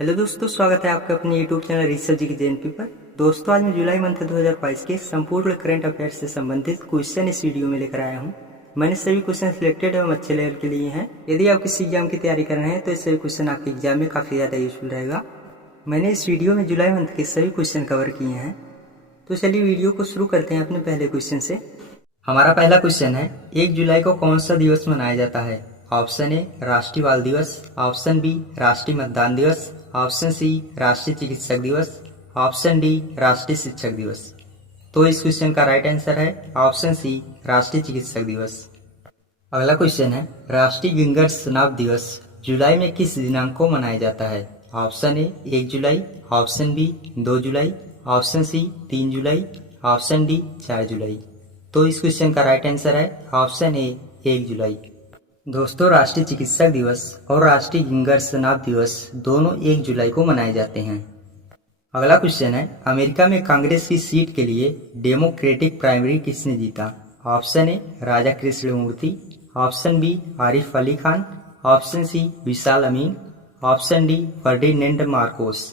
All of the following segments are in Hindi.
हेलो दोस्तों, स्वागत है आपका अपने यूट्यूब चैनल रिसर्च जी की जेएनपी पर। दोस्तों, आज मैं जुलाई मंथ 2022 के संपूर्ण करंट अफेयर्स से संबंधित क्वेश्चन इस वीडियो में लेकर आया हूं। मैंने सभी क्वेश्चन सिलेक्टेड एवं अच्छे लेवल के लिए हैं। यदि आप किसी एग्जाम की तैयारी कर रहे हैं तो ये सभी क्वेश्चन आपके एग्जाम में काफ़ी ज़्यादा यूजफुल रहेगा। मैंने इस वीडियो में जुलाई मंथ के सभी क्वेश्चन कवर किए हैं। तो चलिए वीडियो को शुरू करते हैं अपने पहले क्वेश्चन से। हमारा पहला क्वेश्चन है, 1 जुलाई को कौन सा दिवस मनाया जाता है? ऑप्शन ए राष्ट्रीय बाल दिवस, ऑप्शन बी राष्ट्रीय मतदान दिवस, ऑप्शन सी राष्ट्रीय चिकित्सक दिवस, ऑप्शन डी राष्ट्रीय शिक्षक दिवस। तो इस क्वेश्चन का राइट आंसर है ऑप्शन सी राष्ट्रीय चिकित्सक दिवस। अगला क्वेश्चन है, राष्ट्रीय गंगा स्नान दिवस जुलाई में किस दिनांक को मनाया जाता है? ऑप्शन ए 1 जुलाई, ऑप्शन बी 2 जुलाई, ऑप्शन सी 3 जुलाई, ऑप्शन डी 4 जुलाई। तो इस क्वेश्चन का राइट आंसर है ऑप्शन ए 1 जुलाई। दोस्तों, राष्ट्रीय चिकित्सक दिवस और राष्ट्रीय गंगा स्नान दिवस दोनों 1 जुलाई को मनाए जाते हैं। अगला क्वेश्चन है, अमेरिका में कांग्रेस की सीट के लिए डेमोक्रेटिक प्राइमरी किसने जीता? Option A Raja Krishnamoorthi, option B Arif Ali Khan, option C Vishal Amin, option D Ferdinand Marcos.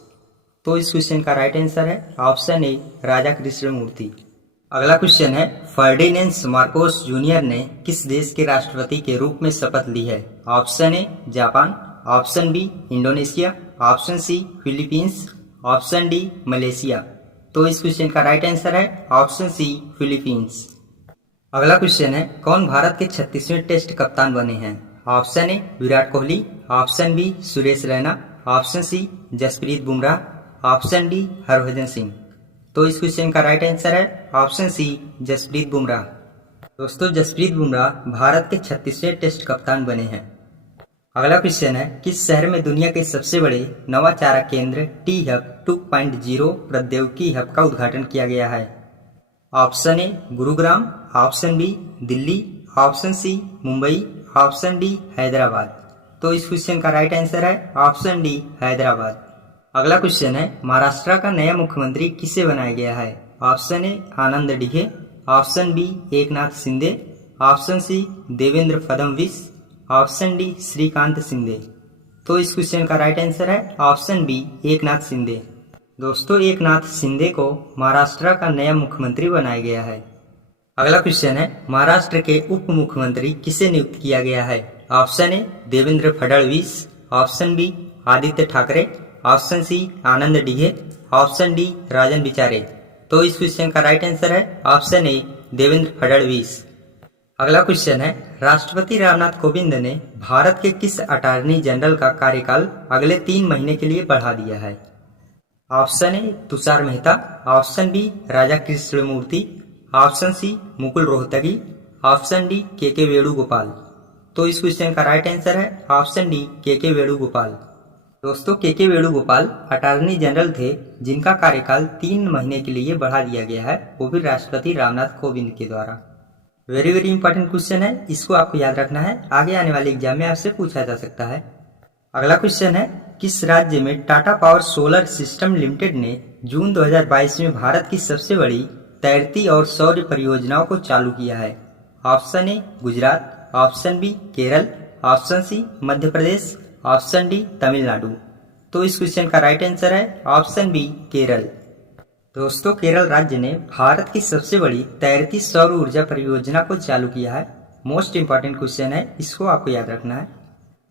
तो इस क्वेश्चन का राइट आंसर है ऑप्शन ए राजा कृष्णमूर्ति। अगला क्वेश्चन है, फर्डिनेंड मार्कोस जूनियर ने किस देश के राष्ट्रपति के रूप में शपथ ली है? Option A Japan, option B Indonesia, option C Philippines, option D Malaysia. तो इस क्वेश्चन का राइट आंसर है ऑप्शन सी फिलीपींस। अगला क्वेश्चन है, कौन भारत के 36वें टेस्ट कप्तान बने हैं? Option A Virat Kohli, option B Suresh Raina, option C Jasprit Bumrah, option D Harbhajan Singh. तो इस क्वेश्चन का राइट आंसर है ऑप्शन सी जसप्रीत बुमराह। दोस्तों, जसप्रीत बुमराह भारत के 36वें टेस्ट कप्तान बने हैं। अगला क्वेश्चन है, किस शहर में दुनिया के सबसे बड़े नवाचार केंद्र टी हब 2.0 प्रौद्योगिकी हब का उद्घाटन किया गया है? Option A Gurugram, option B Delhi, option C Mumbai, option D Hyderabad. तो इस क्वेश्चन का राइट आंसर है ऑप्शन डी हैदराबाद। अगला क्वेश्चन है, महाराष्ट्र का नया मुख्यमंत्री किसे बनाया गया है? Option A Anand Dighe, option B Eknath Shinde, option C Devendra Fadnavis, option D Shrikant Shinde. तो इस क्वेश्चन का राइट आंसर है ऑप्शन बी एकनाथ शिंदे। दोस्तों, एकनाथ शिंदे को महाराष्ट्र का नया मुख्यमंत्री बनाया गया है। अगला क्वेश्चन है, महाराष्ट्र के उप मुख्यमंत्री किसे नियुक्त किया गया है? Option A Devendra Fadnavis, option B Aaditya Thackeray, option C Anand Dighe, option D Rajan Vichare. तो इस क्वेश्चन का राइट आंसर है ऑप्शन ए देवेंद्र फडणवीस। अगला क्वेश्चन है, राष्ट्रपति रामनाथ कोविंद ने भारत के किस अटॉर्नी जनरल का कार्यकाल अगले 3 महीने के लिए बढ़ा दिया है? Option A Tushar Mehta, option B Raja Krishnamoorthi, option C Mukul Rohatgi, option D K Venugopal. तो इस क्वेश्चन का राइट आंसर है ऑप्शन डी के वेणुगोपाल। दोस्तों, के वेणुगोपाल अटॉर्नी जनरल थे जिनका कार्यकाल 3 महीने के लिए बढ़ा दिया गया है, वो भी राष्ट्रपति रामनाथ कोविंद के द्वारा। वेरी वेरी इंपॉर्टेंट क्वेश्चन है, इसको आपको याद रखना है, आगे आने वाले एग्जाम में आपसे पूछा जा सकता है। अगला क्वेश्चन है, किस राज्य में Tata power solar system limited ने जून 2022 में भारत की सबसे बड़ी तैरती और सौर परियोजनाओं को चालू किया है? Option A Gujarat, option B Kerala, option C Madhya Pradesh, option D Tamil Nadu. तो इस क्वेश्चन का राइट आंसर है ऑप्शन बी केरल। दोस्तों, केरल राज्य ने भारत की सबसे बड़ी तैरती सौर ऊर्जा परियोजना को चालू किया है। मोस्ट इंपॉर्टेंट क्वेश्चन है, इसको आपको याद रखना है।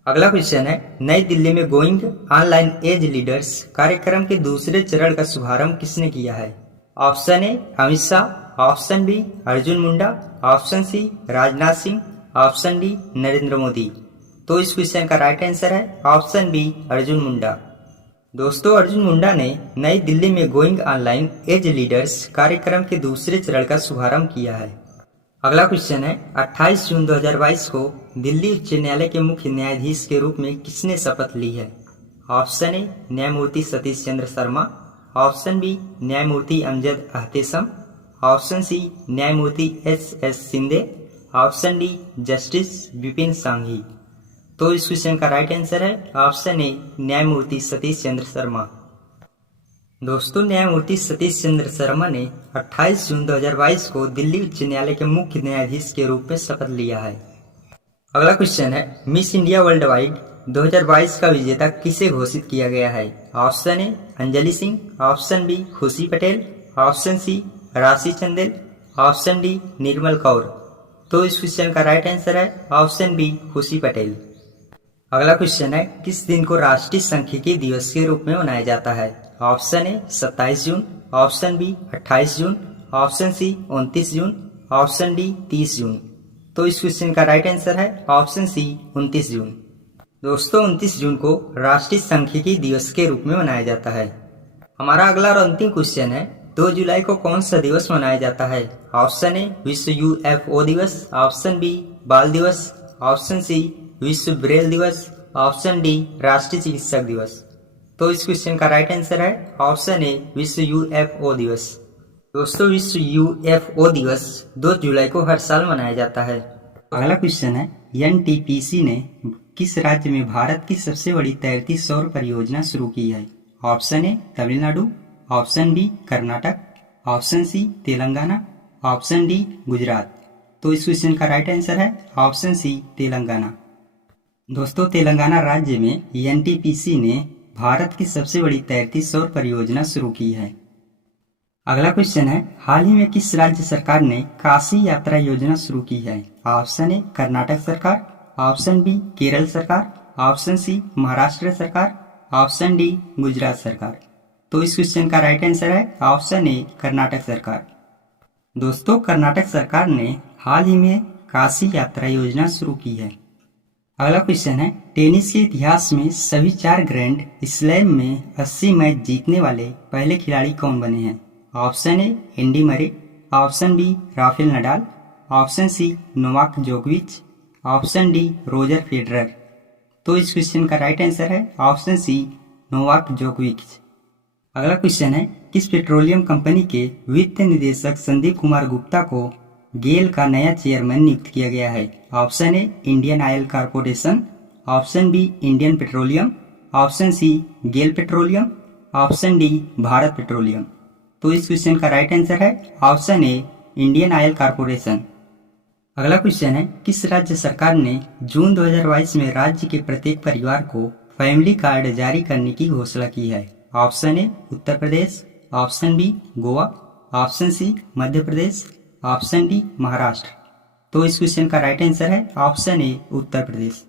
अगला क्वेश्चन है, नई दिल्ली में गोइंग ऑनलाइन एज लीडर्स कार्यक्रम के दूसरे चरण का शुभारंभ किसने किया है? Option A Amit Shah, option B Arjun Munda, option C Rajnath Singh, option D Narendra Modi. तो इस क्वेश्चन का राइट आंसर है ऑप्शन बी अर्जुन मुंडा। दोस्तों, अर्जुन मुंडा ने नई दिल्ली में गोइंग ऑनलाइन एज लीडर्स कार्यक्रम के दूसरे चरण का शुभारंभ किया है। अगला क्वेश्चन है, 28 जून 2022 को दिल्ली उच्च न्यायालय के मुख्य न्यायाधीश के रूप में किसने शपथ ली है? ऑप्शन ए न्यायमूर्ति सतीश चंद्र शर्मा, ऑप्शन बी न्यायमूर्ति अमजद अहतेसम, ऑप्शन सी न्यायमूर्ति S Shinde, option D justice Vipin Sanghi. तो इस क्वेश्चन का राइट आंसर है ऑप्शन ए न्यायमूर्ति सतीश चंद्र शर्मा। दोस्तों, न्यायमूर्ति सतीश चंद्र शर्मा ने 28 जून 2022 को दिल्ली उच्च न्यायालय के मुख्य न्यायाधीश के रूप में शपथ लिया है। अगला क्वेश्चन है, मिस इंडिया वर्ल्ड वाइड 2022 का विजेता किसे घोषित किया गया है? Option A Anjali Singh, option B Khushi Patel, option C Rashi Chandel, option D Nirmal Kaur. तो इस क्वेश्चन का राइट आंसर है ऑप्शन बी खुशी पटेल। अगला क्वेश्चन है, किस दिन को राष्ट्रीय सांख्यिकी दिवस के रूप में मनाया जाता है? ऑप्शन ए 27 जून, ऑप्शन बी 28 जून, ऑप्शन सी 29 जून, ऑप्शन डी 30 जून। तो इस क्वेश्चन का राइट आंसर है ऑप्शन सी 29 जून। दोस्तों 29 जून को राष्ट्रीय सांख्यिकी दिवस के रूप में मनाया जाता है। हमारा अगला और अंतिम क्वेश्चन है, 2 जुलाई को कौन सा दिवस मनाया जाता है? ऑप्शन ए विश्व यूएफओ दिवस, ऑप्शन बी बाल दिवस, ऑप्शन सी विश्व ब्रेल दिवस, ऑप्शन डी राष्ट्रीय चिकित्सक दिवस। तो इस क्वेश्चन का राइट आंसर है ऑप्शन ए विश्व यूएफओ दिवस। दोस्तों विश्व यूएफओ दिवस 2 जुलाई को हर साल मनाया जाता है। अगला क्वेश्चन है, एनटीपीसी ने किस राज्य में भारत की सबसे बड़ी तैरती सौर परियोजना शुरू की है? Option A Tamil Nadu, option B Karnataka, option C Telangana, option D Gujarat. तो इस क्वेश्चन का राइट आंसर है ऑप्शन सी तेलंगाना। दोस्तों तेलंगाना राज्य में एनटीपीसी ने भारत की सबसे बड़ी तैरती सौर परियोजना शुरू की है। अगला क्वेश्चन है, हाल ही में किस राज्य सरकार ने काशी यात्रा योजना शुरू की है? ऑप्शन ए कर्नाटक सरकार, ऑप्शन बी केरल सरकार, ऑप्शन सी महाराष्ट्र सरकार, ऑप्शन डी गुजरात सरकार। तो इस क्वेश्चन का राइट आंसर है ऑप्शन ए कर्नाटक सरकार। दोस्तों कर्नाटक सरकार ने हाल ही में काशी यात्रा योजना शुरू की है। अगला क्वेश्चन है, टेनिस के इतिहास में सभी 4 ग्रैंड स्लैम में 80 मैच जीतने वाले पहले खिलाड़ी कौन बने हैं? Option A Andy Murray, option B Rafael Nadal, option C Novak जोकोविच, ऑप्शन डी रोजर फेडरर। तो इस क्वेश्चन का राइट आंसर है ऑप्शन सी नोवाक जोकोविच। अगला क्वेश्चन है, किस पेट्रोलियम कंपनी के वित्त निदेशक संदीप कुमार गुप्ता को गेल का नया चेयरमैन नियुक्त किया गया है? Option A Indian Oil Corporation, option B Indian Petroleum, option C GAIL Petroleum, option D Bharat Petroleum. तो इस क्वेश्चन का राइट आंसर है option A Indian Oil Corporation. अगला क्वेश्चन है, किस राज्य सरकार ने जून 2022 में राज्य के प्रत्येक परिवार को फैमिली कार्ड जारी करने की घोषणा की है? Option A Uttar Pradesh, option B Goa, option C Madhya Pradesh, option D Maharashtra. तो इस क्वेश्चन का राइट आंसर है ऑप्शन ए उत्तर प्रदेश।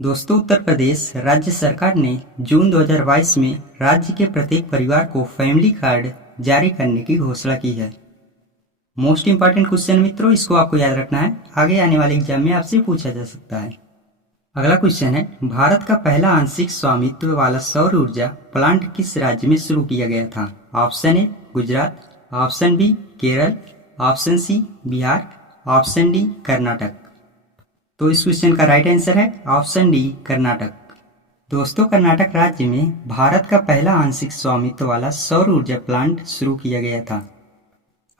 दोस्तों उत्तर प्रदेश राज्य सरकार ने जून 2022 में राज्य के प्रत्येक परिवार को फैमिली कार्ड जारी करने की घोषणा की है। मोस्ट इंपॉर्टेंट क्वेश्चन मित्रों, इसको आपको याद रखना है, आगे आने वाले एग्जाम में आपसे पूछा जा सकता है। अगला क्वेश्चन है, भारत का पहला आंशिक स्वामित्व वाला सौर ऊर्जा प्लांट किस राज्य में शुरू किया गया था? Option A Gujarat, option B Kerala, option C Bihar, option D Karnataka. तो इस क्वेश्चन का राइट आंसर है ऑप्शन डी कर्नाटक। दोस्तों कर्नाटक राज्य में भारत का पहला आंशिक स्वामित्व वाला सौर ऊर्जा प्लांट शुरू किया गया था।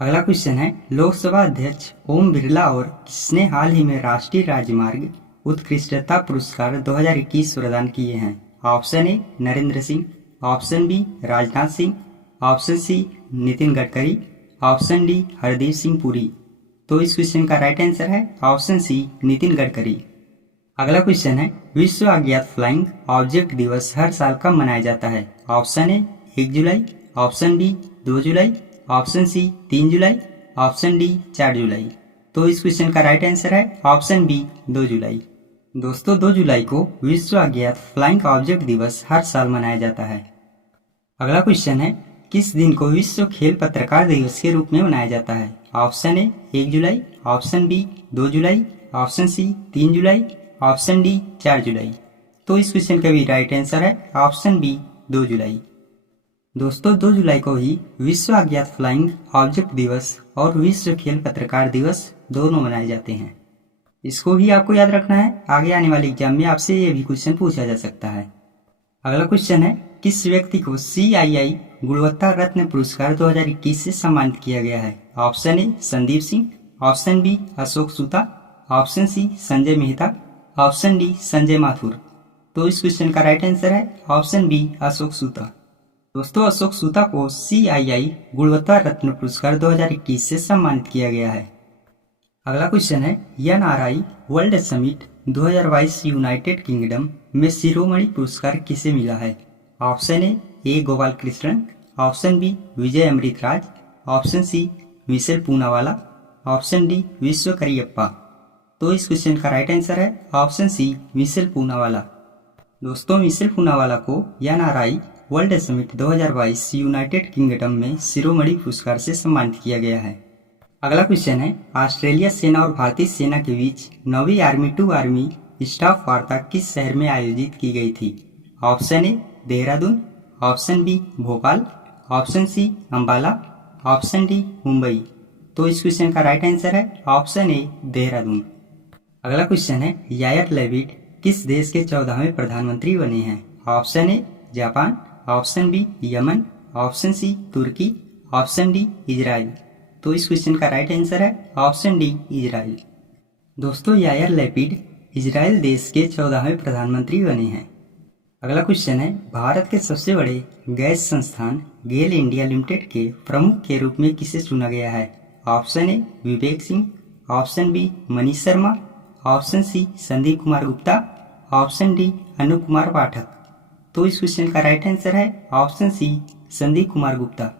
अगला क्वेश्चन है, लोकसभा अध्यक्ष ओम बिरला और किसने हाल ही में राष्ट्रीय राजमार्ग उत्कृष्टता पुरस्कार 2021 प्रदान किए हैं? Option A Narendra Singh, option B Rajnath Singh, option C Nitin Gadkari, option D Hardeep Singh Puri. तो इस क्वेश्चन का राइट आंसर है ऑप्शन सी नितिन गडकरी। अगला क्वेश्चन है, विश्व अज्ञात फ्लाइंग ऑब्जेक्ट दिवस हर साल कब मनाया जाता है? ऑप्शन ए 1 जुलाई, ऑप्शन बी 2 जुलाई, ऑप्शन सी 3 जुलाई, ऑप्शन डी 4 जुलाई। तो इस क्वेश्चन का राइट आंसर है ऑप्शन बी 2 जुलाई। दोस्तों 2 जुलाई को विश्व अज्ञात फ्लाइंग ऑब्जेक्ट दिवस हर साल मनाया जाता है। अगला क्वेश्चन है, किस दिन को विश्व खेल पत्रकार दिवस के रूप में मनाया जाता है? ऑप्शन ए 1 जुलाई, ऑप्शन बी 2 जुलाई, ऑप्शन सी 3 जुलाई, ऑप्शन डी 4 जुलाई। तो इस क्वेश्चन का भी राइट आंसर है ऑप्शन बी 2 जुलाई। दोस्तों 2 जुलाई को ही विश्व अज्ञात फ्लाइंग ऑब्जेक्ट दिवस और विश्व खेल पत्रकार दिवस दोनों मनाए जाते हैं। इसको भी आपको याद रखना है, आगे आने वाले एग्जाम में आपसे ये भी क्वेश्चन पूछा जा सकता है। अगला क्वेश्चन है, किस व्यक्ति को CII गुणवत्ता रत्न पुरस्कार 2021 से सम्मानित किया गया है? Option A Sandeep Singh, option B Ashok Suta, option C Sanjay Mehta, option D Sanjay Mathur. तो इस क्वेश्चन का राइट आंसर है ऑप्शन बी अशोक सूता। दोस्तों अशोक सूता को CII गुणवत्ता रत्न पुरस्कार 2021 से सम्मानित किया गया है। अगला क्वेश्चन है, NRI world summit 2022 United Kingdom में शिरोमणि पुरस्कार किसे मिला है? Option A Gopal Krishnan, option B Vijay Amritraj, option C Michel Poonawalla, option D Vishwa Kariappa. तो इस क्वेश्चन का राइट आंसर है ऑप्शन सी मिशेल पूनावाला। दोस्तों, मिशेल पूनावाला को NRI world summit 2022 United Kingdom में शिरोमणि पुरस्कार से सम्मानित किया गया है। अगला क्वेश्चन है, ऑस्ट्रेलिया सेना और भारतीय सेना के बीच 9वीं आर्मी टू आर्मी स्टाफ वार्ता किस शहर में आयोजित की गई थी? Option A Dehradun, option B Bhopal, option C Ambala, option D Mumbai. तो इस क्वेश्चन का राइट आंसर है ऑप्शन ए देहरादून। अगला क्वेश्चन है, यायर लैपिड किस देश के 14वें प्रधानमंत्री बने हैं? Option A Japan, option B Yemen, option C तुर्की, ऑप्शन डी इजराइल। तो इस क्वेश्चन का राइट आंसर है ऑप्शन डी इजराइल। दोस्तों, यायर लैपिड इजराइल देश के 14वें प्रधानमंत्री बने हैं। अगला क्वेश्चन है, भारत के सबसे बड़े गैस संस्थान गेल इंडिया लिमिटेड के प्रमुख के रूप में किसे चुना गया है? Option A Vivek Singh, option B Manish Sharma, option C Sandeep Kumar Gupta, option D Anoop Kumar Pathak. तो इस क्वेश्चन का राइट आंसर है ऑप्शन सी संदीप कुमार गुप्ता।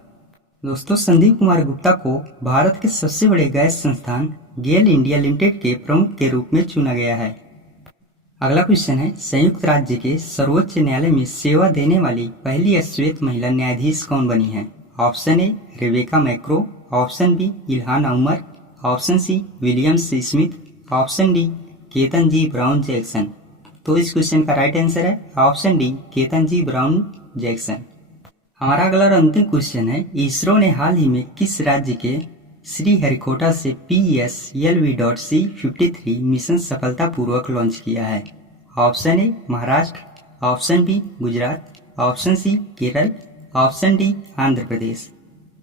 दोस्तों, संदीप कुमार गुप्ता को भारत के सबसे बड़े गैस संस्थान गेल इंडिया लिमिटेड के प्रमुख के रूप में चुना गया है। अगला क्वेश्चन है, संयुक्त राज्य के सर्वोच्च न्यायालय में सेवा देने वाली पहली श्वेत महिला न्यायाधीश कौन बनी है? Option A Rebecca Macro, option B Ilhan Omar, option C William C Smith, option D Ketanji Brown Jackson. तो इस क्वेश्चन का राइट आंसर है option D Ketanji Brown Jackson. हमारा अगला और अंतिम क्वेश्चन है, इसरो ने हाल ही में किस राज्य के श्रीहरिकोटा से PSLV.C53 मिशन सफलतापूर्वक लॉन्च किया है? Option A Maharashtra, option B Gujarat, option C Kerala, option D Andhra Pradesh.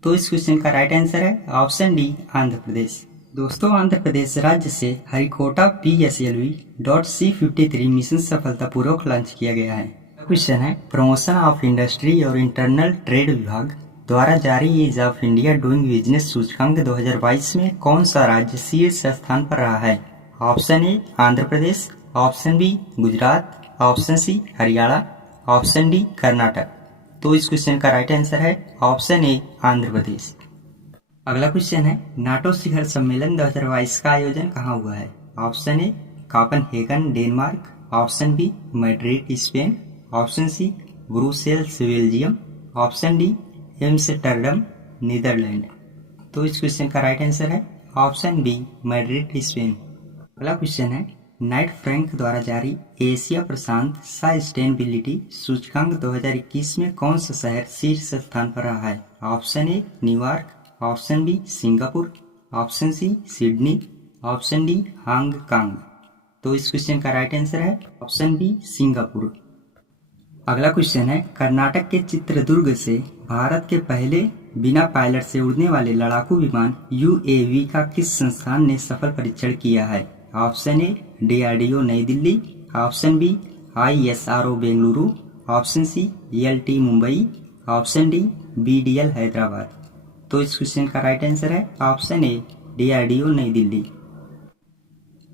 तो इस क्वेश्चन का राइट आंसर है ऑप्शन डी आंध्र प्रदेश। दोस्तों, आंध्र प्रदेश राज्य से हरिकोटा PSLV.C53 मिशन सफलतापूर्वक लॉन्च किया गया है। क्वेश्चन है, प्रमोशन ऑफ इंडस्ट्री और इंटरनल ट्रेड विभाग द्वारा जारी ease of India doing business सूचकांक 2022 में कौन सा राज्य शीर्ष स्थान पर रहा है? Option A Andhra Pradesh, option B Gujarat, option C Haryana, option D Karnataka. तो इस क्वेश्चन का राइट आंसर है ऑप्शन ए आंध्र प्रदेश। अगला क्वेश्चन है, नाटो शिखर सम्मेलन 2022 का आयोजन कहाँ हुआ है? Option A Copenhagen Denmark, option B Madrid Spain, option C Brussels Belgium, option D Amsterdam Netherland. तो इस क्वेश्चन का राइट आंसर है ऑप्शन बी मैड्रिड स्पेन। अगला क्वेश्चन है, नाइट फ्रैंक द्वारा जारी एशिया प्रशांत सस्टेनेबिलिटी सूचकांक 2021 में कौन सा शहर शीर्ष स्थान पर रहा है? Option A New York, option B Singapore, option C Sydney, option D Hong Kong. तो इस क्वेश्चन का राइट आंसर है ऑप्शन बी सिंगापुर। अगला क्वेश्चन है, कर्नाटक के चित्रदुर्ग से भारत के पहले बिना पायलट से उड़ने वाले लड़ाकू विमान UAV का किस संस्थान ने सफल परीक्षण किया है? ऑप्शन ए DRDO नई Delhi, option B ISRO Bengaluru, option C LT Mumbai, option D BDL Hyderabad. तो इस क्वेश्चन का राइट आंसर है ऑप्शन ए DRDO नई दिल्ली।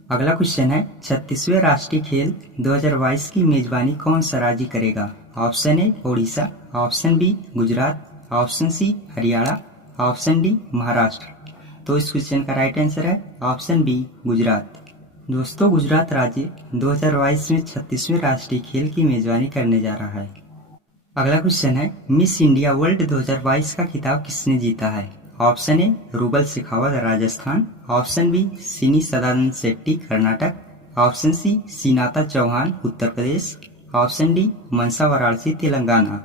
अगला क्वेश्चन है, 36वें राष्ट्रीय खेल 2022 की मेजबानी कौन सा राज्य करेगा? Option A Odisha, option B Gujarat, option C Haryana, option D Maharashtra. तो इस क्वेश्चन का राइट आंसर है ऑप्शन बी गुजरात। दोस्तों, गुजरात राज्य 2022 में 36वें राष्ट्रीय खेल की मेजबानी करने जा रहा है। अगला क्वेश्चन है, मिस इंडिया वर्ल्ड 2022 का खिताब किसने जीता है? Option A Rubal Shekhawat Rajasthan, option B Sini Sadanand Shetty Karnataka, option C Seenata Chauhan Uttar Pradesh, option D Mansa Varanasi Telangana.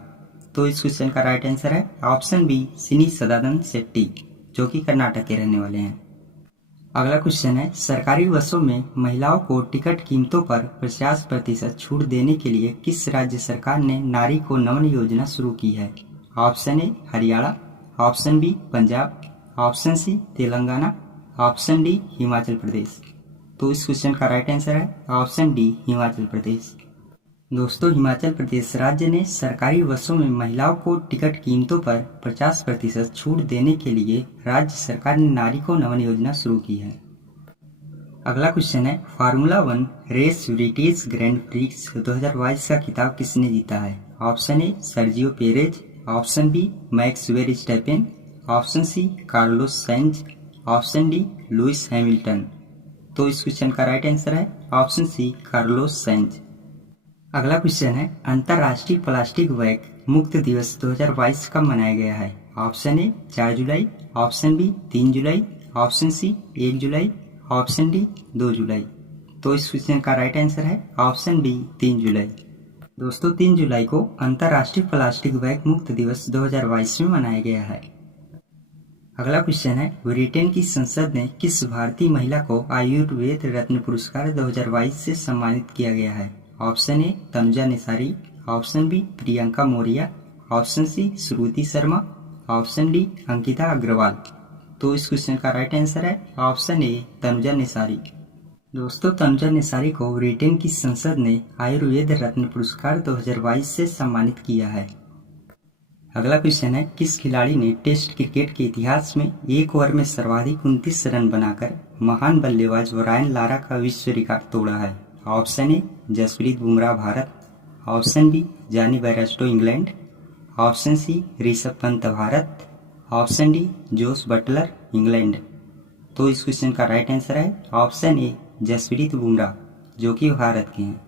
तो इस क्वेश्चन का राइट आंसर है ऑप्शन बी सिनी सदानंद शेट्टी, जो कि कर्नाटक के रहने वाले हैं। अगला क्वेश्चन है, सरकारी बसों में महिलाओं को टिकट कीमतों पर 50% छूट देने के लिए किस राज्य सरकार ने नारी को नमन योजना शुरू की है? Option A Haryana, option B Punjab, option C Telangana, option D Himachal Pradesh. तो इस क्वेश्चन का राइट आंसर है ऑप्शन डी हिमाचल प्रदेश। दोस्तों, हिमाचल प्रदेश राज्य ने सरकारी बसों में महिलाओं को टिकट कीमतों पर 50% छूट देने के लिए राज्य सरकार ने नारी को नमन योजना शुरू की है। अगला क्वेश्चन है, formula 1 race British Grand prix 2022 का खिताब किसने जीता है? Option A Sergio Perez, option B Max Verstappen, option C Carlos Sainz, option D Lewis Hamilton. तो इस क्वेश्चन का राइट आंसर है ऑप्शन सी कार्लोस साइंज। अगला क्वेश्चन है, अंतर्राष्ट्रीय प्लास्टिक बैग मुक्त दिवस 2022 कब मनाया गया है? ऑप्शन ए 4 जुलाई, ऑप्शन बी 3 जुलाई, ऑप्शन सी 1 जुलाई, ऑप्शन डी 2 जुलाई। तो इस क्वेश्चन का राइट आंसर है ऑप्शन बी 3 जुलाई। दोस्तों 3 जुलाई को अंतर्राष्ट्रीय प्लास्टिक बैग मुक्त दिवस 2022 में मनाया गया है। अगला क्वेश्चन है, ब्रिटेन की संसद ने किस भारतीय महिला को आयुर्वेद रत्न पुरस्कार 2022 से सम्मानित किया गया है? Option A Tanuja Nisari, option B Priyanka Maurya, option C Shruti Sharma, option D Ankita Agarwal. तो इस क्वेश्चन का राइट आंसर है ऑप्शन ए तनुजा निसारी। दोस्तों तनुजा निसारी को ब्रिटेन की संसद ने आयुर्वेद रत्न पुरस्कार 2022 से सम्मानित किया है। अगला क्वेश्चन है, किस खिलाड़ी ने टेस्ट क्रिकेट के इतिहास में एक ओवर में सर्वाधिक 29 रन बनाकर महान बल्लेबाज ब्रायन लारा का विश्व रिकॉर्ड तोड़ा है? Option A Jasprit Bumrah Bharat, option B Jonny Bairstow England, option C Rishabh Pant Bharat, option D Jos Buttler England. तो इस क्वेश्चन का राइट आंसर है ऑप्शन ए जसप्रीत बुमराह जो कि भारत के हैं।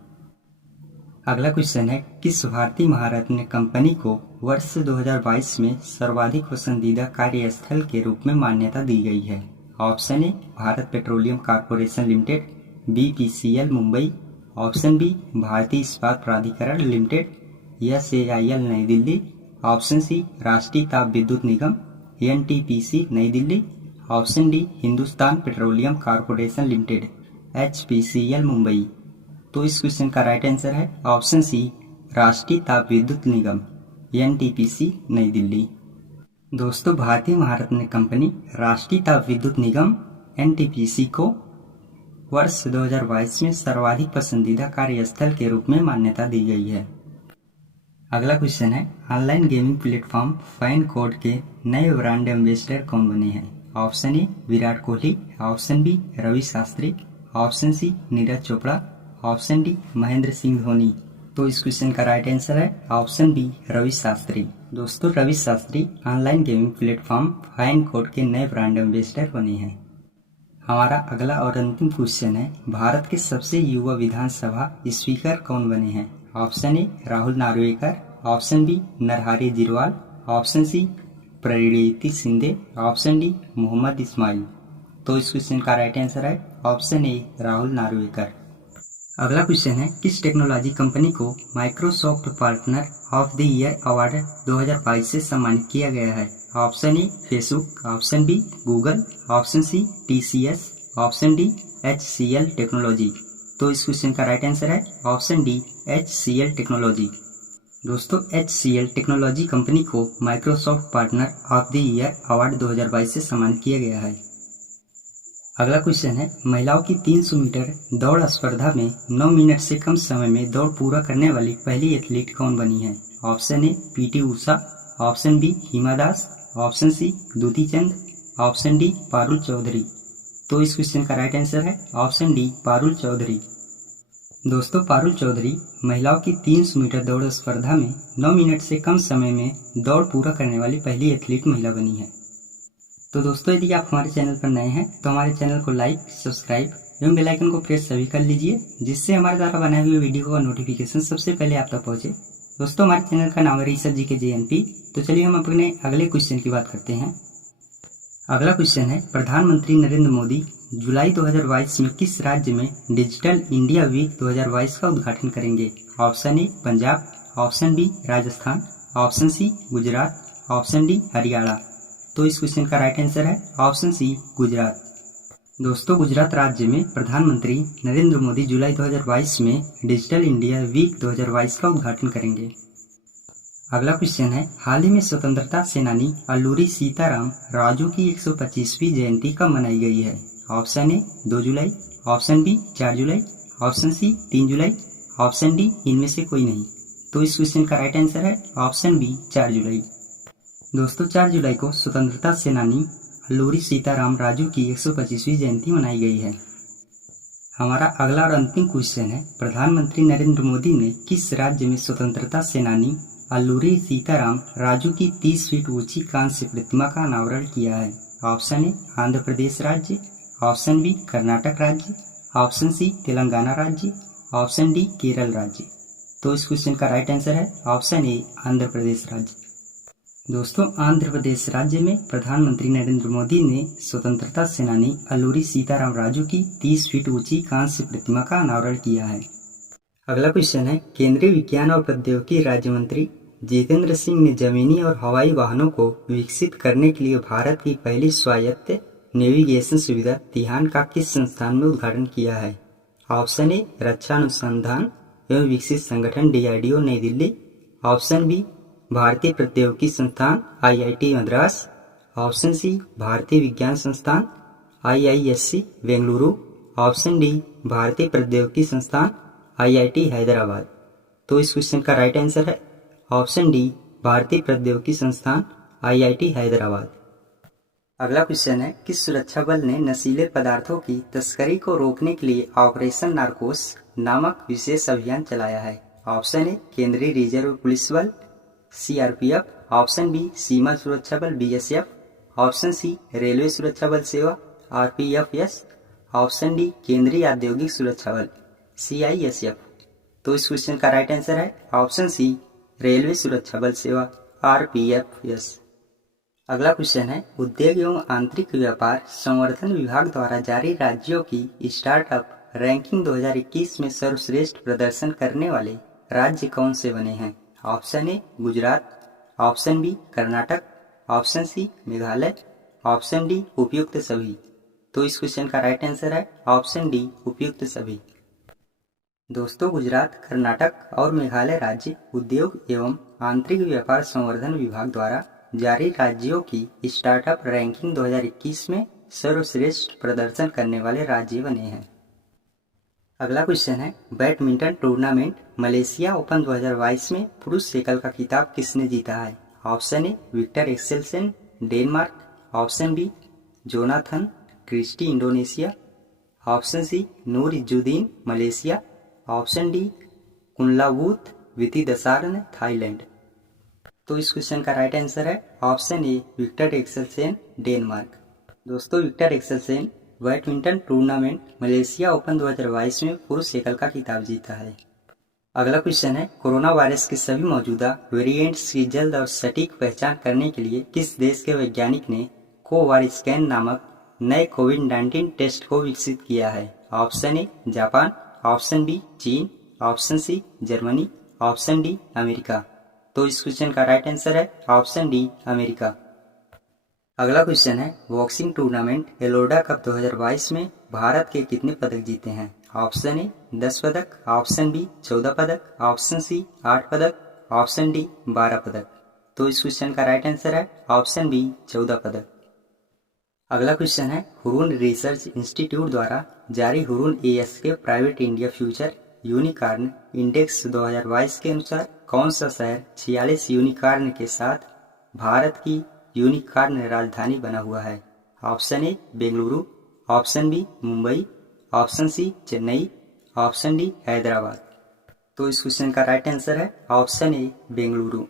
अगला क्वेश्चन है, किस भारतीय महारत्न कंपनी को वर्ष 2022 में सर्वाधिक पसंदीदा कार्यस्थल के रूप में मान्यता दी गई है? Option A Bharat Petroleum Corporation Limited BPCL Mumbai, option B भारतीय इस्पात प्राधिकरण लिमिटेड SAIL नई दिल्ली, ऑप्शन सी राष्ट्रीय ताप विद्युत निगम NTPC नई Delhi, option D Hindustan petroleum Corporation limited HPCL Mumbai. तो इस क्वेश्चन का राइट आंसर है ऑप्शन सी राष्ट्रीय ताप विद्युत निगम NTPC नई दिल्ली। दोस्तों भारतीय महारत्न कंपनी राष्ट्रीय ताप विद्युत निगम NTPC को वर्ष 2022 में सर्वाधिक पसंदीदा कार्यस्थल के रूप में मान्यता दी गई है। अगला क्वेश्चन है, online gaming platform fine code के नए ब्रांड एम्बेसडर कौन बने हैं? Option A Virat Kohli, option B Ravi Shastri, option C Neeraj Chopra, option D Mahendra Singh Dhoni. तो इस क्वेश्चन का राइट आंसर है ऑप्शन बी रवि शास्त्री। दोस्तों Ravi Shastri online gaming platform fine code के नए ब्रांड एम्बेसडर बने हैं। हमारा अगला और अंतिम क्वेश्चन है, भारत के सबसे युवा विधानसभा स्पीकर कौन बने हैं? Option A Rahul Narwekar, option B Narhari Zirwal, option C Preeti Shinde, option D Mohammad Ismail. तो इस क्वेश्चन का राइट आंसर है ऑप्शन ए राहुल नार्वेकर। अगला क्वेश्चन है, किस टेक्नोलॉजी कंपनी को Microsoft partner of the year award 2022 से सम्मानित किया गया है? Option A Facebook, option B Google, option C TCS, option D HCL technology. तो इस क्वेश्चन का राइट आंसर है ऑप्शन डी HCL टेक्नोलॉजी। दोस्तों HCL टेक्नोलॉजी कंपनी को Microsoft partner of the year award 2022 से सम्मानित किया गया है। अगला क्वेश्चन है, महिलाओं की 300 मीटर दौड़ स्पर्धा में 9 मिनट से कम समय में दौड़ पूरा करने वाली पहली एथलीट कौन बनी है? Option A PT Usha, option B Hima Das, option C Dutee Chand, option D Parul Chaudhary. तो इस क्वेश्चन का राइट आंसर है ऑप्शन डी पारुल चौधरी। दोस्तों पारुल चौधरी महिलाओं की 300 मीटर दौड़ स्पर्धा में 9 मिनट से कम समय में दौड़ पूरा करने वाली पहली एथलीट महिला बनी है। तो दोस्तों यदि आप हमारे चैनल पर नए हैं तो हमारे चैनल को लाइक, सब्सक्राइब एवं बेल आइकन को प्रेस सभी कर लीजिए, जिससे हमारे द्वारा बनाए हुए वीडियो का नोटिफिकेशन सबसे पहले आप तक पहुंचे। दोस्तों हमारे चैनल का नाम है रिसर्च जी के JNP। तो चलिए हम अपने अगले क्वेश्चन की बात करते हैं। अगला क्वेश्चन है, प्रधानमंत्री नरेंद्र मोदी जुलाई 2022 में किस राज्य में डिजिटल इंडिया वीक 2022 का उद्घाटन करेंगे? Option A Punjab, option B Rajasthan, option C Gujarat, option D Haryana. तो इस क्वेश्चन का राइट आंसर है ऑप्शन सी गुजरात। दोस्तों गुजरात राज्य में प्रधानमंत्री नरेंद्र मोदी जुलाई 2022 में डिजिटल इंडिया वीक 2022 का उद्घाटन करेंगे। अगला क्वेश्चन है, हाल ही में स्वतंत्रता सेनानी अल्लूरी सीताराम राजू की 125वीं जयंती कब मनाई गई है? ऑप्शन ए 2 जुलाई, ऑप्शन बी 4 जुलाई, ऑप्शन सी 3 जुलाई, ऑप्शन डी इनमें से कोई नहीं। तो इस क्वेश्चन का राइट आंसर है ऑप्शन बी 4 जुलाई। दोस्तों 4 जुलाई को स्वतंत्रता सेनानी अल्लूरी सीताराम राजू की 125वीं जयंती मनाई गई है। हमारा अगला और अंतिम क्वेश्चन है, प्रधानमंत्री नरेंद्र मोदी ने किस राज्य में स्वतंत्रता सेनानी अल्लूरी सीताराम राजू की 30 फीट ऊंची कांस्य प्रतिमा का अनावरण किया है? ऑप्शन ए आंध्र प्रदेश राज्य, ऑप्शन बी कर्नाटक राज्य, ऑप्शन सी तेलंगाना राज्य, ऑप्शन डी केरल राज्य। तो इस क्वेश्चन का राइट आंसर है ऑप्शन ए आंध्र प्रदेश राज्य। दोस्तों, आंध्र प्रदेश राज्य में प्रधानमंत्री नरेंद्र मोदी ने स्वतंत्रता सेनानी अल्लूरी सीताराम राजू की 30 फीट ऊंची कांस्य प्रतिमा का अनावरण किया है। अगला क्वेश्चन है, केंद्रीय विज्ञान और प्रौद्योगिकी राज्य मंत्री जितेंद्र सिंह ने जमीनी और हवाई वाहनों को विकसित करने के लिए भारत की पहली स्वायत्त नेविगेशन सुविधा तिहान का किस संस्थान में उद्घाटन किया है? ऑप्शन ए रक्षा अनुसंधान एवं विकसित संगठन DRDO नई दिल्ली, ऑप्शन बी भारतीय प्रौद्योगिकी संस्थान IIT मद्रास, ऑप्शन सी भारतीय विज्ञान संस्थान IISc बेंगलुरु, ऑप्शन डी भारतीय प्रौद्योगिकी संस्थान IIT हैदराबाद। तो इस क्वेश्चन का राइट आंसर है ऑप्शन डी भारतीय प्रौद्योगिकी संस्थान IIT हैदराबाद। अगला क्वेश्चन है, किस सुरक्षा बल ने नशीले पदार्थों की तस्करी को रोकने के लिए ऑपरेशन नारकोस नामक विशेष अभियान चलाया है? ऑप्शन ए केंद्रीय रिजर्व पुलिस बल CRPF, ऑप्शन बी सीमा सुरक्षा बल BSF, ऑप्शन सी रेलवे सुरक्षा बल सेवा RPFS, ऑप्शन डी केंद्रीय औद्योगिक सुरक्षा बल CISF। तो इस क्वेश्चन का राइट आंसर है ऑप्शन सी रेलवे सुरक्षा बल सेवा RPFS। अगला क्वेश्चन है, उद्योग एवं आंतरिक व्यापार संवर्धन विभाग द्वारा जारी राज्यों की स्टार्टअप रैंकिंग 2021 में सर्वश्रेष्ठ प्रदर्शन करने वाले राज्य कौन से बने हैं? Option A Gujarat, option B Karnataka, option C Meghalaya, option D उपयुक्त सभी। तो इस क्वेश्चन का राइट आंसर है ऑप्शन डी उपयुक्त सभी। दोस्तों, गुजरात, कर्नाटक और मेघालय राज्य उद्योग एवं आंतरिक व्यापार संवर्धन विभाग द्वारा जारी राज्यों की स्टार्टअप रैंकिंग 2021 में सर्वश्रेष्ठ प्रदर्शन करने वाले राज्य बने हैं। अगला क्वेश्चन है, बैडमिंटन टूर्नामेंट मलेशिया ओपन 2022 में पुरुष एकल का खिताब किसने जीता है? Option A Viktor Axelsen Denmark, option B Jonathan Christie Indonesia, option C Noor Izzuddin Malaysia, option D Kunlavut Vitidsarn Thailand. तो इस क्वेश्चन का राइट आंसर है option A Viktor Axelsen Denmark. दोस्तों, Viktor Axelsen badminton tournament Malaysia open 2022 में पुरुष एकल का खिताब जीता है। अगला क्वेश्चन है, कोरोना वायरस के सभी मौजूदा वेरिएंट्स की जल्द और सटीक पहचान करने के लिए किस देश के वैज्ञानिक ने कोवार स्कैन नामक नए कोविड-19 टेस्ट को विकसित किया है? Option A Japan, option B चीन, option C Germany, option D America. तो इस क्वेश्चन का राइट आंसर है ऑप्शन डी अमेरिका। अगला क्वेश्चन है, बॉक्सिंग टूर्नामेंट एलोडा कप 2022 में भारत के कितने पदक जीते हैं? ऑप्शन ए 10 पदक, ऑप्शन बी 14 पदक, ऑप्शन सी 8 पदक, ऑप्शन डी 12 पदक। तो इस क्वेश्चन का राइट आंसर है ऑप्शन बी 14 पदक। अगला क्वेश्चन है, हुरून रिसर्च इंस्टीट्यूट द्वारा जारी Hurun ASK private India future unicorn index 2022 के अनुसार कौन सा शहर 46 यूनिकॉर्न के साथ भारत की यूनिकॉर्न राजधानी बना हुआ है? Option A Bengaluru, option B Mumbai, option C Chennai, option D Hyderabad. तो इस क्वेश्चन का राइट आंसर है ऑप्शन ए बेंगलुरु।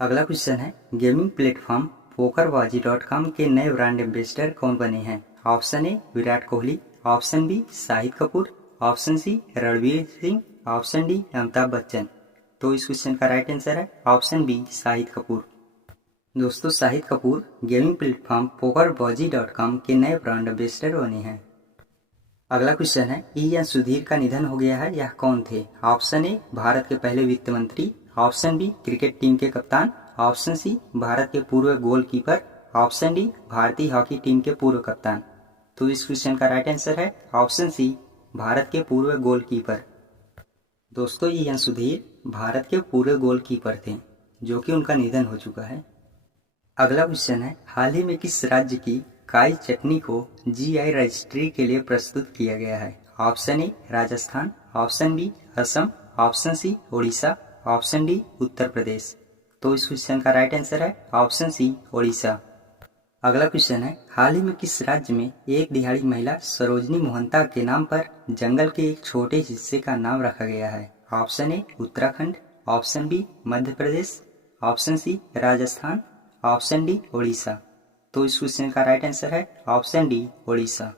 अगला क्वेश्चन है, गेमिंग प्लेटफॉर्म pokerbazi.com के नए ब्रांड एम्बेसडर कौन बने हैं? Option A Virat Kohli, option B Shahid Kapoor, option C Ranveer Singh, option D Amitabh Bachchan. तो इस क्वेश्चन का राइट आंसर है ऑप्शन बी शाहिद कपूर। दोस्तों, Shahid Kapoor gaming platform pokerbazi.com के नए ब्रांड एम्बेसडर बने हैं। अगला क्वेश्चन है, EN सुधीर का निधन हो गया है, यह कौन थे? ऑप्शन ए भारत के पहले वित्त मंत्री, ऑप्शन बी क्रिकेट टीम के कप्तान, ऑप्शन सी भारत के पूर्व गोलकीपर, ऑप्शन डी भारतीय हॉकी टीम के पूर्व कप्तान। तो इस क्वेश्चन का राइट आंसर है ऑप्शन सी भारत के पूर्व गोलकीपर। दोस्तों, EN सुधीर भारत के पूर्व गोलकीपर थे जो कि उनका निधन हो चुका है। अगला क्वेश्चन है, हाल ही में किस राज्य की काई चटनी को GI रजिस्ट्री के लिए प्रस्तुत किया गया है? Option A Rajasthan, option B Assam, option C Orissa, option D Uttar Pradesh. तो इस क्वेश्चन का राइट आंसर है ऑप्शन सी ओडिशा। अगला क्वेश्चन है, हाल ही में किस राज्य में एक दिहाड़ी महिला सरोजनी मोहंता के नाम पर जंगल के एक छोटे हिस्से का नाम रखा गया है? Option A Uttarakhand, option B Madhya Pradesh, option C Rajasthan, option D Odisha. तो इस क्वेश्चन का राइट आंसर है ऑप्शन डी उड़ीसा।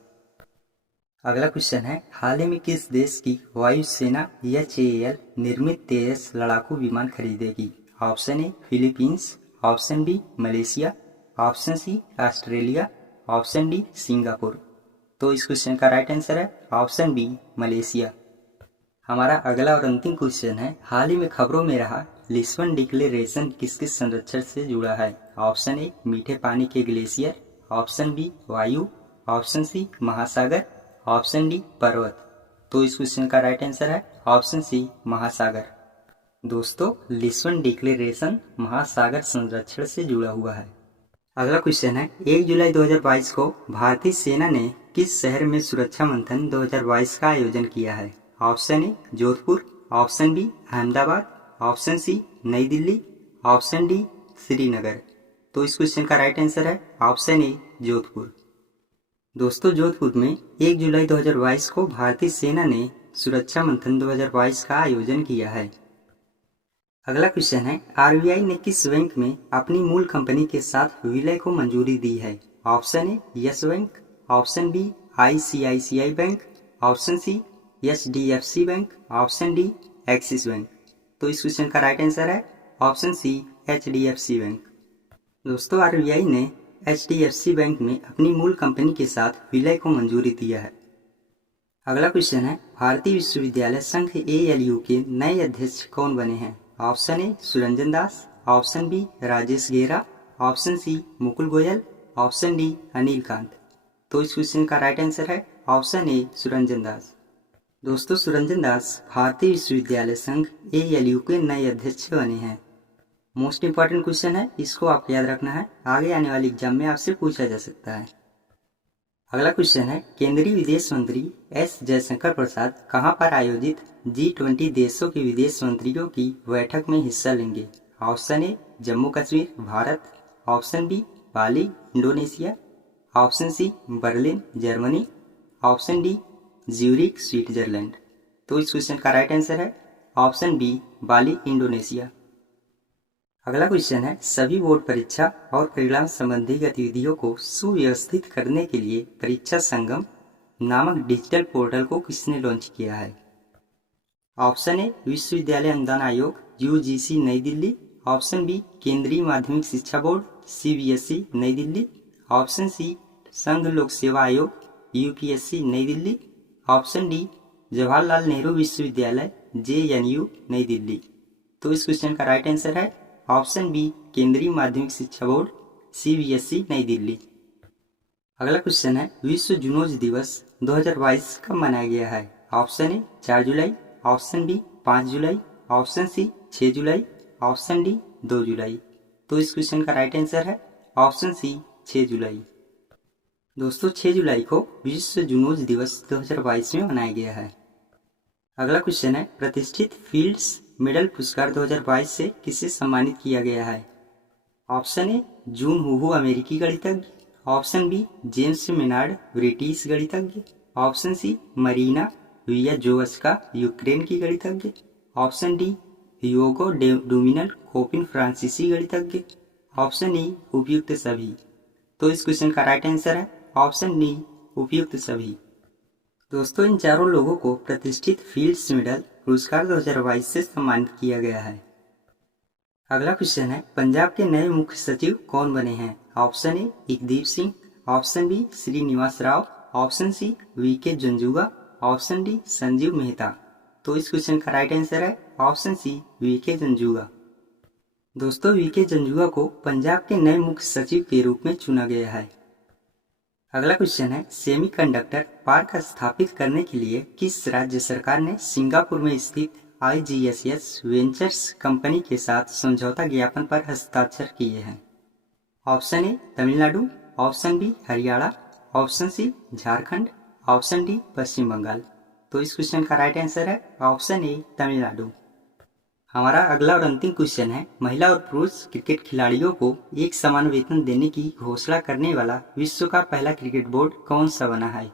अगला क्वेश्चन है, हाल ही में किस देश की वायुसेना HAL निर्मित तेजस लड़ाकू विमान खरीदेगी? Option A Philippines, option B Malaysia, option C Australia, option D Singapore. तो इस क्वेश्चन का राइट आंसर है ऑप्शन बी मलेशिया। हमारा अगला और अंतिम क्वेश्चन है, हाल ही में खबरों में रहा लिस्बन डिक्लेरेशन किस किस संरक्षण से जुड़ा है? ऑप्शन ए मीठे पानी के ग्लेशियर, ऑप्शन बी वायु, ऑप्शन सी महासागर, ऑप्शन डी पर्वत। तो इस क्वेश्चन का राइट आंसर है ऑप्शन सी महासागर। दोस्तों, लिस्बन डिक्लेरेशन महासागर संरक्षण से जुड़ा हुआ है। अगला क्वेश्चन है, 1 जुलाई 2022 को भारतीय सेना ने किस शहर में सुरक्षा मंथन 2022 का आयोजन किया है? Option A Jodhpur, option B Ahmedabad, option C New Delhi, option D Srinagar. तो इस क्वेश्चन का राइट आंसर है ऑप्शन ए जोधपुर। दोस्तों, जोधपुर में 1 जुलाई 2022 को भारतीय सेना ने सुरक्षा मंथन 2022 का आयोजन किया है। अगला क्वेश्चन है, RBI ने किस बैंक में अपनी मूल कंपनी के साथ विलय को मंजूरी दी है? Option A Yes Bank, option B ICICI Bank, option C HDFC Bank, option D Axis Bank. तो इस क्वेश्चन का राइट आंसर है ऑप्शन सी HDFC बैंक। दोस्तों, RBI ने HDFC बैंक में अपनी मूल कंपनी के साथ विलय को मंजूरी दिया है। अगला क्वेश्चन है, भारतीय विश्वविद्यालय संघ ALU के नए अध्यक्ष कौन बने हैं? Option A Suranjan Das, option B Rajesh Gera, option C Mukul Goel, option D Anil Kant. तो इस क्वेश्चन का राइट आंसर है ऑप्शन ए सुरंजन दास। दोस्तों, सुरंजन दास भारतीय विश्वविद्यालय संघ ALU के नए अध्यक्ष बने हैं। मोस्ट इंपॉर्टेंट क्वेश्चन है, इसको आपको याद रखना है, आगे आने वाली एग्जाम में आपसे पूछा जा सकता है। अगला क्वेश्चन है, केंद्रीय विदेश मंत्री S जयशंकर प्रसाद कहां पर आयोजित G20 देशों के विदेश मंत्रियों की बैठक में हिस्सा लेंगे? Option A Jammu Kashmir Bharat, option B Bali Indonesia, option C Berlin Germany, option D Zurich Switzerland. तो इस क्वेश्चन का राइट आंसर है ऑप्शन बी बाली इंडोनेशिया। अगला क्वेश्चन है, सभी बोर्ड परीक्षा और परिणाम संबंधी गतिविधियों को सुव्यवस्थित करने के लिए परीक्षा संगम नामक डिजिटल पोर्टल को किसने लॉन्च किया है? ऑप्शन ए विश्वविद्यालय अनुदान आयोग UGC नई दिल्ली, ऑप्शन बी केंद्रीय माध्यमिक शिक्षा बोर्ड CBSE नई दिल्ली, ऑप्शन सी संघ लोक सेवा आयोग UPSC नई दिल्ली, ऑप्शन डी जवाहरलाल नेहरू विश्वविद्यालय JNU नई दिल्ली। तो इस क्वेश्चन का राइट आंसर है ऑप्शन बी केंद्रीय माध्यमिक शिक्षा बोर्ड CBSE नई दिल्ली। अगला क्वेश्चन है, विश्व जूनोज दिवस 2022 कब मनाया गया है? ऑप्शन ए 4 जुलाई, ऑप्शन बी 5 जुलाई, ऑप्शन सी 6 जुलाई, ऑप्शन डी 2 जुलाई। तो इस क्वेश्चन का राइट आंसर है ऑप्शन सी 6 जुलाई। दोस्तों, 6 जुलाई को विश्व जूनोज दिवस 2022 में मनाया गया है। अगला क्वेश्चन है, प्रतिष्ठित फील्ड्स मेडल पुरस्कार 2022 से किसे सम्मानित किया गया है? ऑप्शन ए जून हुहू अमेरिकी गणितज्ञ, option B James Maynard British गणितज्ञ, option C Maryna Viazovska Ukraine की गणितज्ञ, ऑप्शन डी ह्यूगो डोमिनल कोपिन फ्रांसीसी गणितज्ञ, ऑप्शन ई उपयुक्त सभी। तो इस क्वेश्चन का राइट आंसर है ऑप्शन डी उपयुक्त सभी। दोस्तों, इन चारों लोगों को प्रतिष्ठित फील्ड्स मेडल पुरस्कार 2022 से सम्मानित किया गया है। अगला क्वेश्चन है, पंजाब के नए मुख्य सचिव कौन बने हैं? Option A Ikdeep Singh, option B Srinivas Rao, option C VK Janjua, option D Sanjeev Mehta. तो इस क्वेश्चन का राइट आंसर है ऑप्शन सी VK जंजुगा। दोस्तों, VK जंजुगा को पंजाब के नए मुख्य सचिव के रूप में चुना गया है। अगला क्वेश्चन है, सेमीकंडक्टर पार्क स्थापित करने के लिए किस राज्य सरकार ने सिंगापुर में स्थित IGSS वेंचर्स कंपनी के साथ समझौता ज्ञापन पर हस्ताक्षर किए हैं? Option A Tamil Nadu, option B Haryana, option C Jharkhand, option D Paschim Bengal. तो इस क्वेश्चन का राइट आंसर है ऑप्शन ए तमिलनाडु। हमारा अगला और अंतिम क्वेश्चन है, महिला और पुरुष क्रिकेट खिलाड़ियों को एक समान वेतन देने की घोषणा करने वाला विश्व का पहला क्रिकेट बोर्ड कौन सा बना है?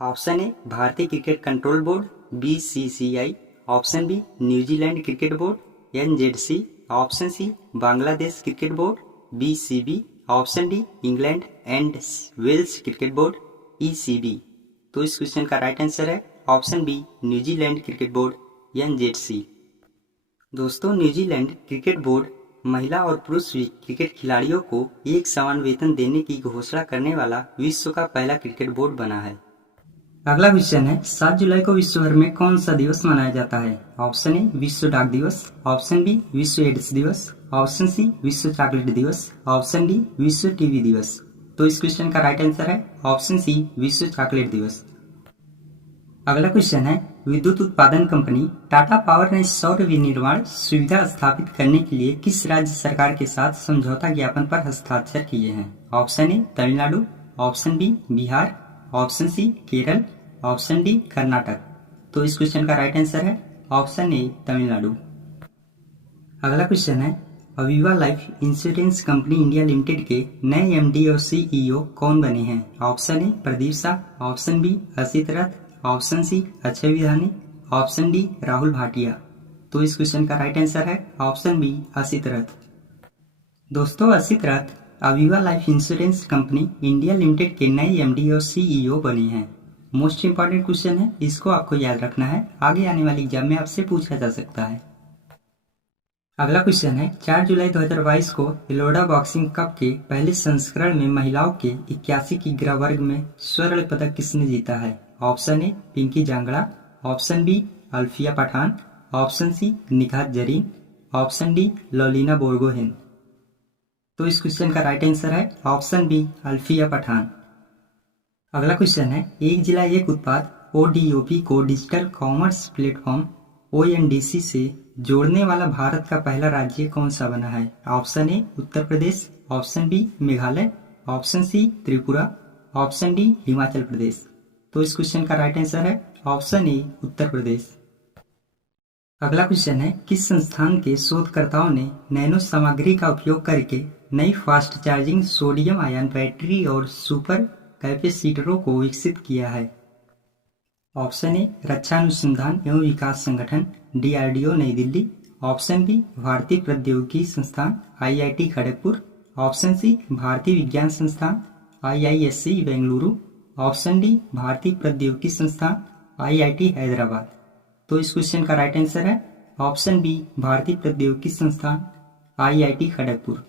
ऑप्शन ए भारतीय cricket control board BCCI, option B New Zealand cricket board NZC, option C Bangladesh cricket board BCB, option D England and Wales cricket board ECB। तो इस क्वेश्चन का राइट आंसर है option B New Zealand cricket board NZC। दोस्तों, न्यूजीलैंड क्रिकेट बोर्ड महिला और पुरुष क्रिकेट खिलाड़ियों को एक समान वेतन देने की घोषणा करने वाला विश्व का पहला क्रिकेट बोर्ड बना है। अगला क्वेश्चन है, 7 जुलाई को विश्व भर में कौन सा दिवस मनाया जाता है? ऑप्शन ए विश्व डाक दिवस, ऑप्शन बी विश्व एड्स दिवस, ऑप्शन सी विश्व चॉकलेट दिवस, ऑप्शन डी विश्व टीवी दिवस। तो इस क्वेश्चन का राइट आंसर है ऑप्शन सी विश्व चॉकलेट दिवस। अगला क्वेश्चन है, विद्युत उत्पादन कंपनी टाटा पावर ने सौर विनिर्माण सुविधा स्थापित करने के लिए किस राज्य सरकार के साथ समझौता ज्ञापन पर हस्ताक्षर किए हैं? Option A Tamil Nadu, option B Bihar, option C Kerala, option D Karnataka. तो इस क्वेश्चन का राइट आंसर है ऑप्शन ए तमिलनाडु। अगला क्वेश्चन है, Aviva life insurance company India limited के नए MD और CEO कौन बने हैं? Option A Pradeep Shah, option B Asit Rath, option C Akshay Vidhani, option D Rahul Bhatia. तो इस क्वेश्चन का राइट आंसर है ऑप्शन बी असित रथ। दोस्तों, असित रथ Aviva life insurance company India limited के नए MD और CEO बने हैं। मोस्ट इंपॉर्टेंट क्वेश्चन है, इसको आपको याद रखना है, आगे आने वाली एग्जाम में आपसे पूछा जा सकता है। अगला क्वेश्चन है, 4 जुलाई 2022 को एलोरा बॉक्सिंग कप के पहले संस्करण में महिलाओं के 81 किग्रा वर्ग में स्वर्ण पदक किसने जीता है? Option A Pinki Jangra, option B Alfiya Pathan, option C Nikhat Zareen, option D Lovlina Borgohain. तो इस क्वेश्चन का राइट आंसर है ऑप्शन बी अल्फिया पठान। अगला क्वेश्चन है, एक जिला एक उत्पाद ODOP को डिजिटल कॉमर्स प्लेटफॉर्म ONDC से जोड़ने वाला भारत का पहला राज्य कौन सा बना है? Option A Uttar Pradesh, option B Meghalaya, option C Tripura, option D Himachal Pradesh. तो इस क्वेश्चन का राइट आंसर है ऑप्शन ए उत्तर प्रदेश। अगला क्वेश्चन है, किस संस्थान के शोधकर्ताओं ने नैनो सामग्री का उपयोग करके नई fast charging sodium ion battery और सुपर कैपेसिटरों को विकसित किया है? ऑप्शन ए रक्षा अनुसंधान एवं विकास संगठन DRDO नई दिल्ली, ऑप्शन बी भारतीय प्रौद्योगिकी संस्थान IIT खड़गपुर, ऑप्शन सी भारतीय विज्ञान संस्थान IISc बेंगलुरु, ऑप्शन डी भारतीय प्रौद्योगिकी संस्थान IIT हैदराबाद। तो इस क्वेश्चन का राइट आंसर है ऑप्शन बी भारतीय प्रौद्योगिकी संस्थान IIT खड़गपुर।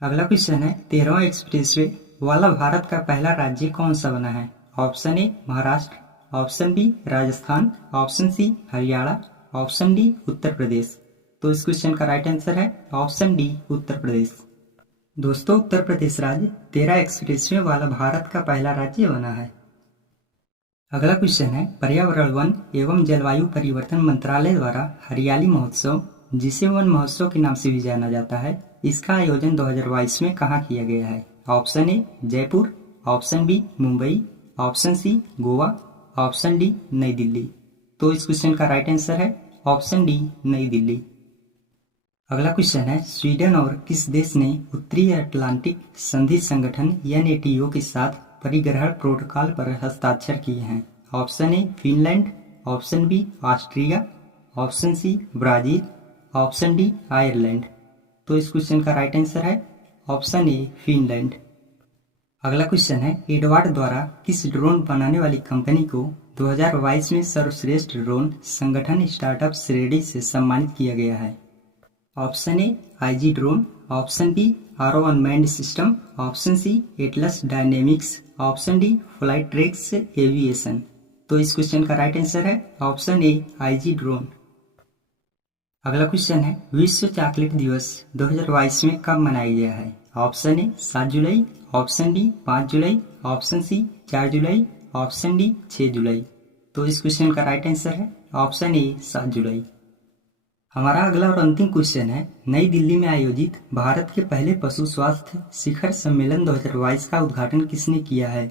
अगला क्वेश्चन है, 13वां एक्सप्रेसवे वाला भारत का पहला राज्य कौन सा बना है? Option A Maharashtra, option B Rajasthan, option C Haryana, option D Uttar Pradesh. तो इस क्वेश्चन का राइट आंसर है ऑप्शन डी उत्तर प्रदेश। दोस्तों, उत्तर प्रदेश राज्य 13 एक्सप्रेसवे वाला भारत का पहला राज्य बना है। अगला क्वेश्चन है, पर्यावरण वन एवं जलवायु परिवर्तन मंत्रालय द्वारा हरियाली महोत्सव, जिसे वन महोत्सव के नाम से भी जाना जाता है, इसका आयोजन 2022 में कहाँ किया गया है? Option A Jaipur, option B Mumbai, option C Goa, option D New Delhi. तो इस क्वेश्चन का राइट आंसर है ऑप्शन डी नई दिल्ली। अगला क्वेश्चन है, स्वीडन और किस देश ने उत्तरी अटलांटिक संधि संगठन NATO के साथ परिग्रहण प्रोटोकॉल पर हस्ताक्षर किए हैं? Option A Finland, option B Austria, option C Brazil, option D Ireland. तो इस क्वेश्चन का राइट आंसर है ऑप्शन ए फिनलैंड। अगला क्वेश्चन है, एडवर्ड द्वारा किस ड्रोन बनाने वाली कंपनी को 2022 में सर्वश्रेष्ठ ड्रोन संगठन स्टार्टअप श्रेणी से सम्मानित किया गया है? Option A IG drone, option B Aarav Unmanned System, option C Atlas Dynamics, option D Flight Trex Aviation. तो इस क्वेश्चन का राइट आंसर है ऑप्शन ए IG ड्रोन। अगला क्वेश्चन है, विश्व चॉकलेट दिवस 2022 में कब मनाया गया है? ऑप्शन ए 7 जुलाई, ऑप्शन बी 5 जुलाई, ऑप्शन सी 4 जुलाई, ऑप्शन डी 6 जुलाई। तो इस क्वेश्चन का राइट आंसर है ऑप्शन ए 7 जुलाई। हमारा अगला और अंतिम क्वेश्चन है, नई दिल्ली में आयोजित भारत के पहले पशु स्वास्थ्य शिखर सम्मेलन 2022 का उद्घाटन किसने किया है?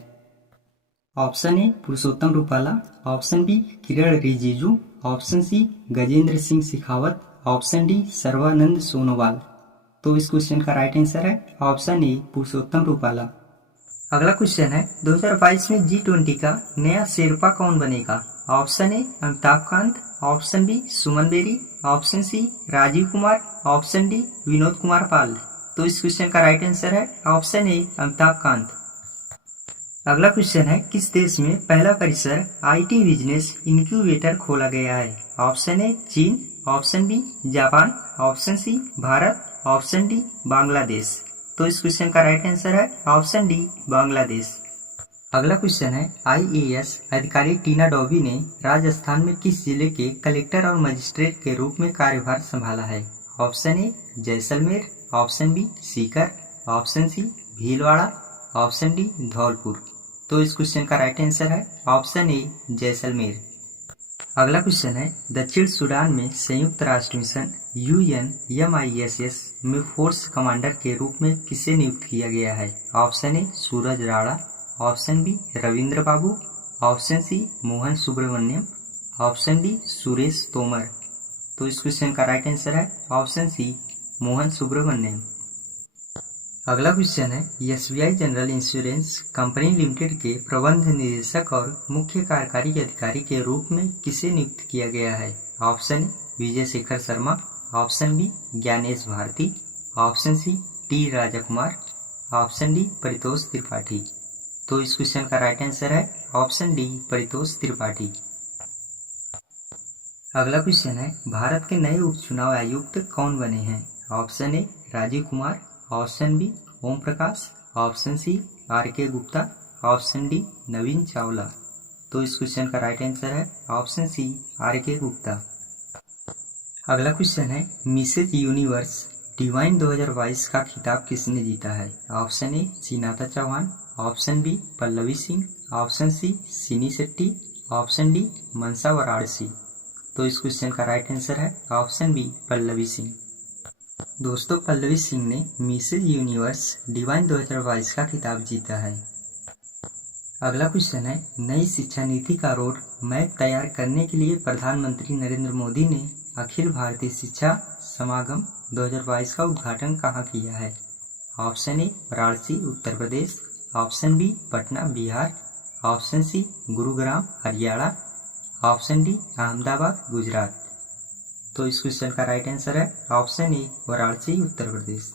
Option A Purushottam Rupala, option B Kiren Rijiju, option C Gajendra Singh Shekhawat, option D Sarbananda Sonowal. तो इस क्वेश्चन का राइट आंसर है ऑप्शन ए पुरुषोत्तम रूपाला। अगला क्वेश्चन है 2022 में G20 का नया शेरपा कौन बनेगा? Option A Amitabh Kant, option B Suman Bery, option C Rajiv Kumar, option D Vinod Kumar Paul. तो इस क्वेश्चन का राइट आंसर है ऑप्शन ए अमिताभ कांत। अगला क्वेश्चन है किस देश में पहला परिसर IT बिजनेस इंक्यूबेटर खोला गया है? ऑप्शन ए चीन, option B Japan, option C Bharat, option D Bangladesh. तो इस क्वेश्चन का राइट आंसर है ऑप्शन डी बांग्लादेश। अगला क्वेश्चन है IAS अधिकारी टीना डॉबी ने राजस्थान में किस जिले के कलेक्टर और मजिस्ट्रेट के रूप में कार्यभार संभाला है? Option A Jaisalmer, option B Sikar, option C Bhilwara, option D Dholpur. तो इस क्वेश्चन का राइट आंसर है ऑप्शन ए जैसलमेर। अगला क्वेश्चन है दक्षिण सूडान में संयुक्त राष्ट्र मिशन UNMISS में फोर्स कमांडर के रूप में किसे नियुक्त किया गया है? Option A Suraj Rana, option B Ravindra Babu, option C Mohan Subramaniam, option D Suresh Tomar. तो इस क्वेश्चन का राइट आंसर है ऑप्शन सी मोहन सुब्रमण्यम। अगला क्वेश्चन है SBI general insurance company limited के प्रबंध निदेशक और मुख्य कार्यकारी अधिकारी के रूप में किसे नियुक्त किया गया है? Option A Vijay Shekhar Sharma, option B Gyanesh Bharti, option C T Raja Kumar, option D Paritosh Tripathi. तो इस क्वेश्चन का राइट आंसर है ऑप्शन डी परितोष त्रिपाठी। अगला क्वेश्चन है भारत के नए उपचुनाव आयुक्त कौन बने हैं? Option A Rajiv Kumar, option B Om Prakash, option C RK Gupta, option D Naveen Chawla. तो इस क्वेश्चन का राइट आंसर है ऑप्शन सी RK गुप्ता। अगला क्वेश्चन है मिसेज यूनिवर्स डिवाइन 2022 का खिताब किसने जीता है? Option A Sinata Chauhan, option B Pallavi Singh, option C Sini Shetty, option D Mansa Varanasi. तो इस क्वेश्चन का राइट आंसर है ऑप्शन बी पल्लवी सिंह। दोस्तों पल्लवी सिंह ने मिसेज यूनिवर्स डिवाइन 2022 का खिताब जीता है। अगला क्वेश्चन है नई शिक्षा नीति का रोड मैप तैयार करने के लिए प्रधानमंत्री नरेंद्र मोदी ने अखिल भारतीय शिक्षा समागम 2022 का उद्घाटन कहाँ किया है? Option A Varanasi Uttar Pradesh, option B Patna Bihar, option C Gurugram Haryana, option D Ahmedabad Gujarat. तो इस क्वेश्चन का राइट आंसर है ऑप्शन ए वाराणसी उत्तर प्रदेश।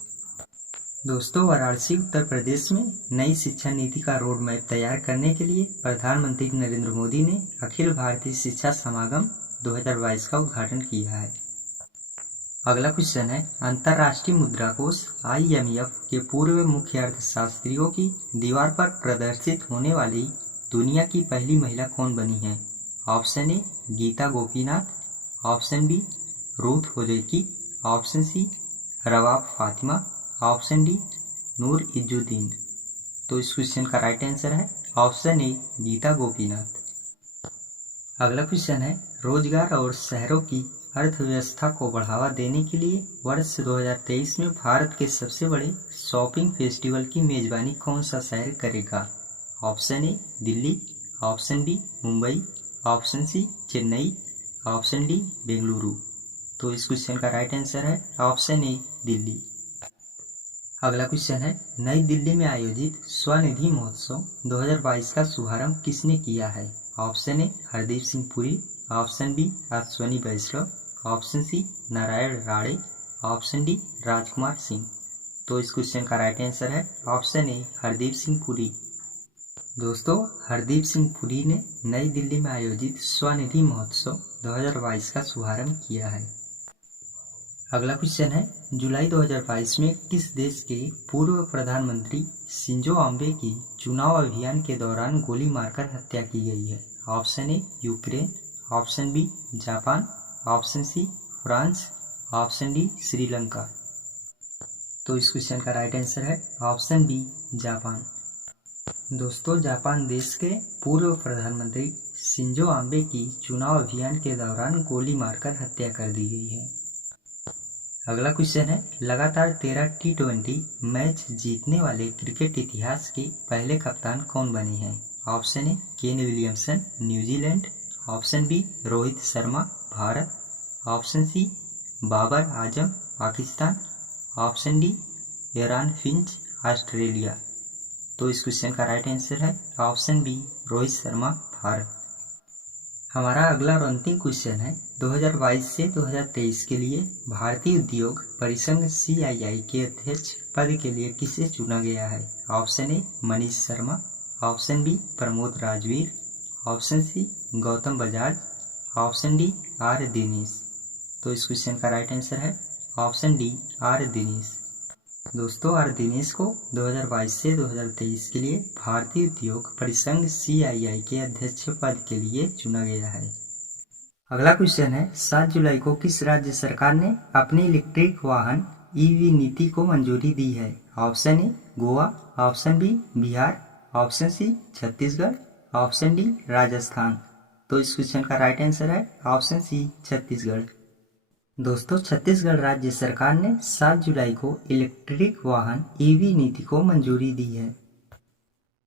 दोस्तों वाराणसी उत्तर प्रदेश में नई शिक्षा नीति का रोड मैप तैयार करने के लिए प्रधानमंत्री नरेंद्र मोदी ने अखिल भारतीय शिक्षा समागम 2022 का उद्घाटन किया है। अगला क्वेश्चन है अंतर्राष्ट्रीय मुद्रा कोष IMF के पूर्व मुख्य अर्थशास्त्रियों की दीवार पर प्रदर्शित होने वाली दुनिया की पहली महिला कौन बनी है? Option A Gita Gopinath, option B Ruth होजेकी, option C Rabab Fatima, option D Noor Izzuddin. तो इस क्वेश्चन का राइट आंसर है ऑप्शन ए गीता गोपीनाथ। अगला क्वेश्चन है रोजगार और शहरों की अर्थव्यवस्था को बढ़ावा देने के लिए वर्ष 2023 में भारत के सबसे बड़े शॉपिंग फेस्टिवल की मेजबानी कौन सा शहर करेगा? Option A Delhi, option B Mumbai, option C Chennai, option D Bengaluru. तो इस क्वेश्चन का राइट आंसर है ऑप्शन ए दिल्ली। अगला क्वेश्चन है नई दिल्ली में आयोजित स्वनिधि महोत्सव 2022 का शुभारंभ किसने किया है? Option A Hardeep Singh Puri, option B Ashwini Vaishnaw, option C Narayan Rane, option D Rajkumar Singh. तो इस क्वेश्चन का राइट आंसर है ऑप्शन ए हरदीप सिंह पुरी। दोस्तों हरदीप सिंह पुरी ने नई दिल्ली में आयोजित स्वनिधि महोत्सव 2022 का शुभारंभ किया है। अगला क्वेश्चन है जुलाई 2022 में किस देश के पूर्व प्रधानमंत्री शिंजो आबे की चुनाव अभियान के दौरान गोली मारकर हत्या की गई है? Option A Ukraine, option B Japan, option C France, option D Sri Lanka. तो इस क्वेश्चन का राइट आंसर है ऑप्शन बी जापान। दोस्तों जापान देश के पूर्व प्रधानमंत्री शिंजो आबे की चुनाव अभियान के दौरान गोली मारकर हत्या कर दी गई है। अगला क्वेश्चन है लगातार 13 T20 मैच जीतने वाले क्रिकेट इतिहास के पहले कप्तान कौन बने हैं? Option A Kane Williamson New Zealand, option B Rohit Sharma, Bharat, option C Babar Azam Pakistan, option D Aaron Finch Australia. तो इस क्वेश्चन का राइट आंसर है ऑप्शन बी रोहित शर्मा भारत। हमारा अगला और अंतिम क्वेश्चन है 2022 से 2023 के लिए भारतीय उद्योग परिसंघ CII के अध्यक्ष पद के लिए किसे चुना गया है। Option A Manish Sharma, option B Pramod Rajveer, option C Gautam Bajaj, option D R Dinesh. तो इस क्वेश्चन का राइट आंसर है ऑप्शन डी आर दिनेश। दोस्तों आर दिनेश को 2022 से 2023 के लिए भारतीय उद्योग परिसंघ CII के अध्यक्ष पद के लिए चुना गया है। अगला क्वेश्चन है 7 जुलाई को किस राज्य सरकार ने अपनी इलेक्ट्रिक वाहन EV नीति को मंजूरी दी है। Option A Goa, option B Bihar, option C Chhattisgarh, option D Rajasthan. तो इस क्वेश्चन का राइट आंसर है ऑप्शन सी छत्तीसगढ़। दोस्तों छत्तीसगढ़ राज्य सरकार ने 7 जुलाई को इलेक्ट्रिक वाहन EV नीति को मंजूरी दी है।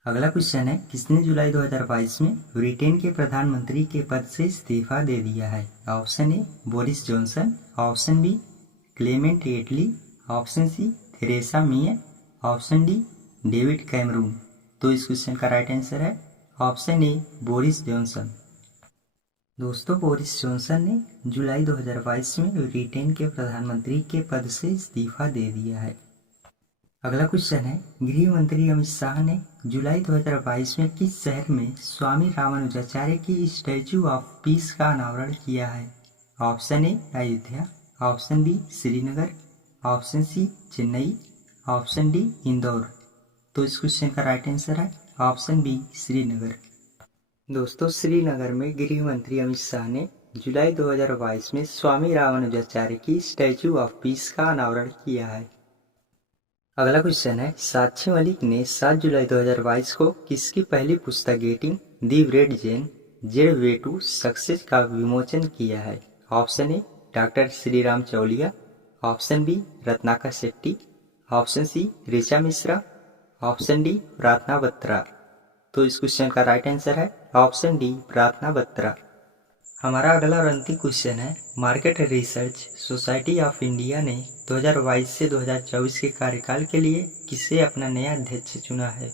अगला क्वेश्चन है किसने जुलाई 2022 में ब्रिटेन के प्रधानमंत्री के पद से इस्तीफा दे दिया है। Option A Boris Johnson, option B Clement Attlee, option C Theresa May, option D David Cameron. तो इस क्वेश्चन का राइट आंसर है ऑप्शन ए बोरिस जॉनसन। दोस्तों बोरिस जॉनसन ने जुलाई 2022 में ब्रिटेन के प्रधानमंत्री के पद से इस्तीफा दे दिया है। अगला क्वेश्चन है गृह मंत्री अमित शाह ने जुलाई 2022 में किस शहर में स्वामी रामानुजाचार्य की स्टैचू ऑफ पीस का अनावरण किया है। Option A Ayodhya, option B Srinagar, option C Chennai, option D Indore. तो इस क्वेश्चन का राइट आंसर है ऑप्शन बी श्रीनगर। दोस्तों श्रीनगर में गृह मंत्री अमित शाह ने जुलाई 2022 में स्वामी रामानुजाचार्य की स्टैचू ऑफ पीस का अनावरण किया है। अगला क्वेश्चन है साक्षी मलिक ने 7 जुलाई 2022 को किसकी पहली पुस्तक getting the bread zed way to success का विमोचन किया है। Option A doctor Shriram Chaulia, option B Ratnakar Shetty, option C Richa Mishra, option D Prarthana Batra. तो इस क्वेश्चन का राइट आंसर है ऑप्शन डी प्रार्थना बत्रा। हमारा अगला और अंतिम क्वेश्चन है market research society of India ने 2022 से 2024 के कार्यकाल के लिए किसे अपना नया अध्यक्ष चुना है।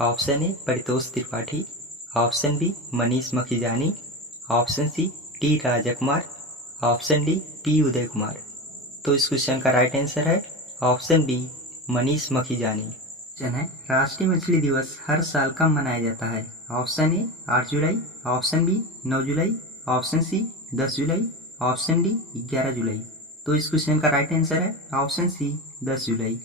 Option A Paritosh Tripathi, option B Manish Makhijani, option C T Rajkumar, option D P Uday Kumar. तो इस क्वेश्चन का राइट आंसर है option B Manish Makhijani. Question है राष्ट्रीय मछली दिवस हर साल कब मनाया जाता है। ऑप्शन ए 8 जुलाई, ऑप्शन बी 9 जुलाई, ऑप्शन सी 10 जुलाई, ऑप्शन डी 11 जुलाई। तो इस क्वेश्चन का राइट आंसर है ऑप्शन सी 10 जुलाई।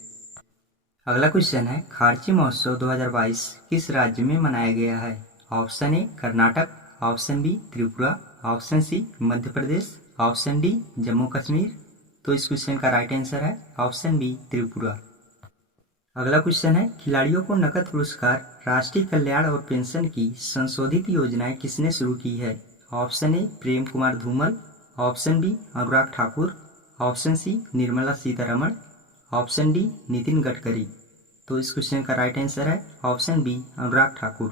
अगला क्वेश्चन है खारची महोत्सव 2022 किस राज्य में मनाया गया है। Option A Karnataka, option B Tripura, option C Madhya Pradesh, option D Jammu Kashmir. तो इस क्वेश्चन का राइट आंसर है ऑप्शन बी त्रिपुरा। अगला क्वेश्चन है खिलाड़ियों को नकद पुरस्कार राष्ट्रीय कल्याण और पेंशन की संशोधित योजनाएं किसने शुरू की है। Option A Prem Kumar Dhumal, option B Anurag Thakur, option C Nirmala Sitharaman, option D Nitin Gadkari. तो इस क्वेश्चन का राइट आंसर है ऑप्शन बी अनुराग ठाकुर।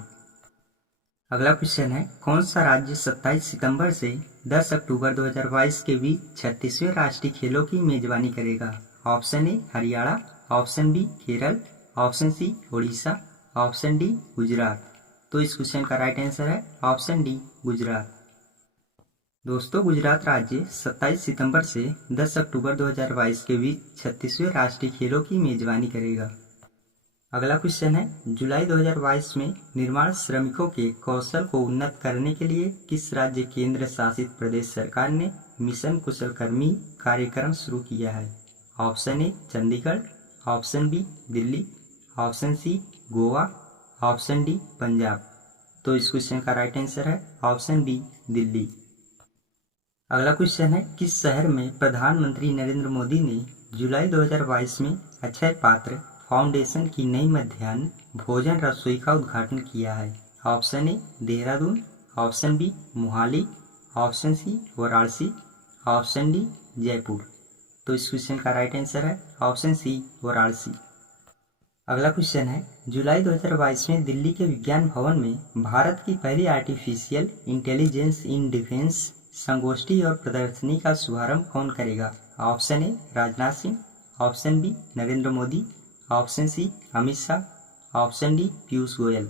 अगला क्वेश्चन है कौन सा राज्य 27 सितंबर से 10 अक्टूबर 2022 के बीच 36वें राष्ट्रीय खेलों की मेजबानी करेगा। Option A Haryana, option B Kerala, option C Orissa, option D Gujarat. तो इस क्वेश्चन का राइट आंसर है ऑप्शन डी गुजरात। दोस्तों गुजरात राज्य 27 सितंबर से 10 अक्टूबर 2022 के बीच 36वें राष्ट्रीय खेलों की मेजबानी करेगा। अगला क्वेश्चन है जुलाई 2022 में निर्माण श्रमिकों के कौशल को उन्नत करने के लिए किस राज्य केंद्र शासित प्रदेश सरकार ने मिशन कुशल कर्मी कार्यक्रम शुरू किया है। Option A Chandigarh, option B Delhi, option C Goa, option D Punjab. तो इस क्वेश्चन का राइट आंसर है ऑप्शन बी दिल्ली। अगला क्वेश्चन है किस शहर में प्रधानमंत्री नरेंद्र मोदी ने जुलाई 2022 में अक्षय पात्र फाउंडेशन की नई मध्याह्न भोजन रसोई का उद्घाटन किया है। Option A Dehradun, option B Mohali, option C Varanasi, option D Jaipur. तो इस क्वेश्चन का राइट आंसर है ऑप्शन सी वाराणसी। अगला क्वेश्चन है जुलाई 2022 में दिल्ली के विज्ञान भवन में भारत की पहली आर्टिफिशियल इंटेलिजेंस इन डिफेंस संगोष्ठी और प्रदर्शनी का शुभारंभ कौन करेगा? Option A Rajnath Singh, option B Narendra Modi, option C Amit Shah, option D Piyush Goyal.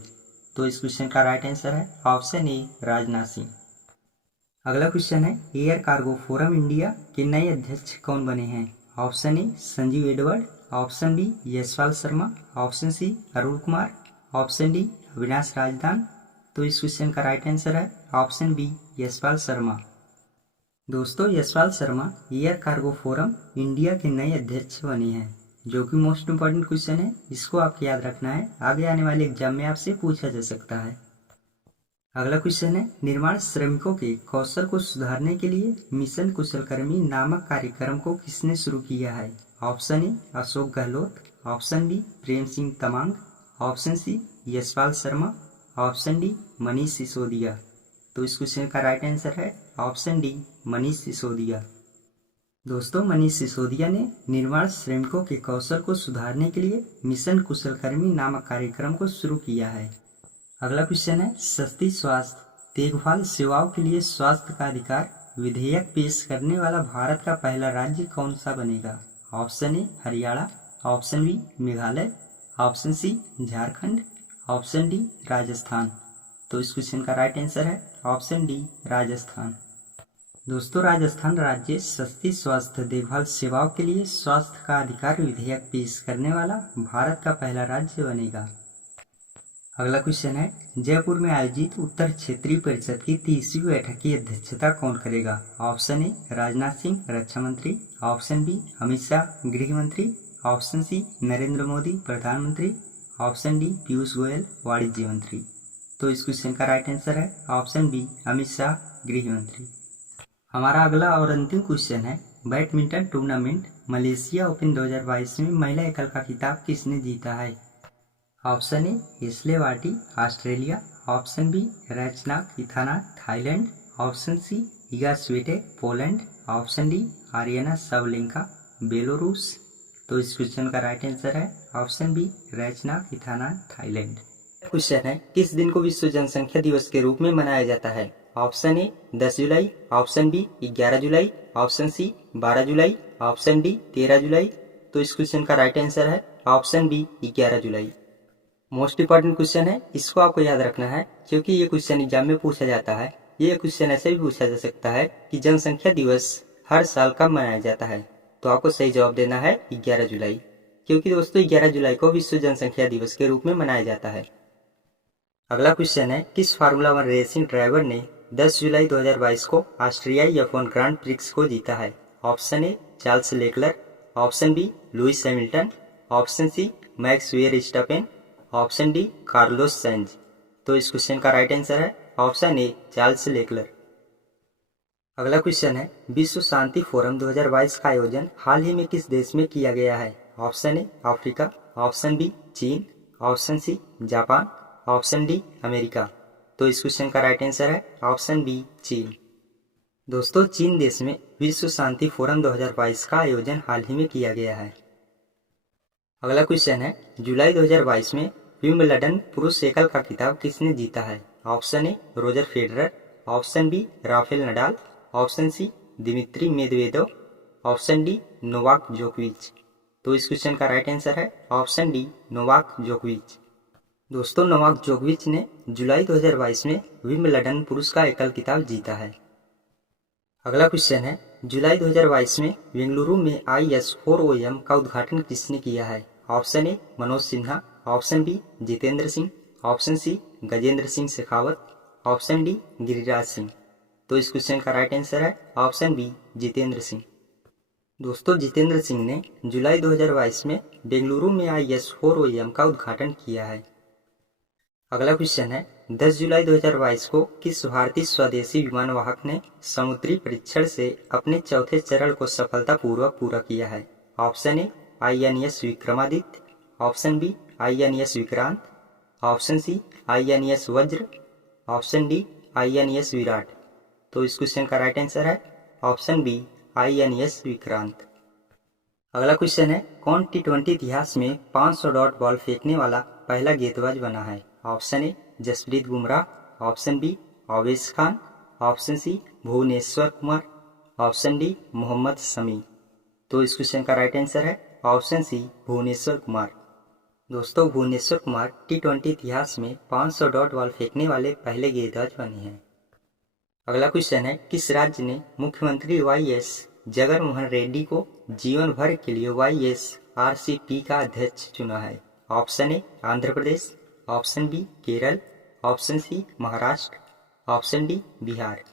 तो इस क्वेश्चन का राइट आंसर है ऑप्शन ए राजनाथ सिंह। अगला क्वेश्चन है एयर कार्गो फोरम इंडिया के नए अध्यक्ष कौन बने हैं? Option A Sanjeev Edward, option B Yashpal Sharma, option C Arun Kumar, option D Avinash Rajdan. तो इस क्वेश्चन का राइट आंसर है ऑप्शन बी यशपाल शर्मा। दोस्तों Yashpal Sharma air cargo forum India के नए अध्यक्ष बने हैं, जो कि मोस्ट इम्पोर्टेंट क्वेश्चन है, इसको आपको याद रखना है, आगे आने वाले एग्जाम में आपसे पूछा जा सकता है। अगला क्वेश्चन है निर्माण श्रमिकों के कौशल को सुधारने के लिए मिशन कुशलकर्मी नामक कार्यक्रम को किसने शुरू किया है? Option A Ashok Gehlot, option B Prem Singh Tamang, option C Yashpal Sharma, option D Manish Sisodia. तो इस क्वेश्चन का राइट आंसर है ऑप्शन डी मनीष सिसोदिया। दोस्तों मनीष सिसोदिया ने निर्माण श्रमिकों के कौशल को सुधारने के लिए मिशन कुशलकर्मी नामक कार्यक्रम को शुरू किया है। अगला क्वेश्चन है सस्ती स्वास्थ्य देखभाल सेवाओं के लिए स्वास्थ्य का अधिकार विधेयक पेश करने वाला भारत का पहला राज्य कौन सा बनेगा? Option A Haryana, option B Meghalaya, option C Jharkhand, option D Rajasthan. तो इस क्वेश्चन का राइट आंसर है ऑप्शन डी राजस्थान। दोस्तों राजस्थान राज्य सस्ती स्वास्थ्य देखभाल सेवाओं के लिए स्वास्थ्य का अधिकार विधेयक पेश करने वाला भारत का पहला राज्य बनेगा। अगला क्वेश्चन है जयपुर में आयोजित उत्तर क्षेत्रीय परिषद की 30वीं बैठक की अध्यक्षता कौन करेगा? ऑप्शन ए राजनाथ सिंह रक्षा मंत्री, ऑप्शन बी अमित शाह गृह मंत्री, ऑप्शन सी नरेंद्र मोदी प्रधानमंत्री, ऑप्शन डी पीयूष गोयल वाणिज्य मंत्री। तो इस क्वेश्चन का राइट आंसर है ऑप्शन बी अमित शाह गृह मंत्री। हमारा अगला और अंतिम क्वेश्चन है बैडमिंटन टूर्नामेंट मलेशिया ओपन 2022 में महिला एकल का खिताब किसने जीता है? Option A Ashleigh Barty Australia, option B Ratchanok Intanon Thailand, option C Iga Swiatek Poland, option D Aryna Sabalenka Belarus. तो इस क्वेश्चन का राइट आंसर है option B Ratchanok Intanon Thailand. Question है किस दिन को विश्व जनसंख्या दिवस के रूप में मनाया जाता है? ऑप्शन ए 10 जुलाई, ऑप्शन बी 11 जुलाई, ऑप्शन सी 12 जुलाई, ऑप्शन डी 13 जुलाई। तो इस क्वेश्चन का राइट आंसर है ऑप्शन बी 11 जुलाई। मोस्ट इंपॉर्टेंट क्वेश्चन है, इसको आपको याद रखना है क्योंकि ये क्वेश्चन एग्जाम में पूछा जाता है। ये क्वेश्चन ऐसे भी पूछा जा सकता है कि जनसंख्या दिवस हर साल कब मनाया जाता है? तो आपको सही जवाब देना है 11 जुलाई, क्योंकि दोस्तों 11 जुलाई को विश्व जनसंख्या दिवस के रूप में मनाया जाता है। अगला क्वेश्चन है किस फार्मूला 1 रेसिंग ड्राइवर ने 10 जुलाई 2022 को ऑस्ट्रियाई F1 ग्रांड प्रिक्स को जीता है? Option A Charles Leclerc, option B Lewis Hamilton, option C Max Verstappen, option D Carlos Sainz. तो इस क्वेश्चन का राइट आंसर है ऑप्शन ए चार्ल्स लेक्लर। अगला क्वेश्चन है विश्व शांति फोरम 2022 का आयोजन हाल ही में किस देश में किया गया है? Option A Africa, option B चीन, option C Japan, option D America. तो इस क्वेश्चन का राइट आंसर है ऑप्शन बी चीन। दोस्तों चीन देश में विश्व शांति फोरम 2022 का आयोजन हाल ही में किया गया है। अगला क्वेश्चन है जुलाई 2022 में विंबलडन पुरुष एकल का खिताब किसने जीता है? Option A Roger Federer, option B Rafael Nadal, option C Dmitry Medvedev, option D Novak जोकोविच। तो इस क्वेश्चन का राइट आंसर है ऑप्शन डी नोवाक जोकोविच। दोस्तों नोवाक जोकोविच ने जुलाई 2022 में विंबलडन पुरुष का एकल खिताब जीता है। अगला क्वेश्चन है जुलाई 2022 में बेंगलुरु में IS4OM का उद्घाटन किसने किया है? Option A Manoj Sinha, option B Jitendra Singh, option C Gajendra Singh Shekhawat, option D Giriraj Singh. तो इस क्वेश्चन का राइट आंसर है ऑप्शन बी जितेंद्र सिंह। दोस्तों जितेंद्र सिंह ने जुलाई 2022 में बेंगलुरु में IS4OM का उद्घाटन किया है। अगला क्वेश्चन है 10 जुलाई 2022 को किस भारतीय स्वदेशी विमान वाहक ने समुद्री परीक्षण से अपने चौथे चरण को सफलतापूर्वक पूरा किया है? Option A INS Vikramaditya, option B INS Vikrant, option C INS Vajra, option D INS Viraat. तो इस क्वेश्चन का राइट आंसर है ऑप्शन बी INS विक्रांत। अगला क्वेश्चन है कौन T20 इतिहास में 500 डॉट बॉल फेंकने वाला पहला गेंदबाज बना है? Option A Jasprit Bumrah, option B Avesh Khan, option C Bhuvneshwar Kumar, option D Mohammed Shami. तो इस क्वेश्चन का राइट आंसर है ऑप्शन सी भुवनेश्वर कुमार। दोस्तों भुवनेश्वर कुमार T20 इतिहास में 500 डॉट बॉल फेंकने वाले पहले गेंदबाज बने हैं। अगला क्वेश्चन है किस राज्य ने मुख्यमंत्री YS जगनमोहन रेड्डी को जीवन भर के लिए YSRCP का अध्यक्ष चुना है? Option A Andhra Pradesh, option B Kerala, option C Maharashtra, option D Bihar.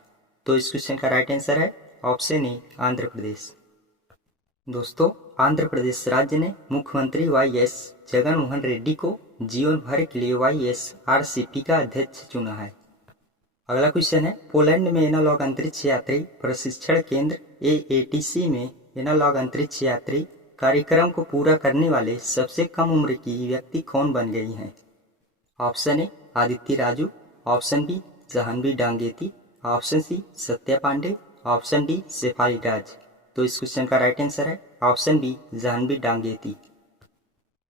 तो इस क्वेश्चन का राइट आंसर है ऑप्शन ए आंध्र प्रदेश। दोस्तों आंध्र प्रदेश राज्य ने मुख्यमंत्री YS जगनमोहन रेड्डी को जीवन भर के लिए YSRCP का अध्यक्ष चुना है। अगला क्वेश्चन है पोलैंड में एनालॉग अंतरिक्ष यात्री प्रशिक्षण केंद्र AATC में एनालॉग अंतरिक्ष यात्री कार्यक्रम को पूरा करने वाले सबसे कम उम्र की व्यक्ति कौन बन गई हैं? Option A Aditya Raju, option B Jahnavi Dangeti, option C Satya Pandey, option D Shefali Raj. तो इस क्वेश्चन का राइट आंसर है ऑप्शन बी जाह्नवी डांगेती।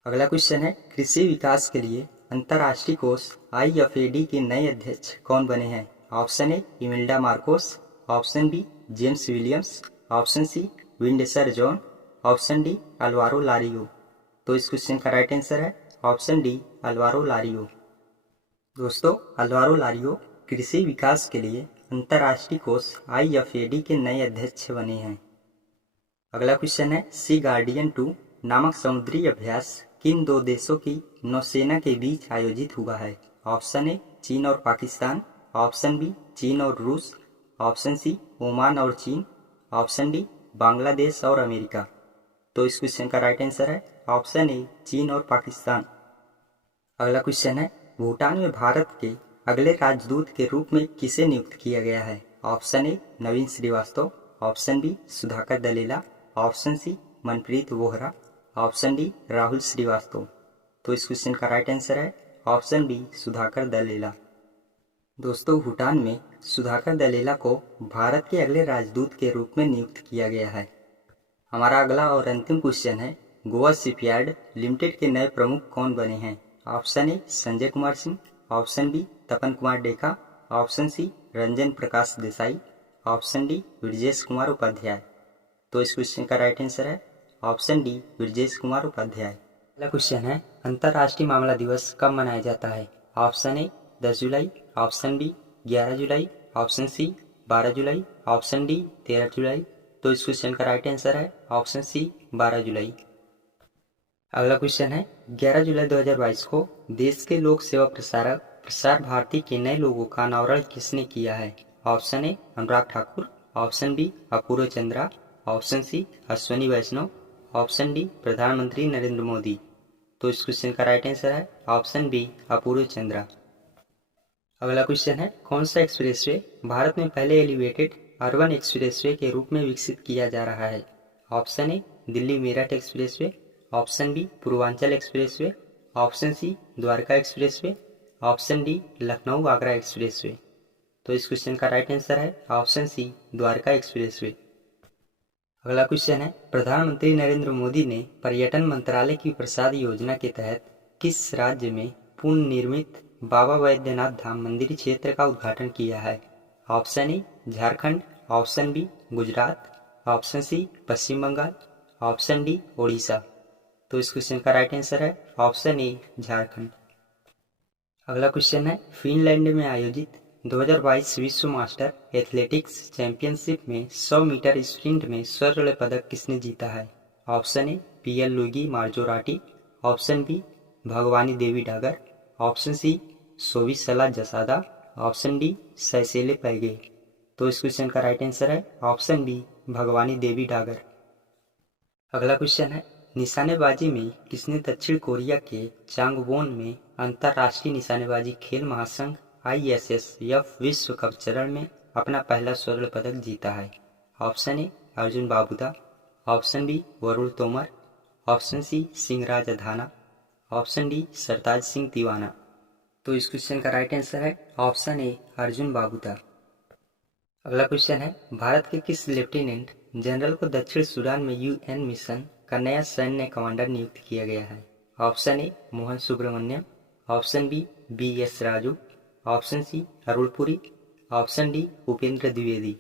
अगला क्वेश्चन है कृषि विकास के लिए अंतर्राष्ट्रीय कोष IFAD के नए अध्यक्ष कौन बने हैं? Option A Imelda Marcos, option B James Williams, option C Windsor John, option D Alvaro Lario. तो इस क्वेश्चन का राइट आंसर है ऑप्शन डी अल्वारो लारियो। दोस्तों अल्वारो लारियो कृषि विकास के लिए अंतर्राष्ट्रीय कोष IFAD के नए अध्यक्ष बने हैं। अगला क्वेश्चन है सी गार्डियन 2 नामक समुद्री अभ्यास किन दो देशों की नौसेना के बीच आयोजित हुआ है? ऑप्शन ए चीन और पाकिस्तान, ऑप्शन बी चीन और रूस, ऑप्शन सी ओमान और चीन, ऑप्शन डी बांग्लादेश और अमेरिका। तो इस क्वेश्चन का राइट आंसर है ऑप्शन ए चीन और पाकिस्तान। अगला क्वेश्चन है भूटान में भारत के अगले राजदूत के रूप में किसे नियुक्त किया गया है? Option A Naveen Srivastava, option B Sudhakar Dalela, option C Manpreet Vohra, option D Rahul Srivastava. तो इस क्वेश्चन का राइट आंसर है ऑप्शन बी सुधाकर दलेला। दोस्तों भूटान में सुधाकर दलेला को भारत के अगले राजदूत के रूप में नियुक्त किया गया है। हमारा अगला और अंतिम क्वेश्चन है गोवा शिपयार्ड लिमिटेड के नए प्रमुख कौन बने हैं? Option A Sanjay Kumar Singh, option B Tapan Kumar Deka, option C Ranjan Prakash Desai, option D Brajesh Kumar Upadhyay. तो इस क्वेश्चन का राइट आंसर है ऑप्शन डी ब्रजेश कुमार उपाध्याय। अगला क्वेश्चन है अंतर्राष्ट्रीय मामला दिवस कब मनाया जाता है? ऑप्शन ए 10 जुलाई, ऑप्शन बी 11 जुलाई, ऑप्शन सी 12 जुलाई, ऑप्शन डी 13 जुलाई। तो इस क्वेश्चन का राइट आंसर है ऑप्शन सी 12 जुलाई। अगला क्वेश्चन है 11 जुलाई 2022 को देश के लोक सेवा प्रसारक प्रसार भारती के नए लोगों का अनावरण किसने किया है? Option A Anurag Thakur, option B Apurva Chandra, option C Ashwini Vaishnaw, option D प्रधानमंत्री नरेंद्र मोदी। तो इस क्वेश्चन का राइट आंसर है ऑप्शन बी अपूर्व चंद्रा। अगला क्वेश्चन है कौन सा एक्सप्रेसवे भारत में पहले एलिवेटेड अर्बन एक्सप्रेसवे के रूप में विकसित किया जा रहा है? Option A Delhi Meerut expressway, option B Purvanchal expressway, option C Dwarka expressway, option D Lucknow Agra expressway. तो इस क्वेश्चन का राइट आंसर है ऑप्शन सी द्वारका एक्सप्रेसवे। अगला क्वेश्चन है प्रधानमंत्री नरेंद्र मोदी ने पर्यटन मंत्रालय की प्रसाद योजना के तहत किस राज्य में पुनर्निर्मित बाबा वैद्यनाथ धाम मंदिर क्षेत्र का उद्घाटन किया है? Option A Jharkhand, option B Gujarat, option C Paschim Bangal, option D Odisha. तो इस क्वेश्चन का राइट आंसर है ऑप्शन ए झारखंड। अगला क्वेश्चन है फिनलैंड में आयोजित 2022 विश्व मास्टर एथलेटिक्स चैंपियनशिप में 100 मीटर स्प्रिंट में स्वर्ण पदक किसने जीता है? Option A PL Luigi Marzorati, option B Bhagwani Devi Dagar, option C सोविसला जसादा, ऑप्शन डी सैसेले पैगे। तो इस क्वेश्चन का राइट आंसर है ऑप्शन बी भगवानी देवी डागर। अगला क्वेश्चन है निशानेबाजी में किसने दक्षिण कोरिया के चांगवोन में अंतर्राष्ट्रीय निशानेबाजी खेल महासंघ ISSF विश्व कप चरण में अपना पहला स्वर्ण पदक जीता है? Option A Arjun Babuta, option B Varun Tomar, option C Singhraj Adhana, option D Sartaj Singh Tiwana. तो इस क्वेश्चन का राइट आंसर है ऑप्शन ए अर्जुन बाबूदा। अगला क्वेश्चन है भारत के किस लेफ्टिनेंट जनरल को दक्षिण सूडान में UN मिशन का नया सैन्य कमांडर नियुक्त किया गया है? Option A Mohan Subramaniam, option B BS Raju, option C Arun Puri, option D Upendra Dwivedi.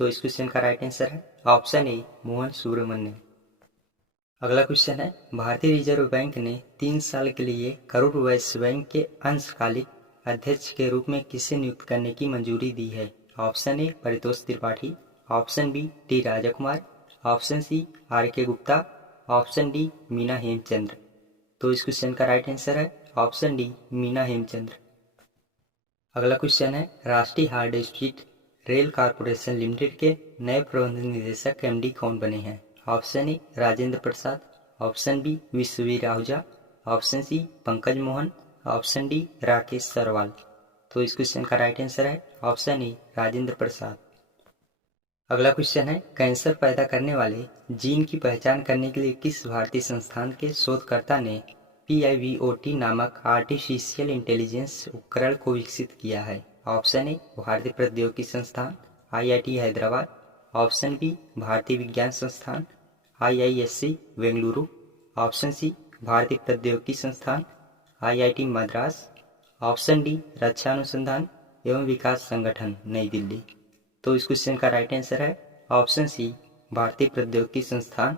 तो इस क्वेश्चन का राइट आंसर है ऑप्शन ए मोहन सुब्रमण्यम। अगला क्वेश्चन है, भारतीय रिजर्व बैंक ने 3 साल के लिए करूर वैश्य बैंक के अंशकालिक अध्यक्ष के रूप में किसे नियुक्त करने की मंजूरी दी है? Option A Paritosh Tripathi, option B T Raja Kumar, option C R K Gupta, option D Meena Hemchandra. तो इस क्वेश्चन का राइट आंसर है ऑप्शन डी मीना हेमचंद्र। अगला क्वेश्चन है, राष्ट्रीय hard speed rail corporation limited के नए प्रबंध निदेशक एमडी कौन बने हैं? Option A Rajendra Prasad, option B Vishwavir Ahuja, option C Pankaj Mohan, option D Rakesh Sarwal. तो इस क्वेश्चन का राइट आंसर है ऑप्शन ए राजेंद्र प्रसाद। अगला क्वेश्चन है, कैंसर पैदा करने वाले जीन की पहचान करने के लिए किस भारतीय संस्थान के शोधकर्ता ने PIVOT नामक आर्टिफिशियल इंटेलिजेंस उपकरण को विकसित किया है? ऑप्शन ए भारतीय प्रौद्योगिकी संस्थान IIT हैदराबाद, ऑप्शन बी भारतीय विज्ञान संस्थान IISc बेंगलुरु, ऑप्शन सी भारतीय प्रौद्योगिकी संस्थान IIT मद्रास, ऑप्शन डी रक्षा अनुसंधान एवं विकास संगठन नई दिल्ली। तो इस क्वेश्चन का राइट आंसर है ऑप्शन सी भारतीय प्रौद्योगिकी संस्थान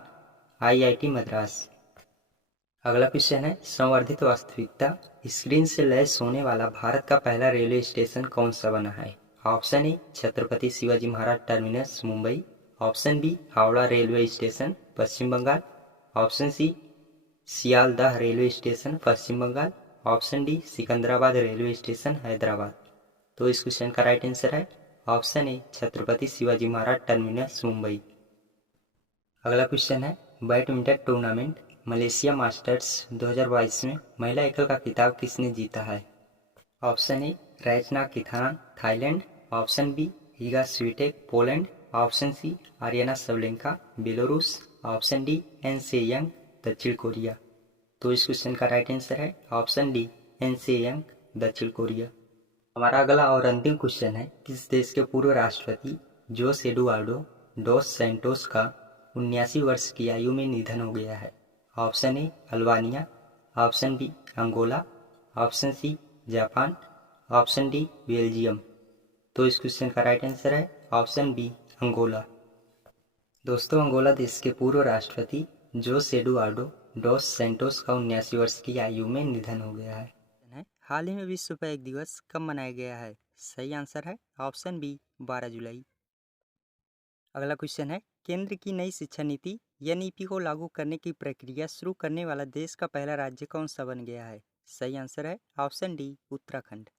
IIT मद्रास। अगला क्वेश्चन है, संवर्धित वास्तविकता स्क्रीन से लैस होने वाला भारत का पहला रेलवे स्टेशन कौन सा बना है? Option A Chhatrapati Shivaji Maharaj terminus Mumbai, option B Howrah railway station Paschim Bangal, option C Sealdah railway station Paschim Bangal, option D Secunderabad railway station Hyderabad. तो इस क्वेश्चन का राइट आंसर है option A Chhatrapati Shivaji Maharaj terminus Mumbai. अगला क्वेश्चन है, बैडमिंटन टूर्नामेंट मलेशिया मास्टर्स 2022 में महिला एकल का खिताब किसने जीता है? Option A Ratchanok Intanon Thailand, option B Iga Swiatek Poland, option C Aryna Sabalenka Belarus, option D An Se Young दक्षिण कोरिया। तो इस क्वेश्चन का राइट आंसर है option D An Se Young दक्षिण कोरिया। हमारा अगला और अंतिम क्वेश्चन है, किस देश के पूर्व राष्ट्रपति जोस एडुआर्डो डोस सैंटोस का 79 वर्ष की आयु में निधन हो गया है? Option A Albania, option B Angola, option C Japan, option D Belgium. तो इस क्वेश्चन का राइट आंसर है ऑप्शन बी अंगोला। दोस्तों, अंगोला देश के पूर्व राष्ट्रपति जोस एडुआर्डो डोस सैंटोस का 79 वर्ष की आयु में निधन हो गया है। हाल ही में विश्व पैग दिवस कब मनाया गया है? सही आंसर है ऑप्शन बी 12 जुलाई। अगला क्वेश्चन है, केंद्र की नई शिक्षा नीति NEP को लागू करने की प्रक्रिया शुरू करने वाला देश का पहला राज्य कौन सा बन गया है? सही आंसर है ऑप्शन डी उत्तराखंड।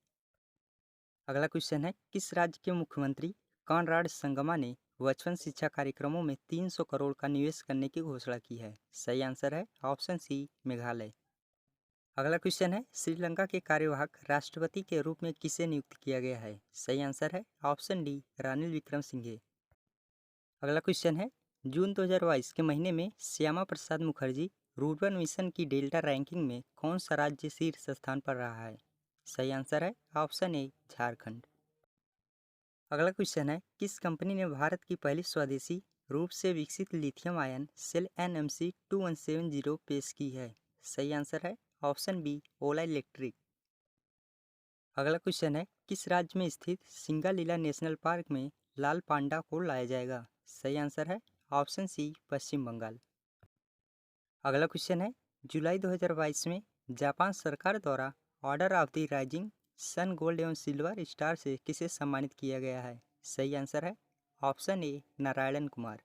अगला क्वेश्चन है, किस राज्य के मुख्यमंत्री कॉनराड संगमा ने बचपन शिक्षा कार्यक्रमों में 300 करोड़ का निवेश करने की घोषणा की है? सही आंसर है ऑप्शन सी मेघालय। अगला क्वेश्चन है, श्रीलंका के कार्यवाहक राष्ट्रपति के रूप में किसे नियुक्त किया गया है? सही आंसर है ऑप्शन डी रानिल विक्रमसिंघे। अगला क्वेश्चन है, जून 2022 के महीने में श्यामा प्रसाद मुखर्जी रूर्बन मिशन की डेल्टा रैंकिंग में कौन सा राज्य शीर्ष स्थान पर रहा है? सही आंसर है ऑप्शन ए झारखंड। अगला क्वेश्चन है, किस कंपनी ने भारत की पहली स्वदेशी रूप से विकसित लिथियम आयन सेल NMC 2170 पेश की है? सही आंसर है ऑप्शन बी ओला इलेक्ट्रिक। अगला क्वेश्चन है, किस राज्य में स्थित सिंगालीला नेशनल पार्क में लाल पांडा को लाया जाएगा? सही आंसर है ऑप्शन सी पश्चिम बंगाल। अगला क्वेश्चन है, जुलाई 2022 में जापान सरकार द्वारा order of the rising sun gold एवं सिल्वर स्टार से किसे सम्मानित किया गया है? सही आंसर है ऑप्शन ए नारायण कुमार।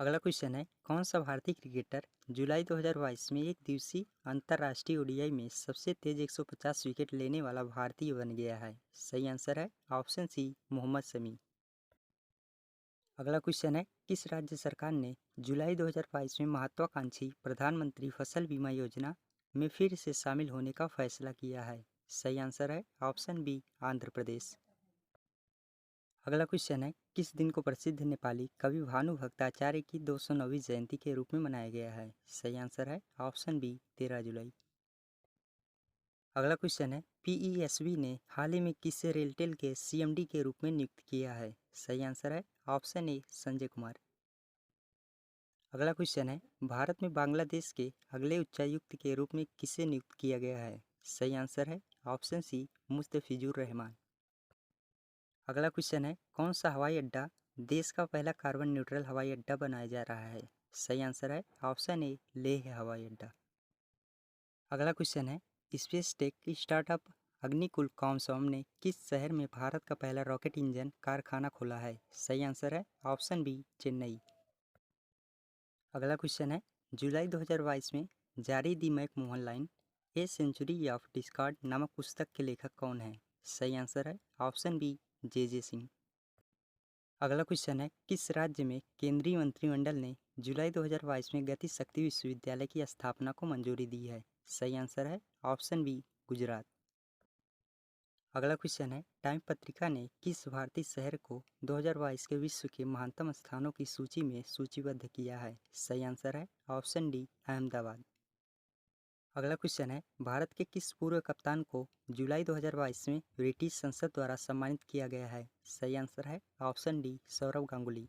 अगला क्वेश्चन है, कौन सा भारतीय क्रिकेटर जुलाई 2022 में एक दिवसीय अंतर्राष्ट्रीय ODI में सबसे तेज 150 विकेट लेने वाला भारतीय बन गया है? सही आंसर है ऑप्शन सी मोहम्मद शमी। अगला क्वेश्चन है, किस राज्य सरकार ने जुलाई 2022 में महत्वाकांक्षी प्रधानमंत्री फसल बीमा योजना में फिर से शामिल होने का फैसला किया है? सही आंसर है ऑप्शन बी आंध्र प्रदेश। अगला क्वेश्चन है, किस दिन को प्रसिद्ध नेपाली कवि भानु भट्टाचार्य की 209वीं जयंती के रूप में मनाया गया है? सही आंसर है ऑप्शन बी 13 जुलाई। अगला क्वेश्चन है, PESB ने हाल ही में किसे रेलटेल के CMD के रूप में नियुक्त किया है? सही आंसर है ऑप्शन ए संजय कुमार। अगला क्वेश्चन है, भारत में बांग्लादेश के अगले उच्चायुक्त के रूप में किसे नियुक्त किया गया है? सही आंसर है ऑप्शन सी मुस्तफिजुर रहमान। अगला क्वेश्चन है, कौन सा हवाई अड्डा देश का पहला कार्बन न्यूट्रल हवाई अड्डा बनाया जा रहा है? सही आंसर है ऑप्शन ए, लेह हवाई अड्डा। अगला क्वेश्चन है, स्पेस टेक स्टार्टअप अग्निकुल कॉमसॉम ने किस शहर में भारत का पहला रॉकेट इंजन कारखाना खोला है? सही आंसर है ऑप्शन बी, चेन्नई। अगला क्वेश्चन है, जुलाई 2022 में जारी the McMahon line a century of discord नामक पुस्तक के लेखक कौन है? सही आंसर है ऑप्शन बी, जे सिंह। अगला क्वेश्चन है, किस राज्य में केंद्रीय मंत्रिमंडल ने जुलाई 2022 में गति शक्ति विश्वविद्यालय की स्थापना को मंजूरी दी है? सही आंसर है ऑप्शन बी, गुजरात। अगला क्वेश्चन है, टाइम पत्रिका ने किस भारतीय शहर को 2022 के विश्व के महानतम स्थानों की सूची में सूचीबद्ध किया है? सही आंसर है ऑप्शन डी, अहमदाबाद। अगला क्वेश्चन है, भारत के किस पूर्व कप्तान को जुलाई 2022 में ब्रिटिश संसद द्वारा सम्मानित किया गया है? सही आंसर है ऑप्शन डी, सौरव गांगुली।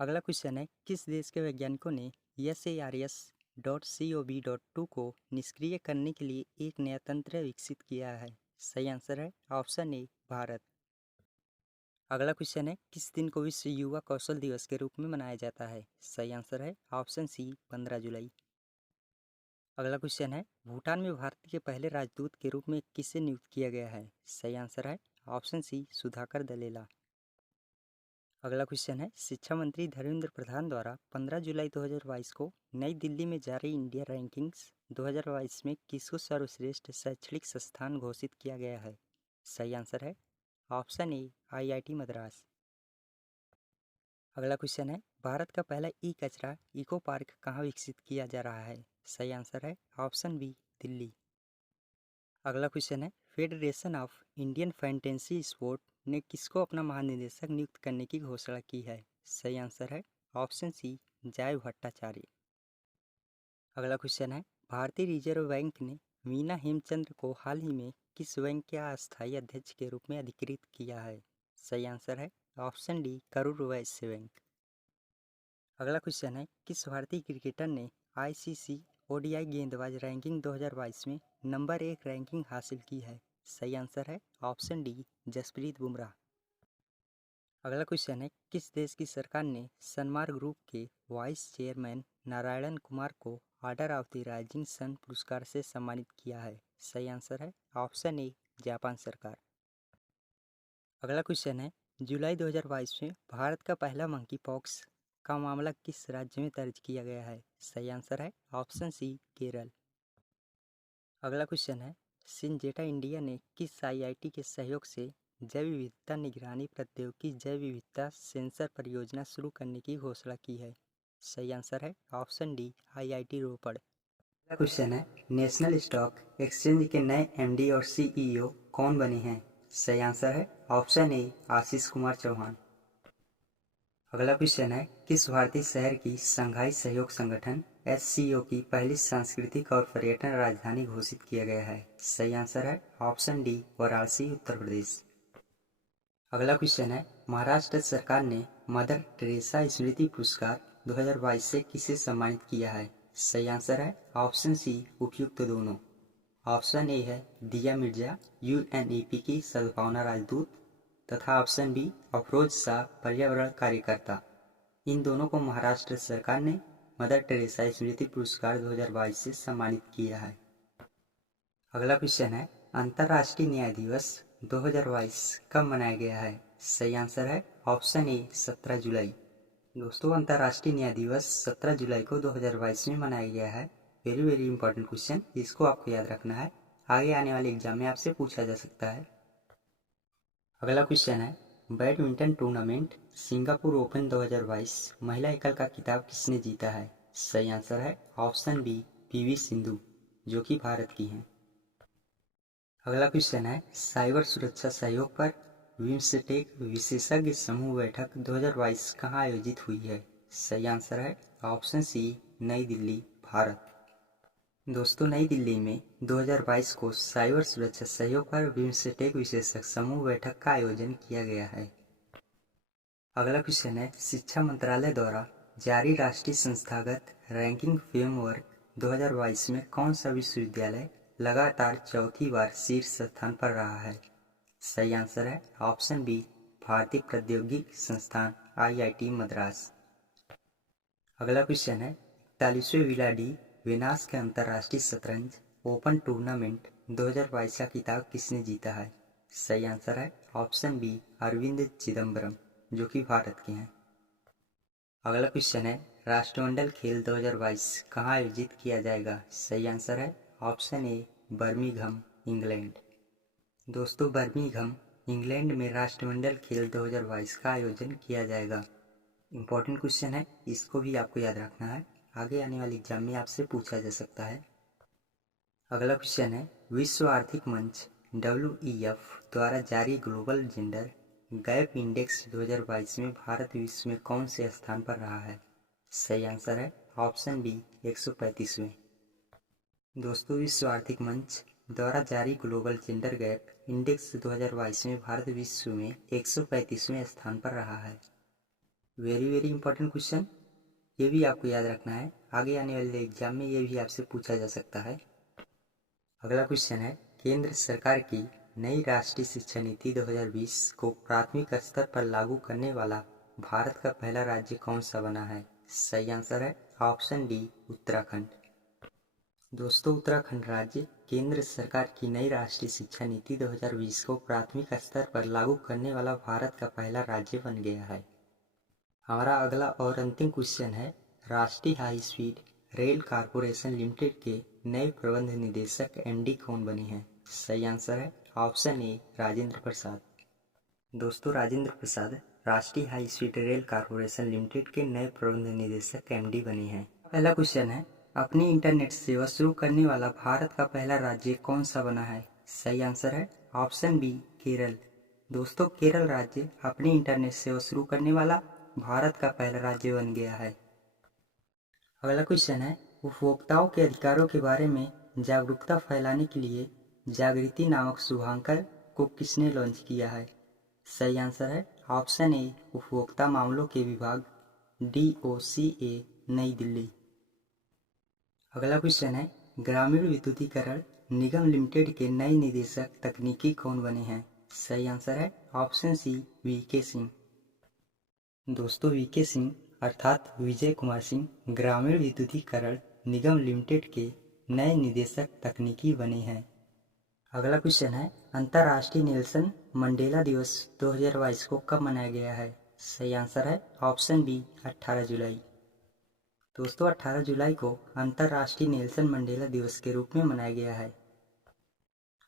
अगला क्वेश्चन है, किस देश के वैज्ञानिकों ने SARS.CoV.2 को निष्क्रिय करने के लिए एक नया तंत्र विकसित किया है? सही आंसर है ऑप्शन ए, भारत। अगला क्वेश्चन है, किस दिन को विश्व युवा कौशल दिवस के रूप में मनाया जाता है? सही आंसर है ऑप्शन सी, 15 जुलाई। अगला क्वेश्चन है, भूटान में भारत के पहले राजदूत के रूप में किसे नियुक्त किया गया है? सही आंसर है ऑप्शन सी, सुधाकर दलेला। अगला क्वेश्चन है, शिक्षा मंत्री धर्मेंद्र प्रधान द्वारा 15 जुलाई 2022 को नई दिल्ली में जारी इंडिया रैंकिंग्स 2022 में किसको सर्वश्रेष्ठ शैक्षणिक संस्थान घोषित किया गया है? सही आंसर है ऑप्शन ए, IIT मद्रास। अगला क्वेश्चन है, भारत का पहला ई कचरा इको पार्क कहाँ विकसित किया जा रहा है? सही आंसर है ऑप्शन बी, दिल्ली। अगला क्वेश्चन है, federation of Indian fantasy sport ने किसको अपना महानिदेशक नियुक्त करने की घोषणा की है? सही आंसर है ऑप्शन सी, जय भट्टाचार्य। अगला क्वेश्चन है, भारतीय रिजर्व बैंक ने मीना हेमचंद्र को हाल ही में किस बैंक के अस्थायी अध्यक्ष के रूप में अधिकृत किया है? सही आंसर है option D, Karur Vysya bank. अगला क्वेश्चन है, किस भारतीय क्रिकेटर ने ICC ODI गेंदबाज रैंकिंग 2022 में नंबर 1 रैंकिंग हासिल की है? सही आंसर है ऑप्शन डी, जसप्रीत बुमराह। अगला क्वेश्चन है, किस देश की सरकार ने सनमार्ग ग्रुप के वाइस चेयरमैन नारायण कुमार को order of the rising sun पुरस्कार से सम्मानित किया है? सही आंसर है ऑप्शन ए, जापान सरकार। अगला क्वेश्चन है, जुलाई 2022 में भारत का पहला मंकी पॉक्स का मामला किस राज्य में दर्ज किया गया है? सही आंसर है ऑप्शन सी, केरल। अगला क्वेश्चन है, सिंजेटा इंडिया ने किस IIT के सहयोग से जैव विविधता निगरानी प्रौद्योगिकी जैव विविधता सेंसर परियोजना शुरू करने की घोषणा की है? सही आंसर है ऑप्शन डी, IIT रोपड़। अगला क्वेश्चन है, नेशनल स्टॉक एक्सचेंज के नए MD और CEO कौन बने हैं? सही आंसर है ऑप्शन ए, आशीष कुमार चौहान। अगला क्वेश्चन है, किस भारतीय शहर की शंघाई सहयोग संगठन SCO की पहली सांस्कृतिक और पर्यटन राजधानी घोषित किया गया है? सही आंसर है ऑप्शन डी, वाराणसी उत्तर प्रदेश। अगला क्वेश्चन है, महाराष्ट्र सरकार ने मदर टेरेसा स्मृति पुरस्कार 2022 से किसे सम्मानित किया है? सही आंसर है ऑप्शन सी, उपयुक्त दोनों। ऑप्शन ए है दिया मिर्जा UNEP की सद्भावना राजदूत तथा ऑप्शन बी, अफरोज शाह पर्यावरण कार्यकर्ता। इन दोनों को महाराष्ट्र सरकार ने मदर टेरेसा स्मृति पुरस्कार 2022 से सम्मानित किया है। अगला क्वेश्चन है, अंतर्राष्ट्रीय न्याय दिवस 2022 कब मनाया गया है? सही आंसर है ऑप्शन ए, 17 जुलाई। दोस्तों, अंतर्राष्ट्रीय न्याय दिवस 17 जुलाई को 2022 में मनाया गया है। वेरी वेरी इंपॉर्टेंट क्वेश्चन, इसको आपको याद रखना है, आगे आने वाले एग्जाम में आपसे पूछा जा सकता है। अगला क्वेश्चन है, बैडमिंटन टूर्नामेंट सिंगापुर ओपन 2022 महिला एकल का खिताब किसने जीता है? सही आंसर है ऑप्शन बी, PV सिंधु, जो कि भारत की हैं। अगला क्वेश्चन है, साइबर सुरक्षा सहयोग पर बिम्स्टेक विशेषज्ञ समूह बैठक 2022 कहाँ आयोजित हुई है? सही आंसर है ऑप्शन सी, नई दिल्ली, भारत। दोस्तों, नई दिल्ली में 2022 को साइबर सुरक्षा सहयोग पर बिम्स्टेक विशेषज्ञ समूह बैठक का आयोजन किया गया है। अगला क्वेश्चन है, शिक्षा मंत्रालय द्वारा जारी राष्ट्रीय संस्थागत रैंकिंग फ्रेमवर्क 2022 में कौन सा विश्वविद्यालय लगातार चौथी बार शीर्ष स्थान पर रहा है? सही आंसर है ऑप्शन बी, भारतीय प्रौद्योगिकी संस्थान IIT मद्रास। अगला क्वेश्चन है 41वें विला वेनास के अंतर्राष्ट्रीय शतरंज ओपन टूर्नामेंट 2022 का खिताब किसने जीता है? सही आंसर है ऑप्शन बी अरविंद चिदम्बरम, जो कि भारत के हैं। अगला क्वेश्चन है राष्ट्रमंडल खेल 2022 कहाँ आयोजित किया जाएगा? सही आंसर है ऑप्शन ए बर्मिंघम, इंग्लैंड। दोस्तों, बर्मिंघम इंग्लैंड में राष्ट्रमंडल खेल 2022 का आयोजन किया जाएगा। इंपॉर्टेंट क्वेश्चन है, इसको भी आपको याद रखना है, आगे आने वाली एग्जाम में आपसे पूछा जा सकता है। अगला क्वेश्चन है विश्व आर्थिक मंच WEF द्वारा जारी ग्लोबल जेंडर गैप इंडेक्स 2022 में भारत विश्व में कौन से स्थान पर रहा है? सही आंसर है ऑप्शन बी 135वें। दोस्तों, विश्व आर्थिक मंच द्वारा जारी ग्लोबल जेंडर गैप इंडेक्स 2022 में भारत विश्व में 135वें स्थान पर रहा है। वेरी इंपॉर्टेंट क्वेश्चन, ये भी आपको याद रखना है, आगे आने वाले एग्जाम में ये भी आपसे पूछा जा सकता है। अगला क्वेश्चन है केंद्र सरकार की नई राष्ट्रीय शिक्षा नीति 2020 को प्राथमिक स्तर पर लागू करने वाला भारत का पहला राज्य कौन सा बना है? सही आंसर है ऑप्शन डी उत्तराखंड। दोस्तों, उत्तराखंड राज्य केंद्र सरकार की नई राष्ट्रीय शिक्षा नीति 2020 को प्राथमिक स्तर पर लागू करने वाला भारत का पहला राज्य बन गया है। हमारा अगला और अंतिम क्वेश्चन है राष्ट्रीय high speed rail corporation limited के नए प्रबंध निदेशक MD कौन बने हैं? सही आंसर है ऑप्शन ए राजेंद्र प्रसाद। दोस्तों, राजेंद्र प्रसाद राष्ट्रीय high speed rail corporation limited के नए प्रबंध निदेशक MD बने हैं। पहला क्वेश्चन है अपनी इंटरनेट सेवा शुरू करने वाला भारत का पहला राज्य कौन सा बना है? सही आंसर है ऑप्शन बी केरल। दोस्तों, केरल राज्य अपनी इंटरनेट सेवा शुरू करने वाला भारत का पहला राज्य बन गया है। अगला क्वेश्चन है उपभोक्ताओं के अधिकारों के बारे में जागरूकता फैलाने के लिए जागृति नामक शुभांकर को किसने लॉन्च किया है? सही आंसर है ऑप्शन ए उपभोक्ता मामलों के विभाग DOCA नई दिल्ली। अगला क्वेश्चन है ग्रामीण विद्युतीकरण निगम लिमिटेड के नए निदेशक तकनीकी कौन बने हैं? सही आंसर है ऑप्शन सी VK सिंह। दोस्तों, VK सिंह अर्थात विजय कुमार सिंह ग्रामीण विद्युतीकरण निगम लिमिटेड के नए निदेशक तकनीकी बने हैं। अगला क्वेश्चन है अंतर्राष्ट्रीय नेल्सन मंडेला दिवस 2022 को कब मनाया गया है? सही आंसर है ऑप्शन बी 18 जुलाई। दोस्तों, 18 जुलाई को अंतर्राष्ट्रीय नेल्सन मंडेला दिवस के रूप में मनाया गया है।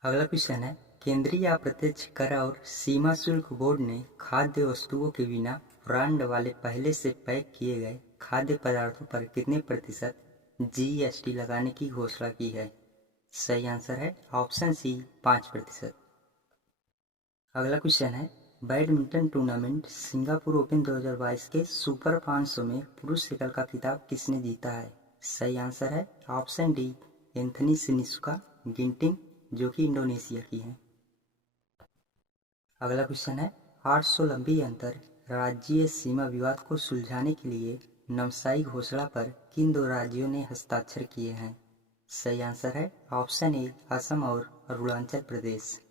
अगला क्वेश्चन है केंद्रीय अप्रत्यक्ष कर और सीमा शुल्क बोर्ड ने खाद्य वस्तुओं के बिना ब्रांड वाले पहले से पैक किए गए खाद्य पदार्थों पर कितने प्रतिशत GST लगाने की घोषणा की है? सही आंसर है ऑप्शन सी 5%। अगला क्वेश्चन है बैडमिंटन टूर्नामेंट सिंगापुर ओपन 2022 के सुपर 500 में पुरुष एकल का खिताब किसने जीता है? सही आंसर है option D Anthony Sinisuka Ginting, जो कि इंडोनेशिया की है। अगला क्वेश्चन है 800 लंबी अंतर राज्यीय सीमा विवाद को सुलझाने के लिए नमसाई घोषणा पर किन दो राज्यों ने हस्ताक्षर किए हैं? सही आंसर है ऑप्शन ए असम और अरुणाचल प्रदेश।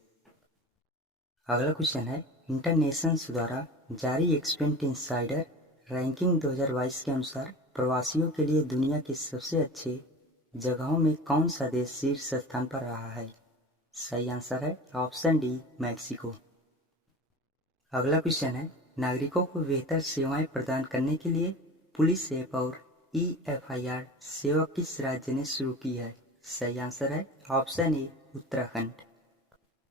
अगला क्वेश्चन है इंटरनेशंस द्वारा जारी एक्सपेंट इंसाइडर रैंकिंग 2022 के अनुसार प्रवासियों के लिए दुनिया के सबसे अच्छे जगहों में कौन सा देश शीर्ष स्थान पर रहा है? सही आंसर है ऑप्शन डी मैक्सिको। अगला क्वेश्चन है नागरिकों को बेहतर सेवाएं प्रदान करने के लिए पुलिस ऐप और EFIR सेवा किस राज्य ने शुरू की है? सही आंसर है ऑप्शन ए उत्तराखंड।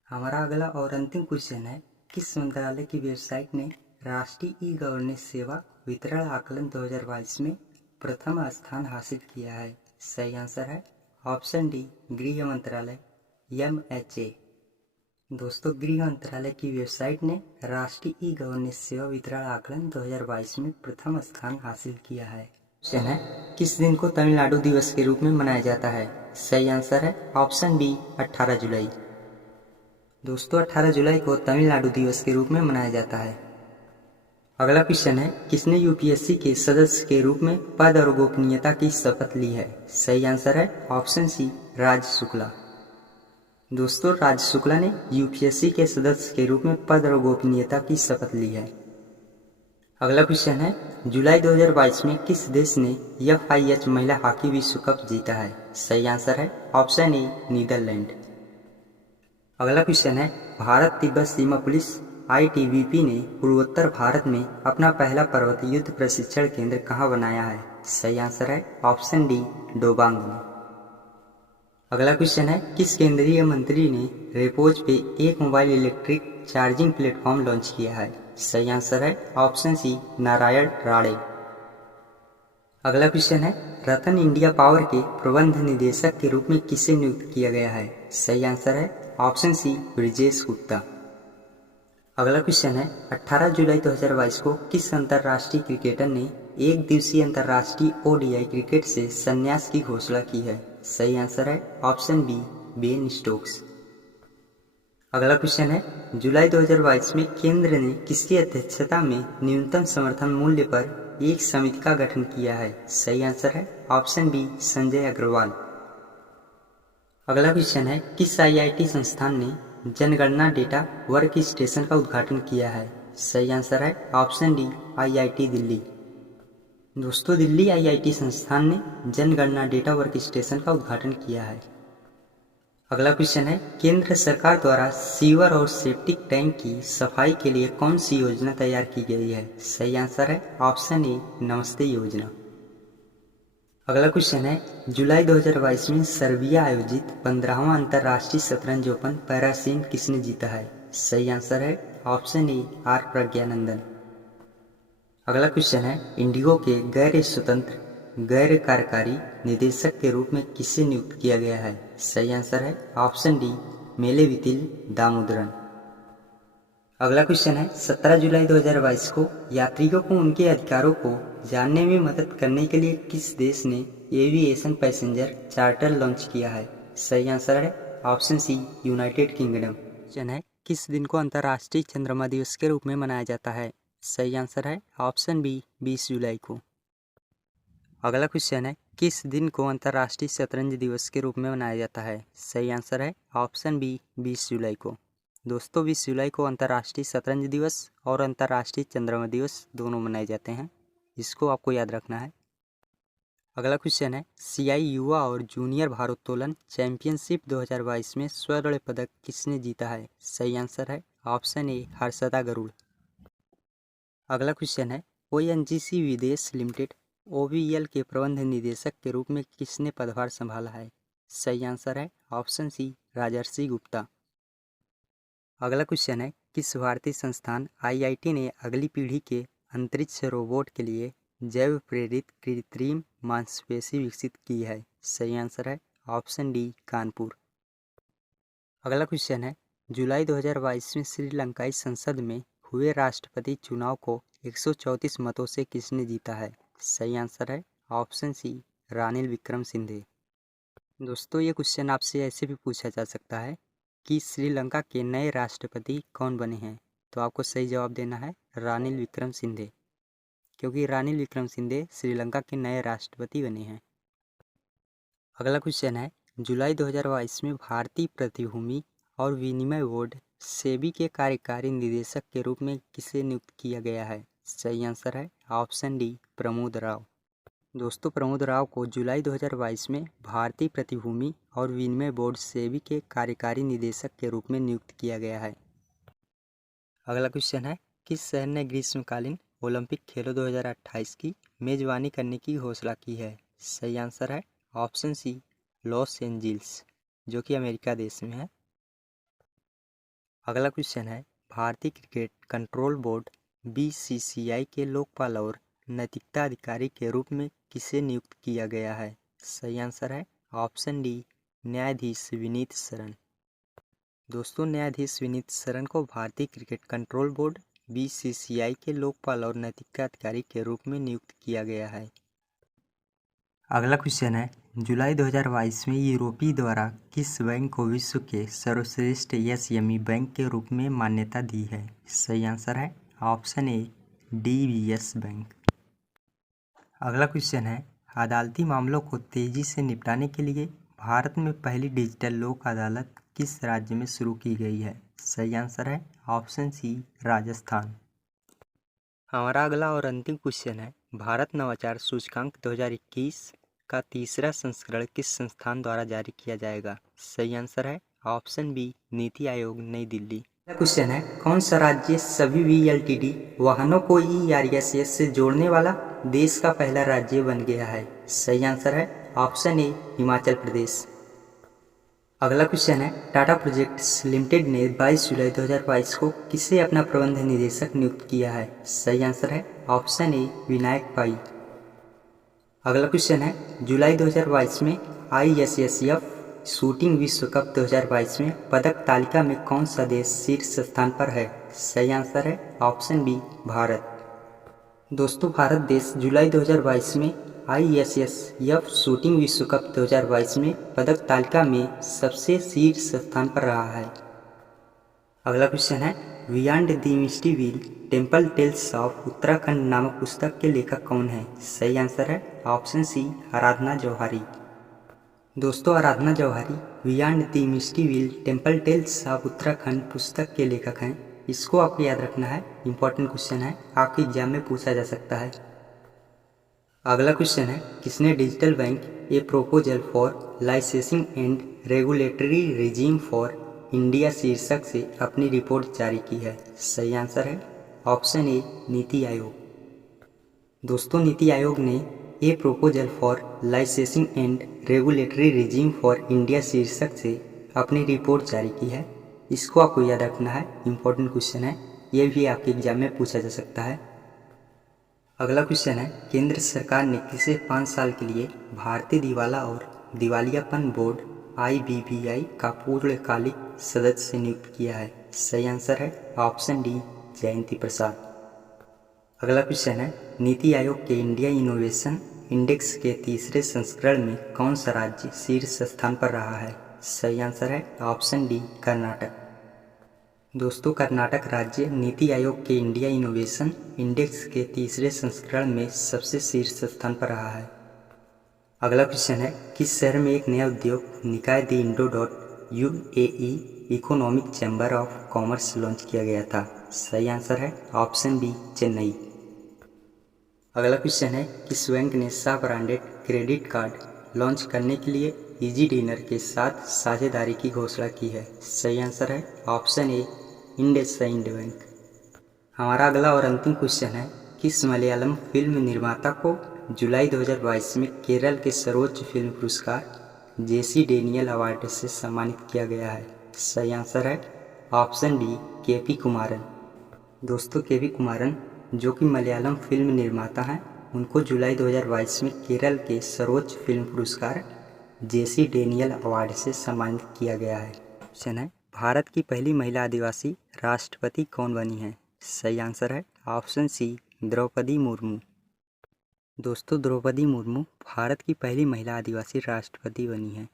हमारा अगला और अंतिम क्वेश्चन है किस मंत्रालय की वेबसाइट ने राष्ट्रीय ई-गवर्नेंस सेवा वितरण आकलन 2022 में प्रथम स्थान हासिल किया है? सही आंसर है ऑप्शन डी गृह मंत्रालय MHA। दोस्तों, गृह मंत्रालय की वेबसाइट ने राष्ट्रीय ई-गवर्नेंस सेवा वितरण आकलन 2022 में प्रथम स्थान हासिल किया है। क्वेश्चन है किस दिन को तमिलनाडु दिवस के रूप में मनाया जाता है? सही आंसर है ऑप्शन बी 18 जुलाई। दोस्तों, 18 जुलाई को तमिलनाडु दिवस के रूप में मनाया जाता है। अगला क्वेश्चन है किसने UPSC के सदस्य के रूप में पद और गोपनीयता की शपथ ली है? सही आंसर है ऑप्शन सी राज शुक्ला। दोस्तों, राज शुक्ला ने यूपीएससी के सदस्य के रूप में पद और गोपनीयता की शपथ ली है। अगला क्वेश्चन है, जुलाई 2022 में किस देश ने FIH महिला हॉकी विश्व कप जीता है? सही आंसर है ऑप्शन ए नीदरलैंड। अगला क्वेश्चन है, भारत तिब्बत सीमा पुलिस ITBP ने पूर्वोत्तर भारत में अपना पहला पर्वतीय युद्ध प्रशिक्षण केंद्र कहाँ बनाया है? सही आंसर है ऑप्शन डी डोबांग में। अगला क्वेश्चन है, किस केंद्रीय मंत्री ने रेपोज पे एक mobile electric charging platform launch किया है? सही आंसर है ऑप्शन सी नारायण राणे। अगला क्वेश्चन है, रतन इंडिया पावर के प्रबंध निदेशक के रूप में किसे नियुक्त किया गया है? सही आंसर है ऑप्शन सी ब्रिजेश गुप्ता। अगला क्वेश्चन है, 18 जुलाई 2022 को किस अंतर्राष्ट्रीय क्रिकेटर ने एक दिवसीय अंतर्राष्ट्रीय ODI क्रिकेट से संन्यास की घोषणा की है? सही आंसर है ऑप्शन बी बेन स्टोक्स। अगला क्वेश्चन है, जुलाई 2022 में केंद्र ने किसकी अध्यक्षता में न्यूनतम समर्थन मूल्य पर एक समिति का गठन किया है? सही आंसर है ऑप्शन बी संजय अग्रवाल। अगला क्वेश्चन है, किस IIT संस्थान ने जनगणना डेटा वर्क स्टेशन का उद्घाटन किया है? सही आंसर है ऑप्शन डी IIT दिल्ली। दोस्तों, दिल्ली IIT संस्थान ने जनगणना डेटा वर्क स्टेशन का उद्घाटन किया है। अगला क्वेश्चन है, केंद्र सरकार द्वारा सीवर और सेप्टिक टैंक की सफाई के लिए कौन सी योजना तैयार की गई है? सही आंसर है ऑप्शन ए नमस्ते योजना। अगला क्वेश्चन है, जुलाई 2022 में सर्बिया आयोजित 15वां अंतर्राष्ट्रीय शतरंज ओपन पैरासीन किसने जीता है? सही आंसर है ऑप्शन ए आर प्रज्ञानंदन। अगला क्वेश्चन है, इंडिगो के गैर स्वतंत्र गैर कार्यकारी निदेशक के रूप में किसे नियुक्त किया गया है? सही आंसर है ऑप्शन डी मेलेवितिल दामोदरन। अगला क्वेश्चन है, 17 जुलाई 2022 को यात्रियों को उनके अधिकारों को जानने में मदद करने के लिए किस देश ने एविएशन पैसेंजर चार्टर लॉन्च किया है? सही आंसर है option C United Kingdom. Question है, किस दिन को अंतर्राष्ट्रीय चंद्रमा दिवस के रूप में मनाया जाता है? सही आंसर है ऑप्शन बी 20 जुलाई को। अगला क्वेश्चन है, किस दिन को अंतर्राष्ट्रीय शतरंज दिवस के रूप में मनाया जाता है? सही आंसर है ऑप्शन बी 20 जुलाई को। दोस्तों, 20 जुलाई को अंतर्राष्ट्रीय शतरंज दिवस और अंतर्राष्ट्रीय चंद्रमा दिवस दोनों मनाए जाते हैं, इसको आपको याद रखना है। अगला क्वेश्चन है, CI युवा और जूनियर भारोत्तोलन चैंपियनशिप 2022 में स्वर्ण पदक किसने जीता है? सही आंसर है ऑप्शन ए हर्षदा गरुड़। अगला क्वेश्चन है, ONGC विदेश लिमिटेड OVL के प्रबंध निदेशक के रूप में किसने पदभार संभाला है? सही आंसर है ऑप्शन सी राजर्षि गुप्ता। अगला क्वेश्चन है, किस भारतीय संस्थान IIT ने अगली पीढ़ी के अंतरिक्ष रोबोट के लिए जैव प्रेरित कृत्रिम मांसपेशी विकसित की है? सही आंसर है ऑप्शन डी कानपुर। अगला क्वेश्चन है, जुलाई 2022 में श्रीलंकाई संसद में हुए राष्ट्रपति चुनाव को 134 मतों से किसने जीता है? सही आंसर है ऑप्शन सी रानिल विक्रमसिंघे। दोस्तों, ये क्वेश्चन आपसे ऐसे भी पूछा जा सकता है कि श्रीलंका के नए राष्ट्रपति कौन बने हैं? तो आपको सही जवाब देना है रानिल विक्रमसिंघे, क्योंकि रानिल विक्रमसिंघे श्रीलंका के नए राष्ट्रपति बने हैं। अगला क्वेश्चन है, जुलाई 2022 में भारतीय प्रतिभूति और विनिमय बोर्ड सेबी के कार्यकारी निदेशक के रूप में किसे नियुक्त किया गया है? सही आंसर है ऑप्शन डी प्रमोद राव। दोस्तों, प्रमोद राव को जुलाई 2022 में भारतीय प्रतिभूति और विनिमय बोर्ड सेबी के कार्यकारी निदेशक के रूप में नियुक्त किया गया है। अगला क्वेश्चन है, किस शहर ने ग्रीष्मकालीन ओलंपिक खेलों 2028 की मेजबानी करने की घोषणा की है? सही आंसर है ऑप्शन सी लॉस एंजिल्स, जो कि अमेरिका देश में है। अगला क्वेश्चन है, भारतीय क्रिकेट कंट्रोल बोर्ड BCCI के लोकपाल और नैतिकता अधिकारी के रूप में किसे नियुक्त किया गया है? सही आंसर है ऑप्शन डी न्यायाधीश विनीत शरण। दोस्तों, न्यायाधीश विनीत शरण को भारतीय क्रिकेट कंट्रोल बोर्ड BCCI के लोकपाल और नैतिकता अधिकारी के रूप में नियुक्त किया गया है। अगला क्वेश्चन है, जुलाई 2022 में यूरोपीय द्वारा किस बैंक को विश्व के सर्वश्रेष्ठ SME बैंक के रूप में मान्यता दी है? सही आंसर है ऑप्शन ए DBS बैंक। अगला क्वेश्चन है, अदालती मामलों को तेजी से निपटाने के लिए भारत में पहली डिजिटल लोक अदालत किस राज्य में शुरू की गई है? सही आंसर है ऑप्शन सी राजस्थान। हमारा अगला और अंतिम क्वेश्चन है, भारत नवाचार सूचकांक 2021 का तीसरा संस्करण किस संस्थान द्वारा जारी किया जाएगा? सही आंसर है ऑप्शन बी नीति आयोग, नई दिल्ली। अगला क्वेश्चन है, कौन सा राज्य सभी VLTD वाहनों को ERSS से जोड़ने वाला देश का पहला राज्य बन गया है? सही आंसर है ऑप्शन ए हिमाचल प्रदेश। अगला क्वेश्चन है, टाटा प्रोजेक्ट्स लिमिटेड ने 22 जुलाई 2022 को किसे अपना प्रबंध निदेशक नियुक्त किया है? सही आंसर है ऑप्शन ए विनायक पाई। अगला क्वेश्चन है, जुलाई 2022 में ISSF शूटिंग विश्व कप 2022 में पदक तालिका में कौन सा देश शीर्ष स्थान पर है? सही आंसर है ऑप्शन बी भारत। दोस्तों, भारत देश जुलाई 2022 में ISSF शूटिंग विश्व कप 2022 में पदक तालिका में सबसे शीर्ष स्थान पर रहा है। अगला क्वेश्चन है, beyond the misty wheel temple tales of Uttarakhand नामक पुस्तक के लेखक कौन है? सही आंसर है ऑप्शन सी आराधना जौहरी। दोस्तों, Aradhana Johri beyond the misty wheel temple tales of Uttarakhand पुस्तक के लेखक हैं। इसको आपको याद रखना है, इंपॉर्टेंट क्वेश्चन है, आपके एग्जाम में पूछा जा सकता है। अगला क्वेश्चन है, किसने digital bank A proposal for licensing and regulatory regime for India शीर्षक से अपनी रिपोर्ट जारी की है? सही आंसर है ऑप्शन ए नीति आयोग। दोस्तों, नीति आयोग ने a proposal for licensing and regulatory regime for India शीर्षक से अपनी रिपोर्ट जारी की है। इसको आपको याद रखना है, इंपॉर्टेंट क्वेश्चन है, ये भी आपके एग्जाम में पूछा जा सकता है। अगला क्वेश्चन है, केंद्र सरकार ने किसे 5 साल के लिए भारतीय दिवाला और दिवालियापन बोर्ड IBBI का पूर्णकालिक सदस्य नियुक्त किया है? सही आंसर है ऑप्शन डी जयंती प्रसाद। अगला क्वेश्चन है, नीति आयोग के इंडिया इनोवेशन इंडेक्स के तीसरे संस्करण में कौन सा राज्य शीर्ष स्थान पर रहा है? सही आंसर है ऑप्शन डी कर्नाटक। दोस्तों, कर्नाटक राज्य नीति आयोग के इंडिया इनोवेशन इंडेक्स के तीसरे संस्करण में सबसे शीर्ष स्थान पर रहा है। अगला क्वेश्चन है, किस शहर में एक नया उद्योग निकाय the Indo UAE economic chamber of commerce launch किया गया था? सही आंसर है ऑप्शन बी चेन्नई। अगला क्वेश्चन है, किस बैंक ने Shah branded credit card launch करने के लिए इजी डिनर के साथ साझेदारी की घोषणा की है? सही आंसर है ऑप्शन ए इंडसइंड बैंक। हमारा अगला और अंतिम क्वेश्चन है, किस मलयालम फिल्म निर्माता को जुलाई 2022 में केरल के सर्वोच्च फिल्म पुरस्कार जेसी डेनियल अवार्ड से सम्मानित किया गया है? सही आंसर है ऑप्शन डी KP कुमारन। दोस्तों, KP कुमारन जो कि मलयालम फिल्म निर्माता हैं, उनको जुलाई 2022 में केरल के सर्वोच्च फिल्म पुरस्कार जेसी डेनियल अवार्ड से सम्मानित किया गया है। क्वेश्चन है, भारत की पहली महिला आदिवासी राष्ट्रपति कौन बनी है? सही आंसर है ऑप्शन सी द्रौपदी मुर्मू। दोस्तों, द्रौपदी मुर्मू भारत की पहली महिला आदिवासी राष्ट्रपति बनी है।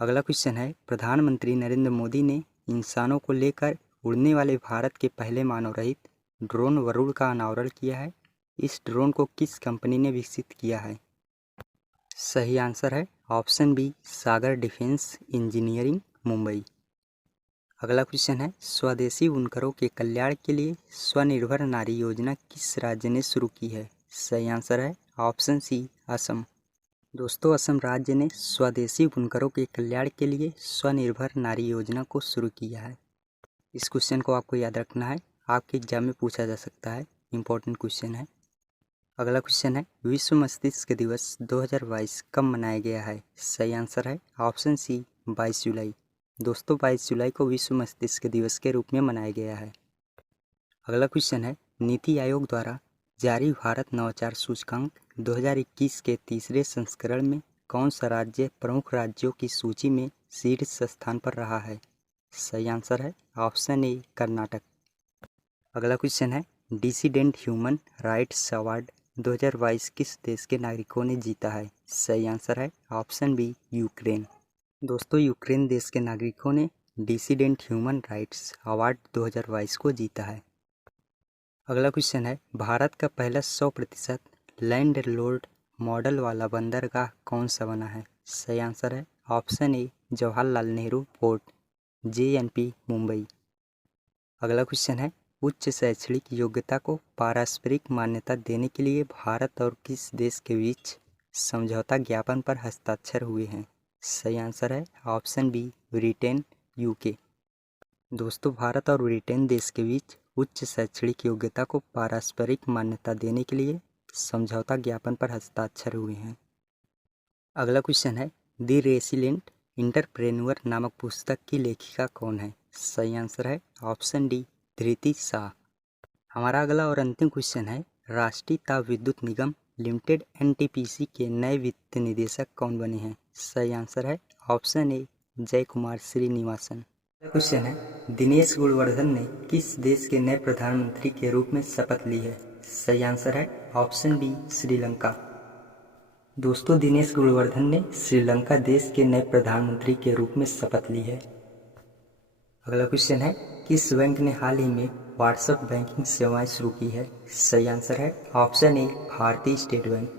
अगला क्वेश्चन है, प्रधानमंत्री नरेंद्र मोदी ने इंसानों को लेकर उड़ने वाले भारत के पहले मानव रहित ड्रोन वरुण का अनावरण किया है। इस ड्रोन को किस कंपनी ने विकसित किया है? सही आंसर है ऑप्शन बी सागर डिफेंस इंजीनियरिंग, मुंबई। अगला क्वेश्चन है, स्वदेशी बुनकरों के कल्याण के लिए स्वनिर्भर नारी योजना किस राज्य ने शुरू की है? सही आंसर है ऑप्शन सी असम। दोस्तों, असम राज्य ने स्वदेशी बुनकरों के कल्याण के लिए स्वनिर्भर नारी योजना को शुरू किया है। इस क्वेश्चन को आपको याद रखना है, आपके एग्जाम में पूछा जा सकता है, इंपॉर्टेंट क्वेश्चन है। अगला क्वेश्चन है, विश्व मस्तिष्क दिवस 2022 कब मनाया गया है? सही आंसर है ऑप्शन सी 22 जुलाई। दोस्तों, 22 जुलाई को विश्व मस्तिष्क दिवस के रूप में मनाया गया है। अगला क्वेश्चन है, नीति आयोग द्वारा जारी भारत नवाचार सूचकांक 2021 के तीसरे संस्करण में कौन सा राज्य प्रमुख राज्यों की सूची में शीर्ष स्थान पर रहा है? सही आंसर है ऑप्शन ए कर्नाटक। अगला क्वेश्चन है, डिसिडेंट ह्यूमन राइट्स अवार्ड 2022 किस देश के नागरिकों ने जीता है? सही आंसर है ऑप्शन बी यूक्रेन। दोस्तों, यूक्रेन देश के नागरिकों ने डिसिडेंट ह्यूमन राइट्स अवार्ड 2022 को जीता है। अगला क्वेश्चन है, भारत का पहला 100% लैंडलॉर्ड मॉडल वाला बंदरगाह कौन सा बना है? सही आंसर है ऑप्शन ए जवाहरलाल नेहरू पोर्ट, JNP मुंबई। अगला क्वेश्चन है, उच्च शैक्षणिक योग्यता को पारस्परिक मान्यता देने के लिए भारत और किस देश के बीच समझौता ज्ञापन पर हस्ताक्षर हुए हैं? सही आंसर है ऑप्शन बी ब्रिटेन, UK। दोस्तों, भारत और ब्रिटेन देश के बीच उच्च शैक्षणिक योग्यता को पारस्परिक मान्यता देने के लिए समझौता ज्ञापन पर हस्ताक्षर हुए हैं। अगला क्वेश्चन है, द रेसिलेंट इंटरप्रेन्योर नामक पुस्तक की लेखिका कौन है? सही आंसर है ऑप्शन डी धृति शाह। हमारा अगला और अंतिम क्वेश्चन है, राष्ट्रीय ताप विद्युत निगम लिमिटेड NTPC के नए वित्त निदेशक कौन बने हैं? सही आंसर है ऑप्शन ए जय कुमार श्रीनिवासन। क्वेश्चन है, दिनेश गुणवर्धन ने किस देश के नए प्रधानमंत्री के रूप में शपथ ली है? सही आंसर है ऑप्शन बी श्रीलंका। दोस्तों, दिनेश गुणवर्धन ने श्रीलंका देश के नए प्रधानमंत्री के रूप में शपथ ली है। अगला क्वेश्चन है, किस बैंक ने हाल ही में व्हाट्सएप बैंकिंग सेवाएं शुरू की है? सही आंसर है ऑप्शन ए भारतीय स्टेट बैंक।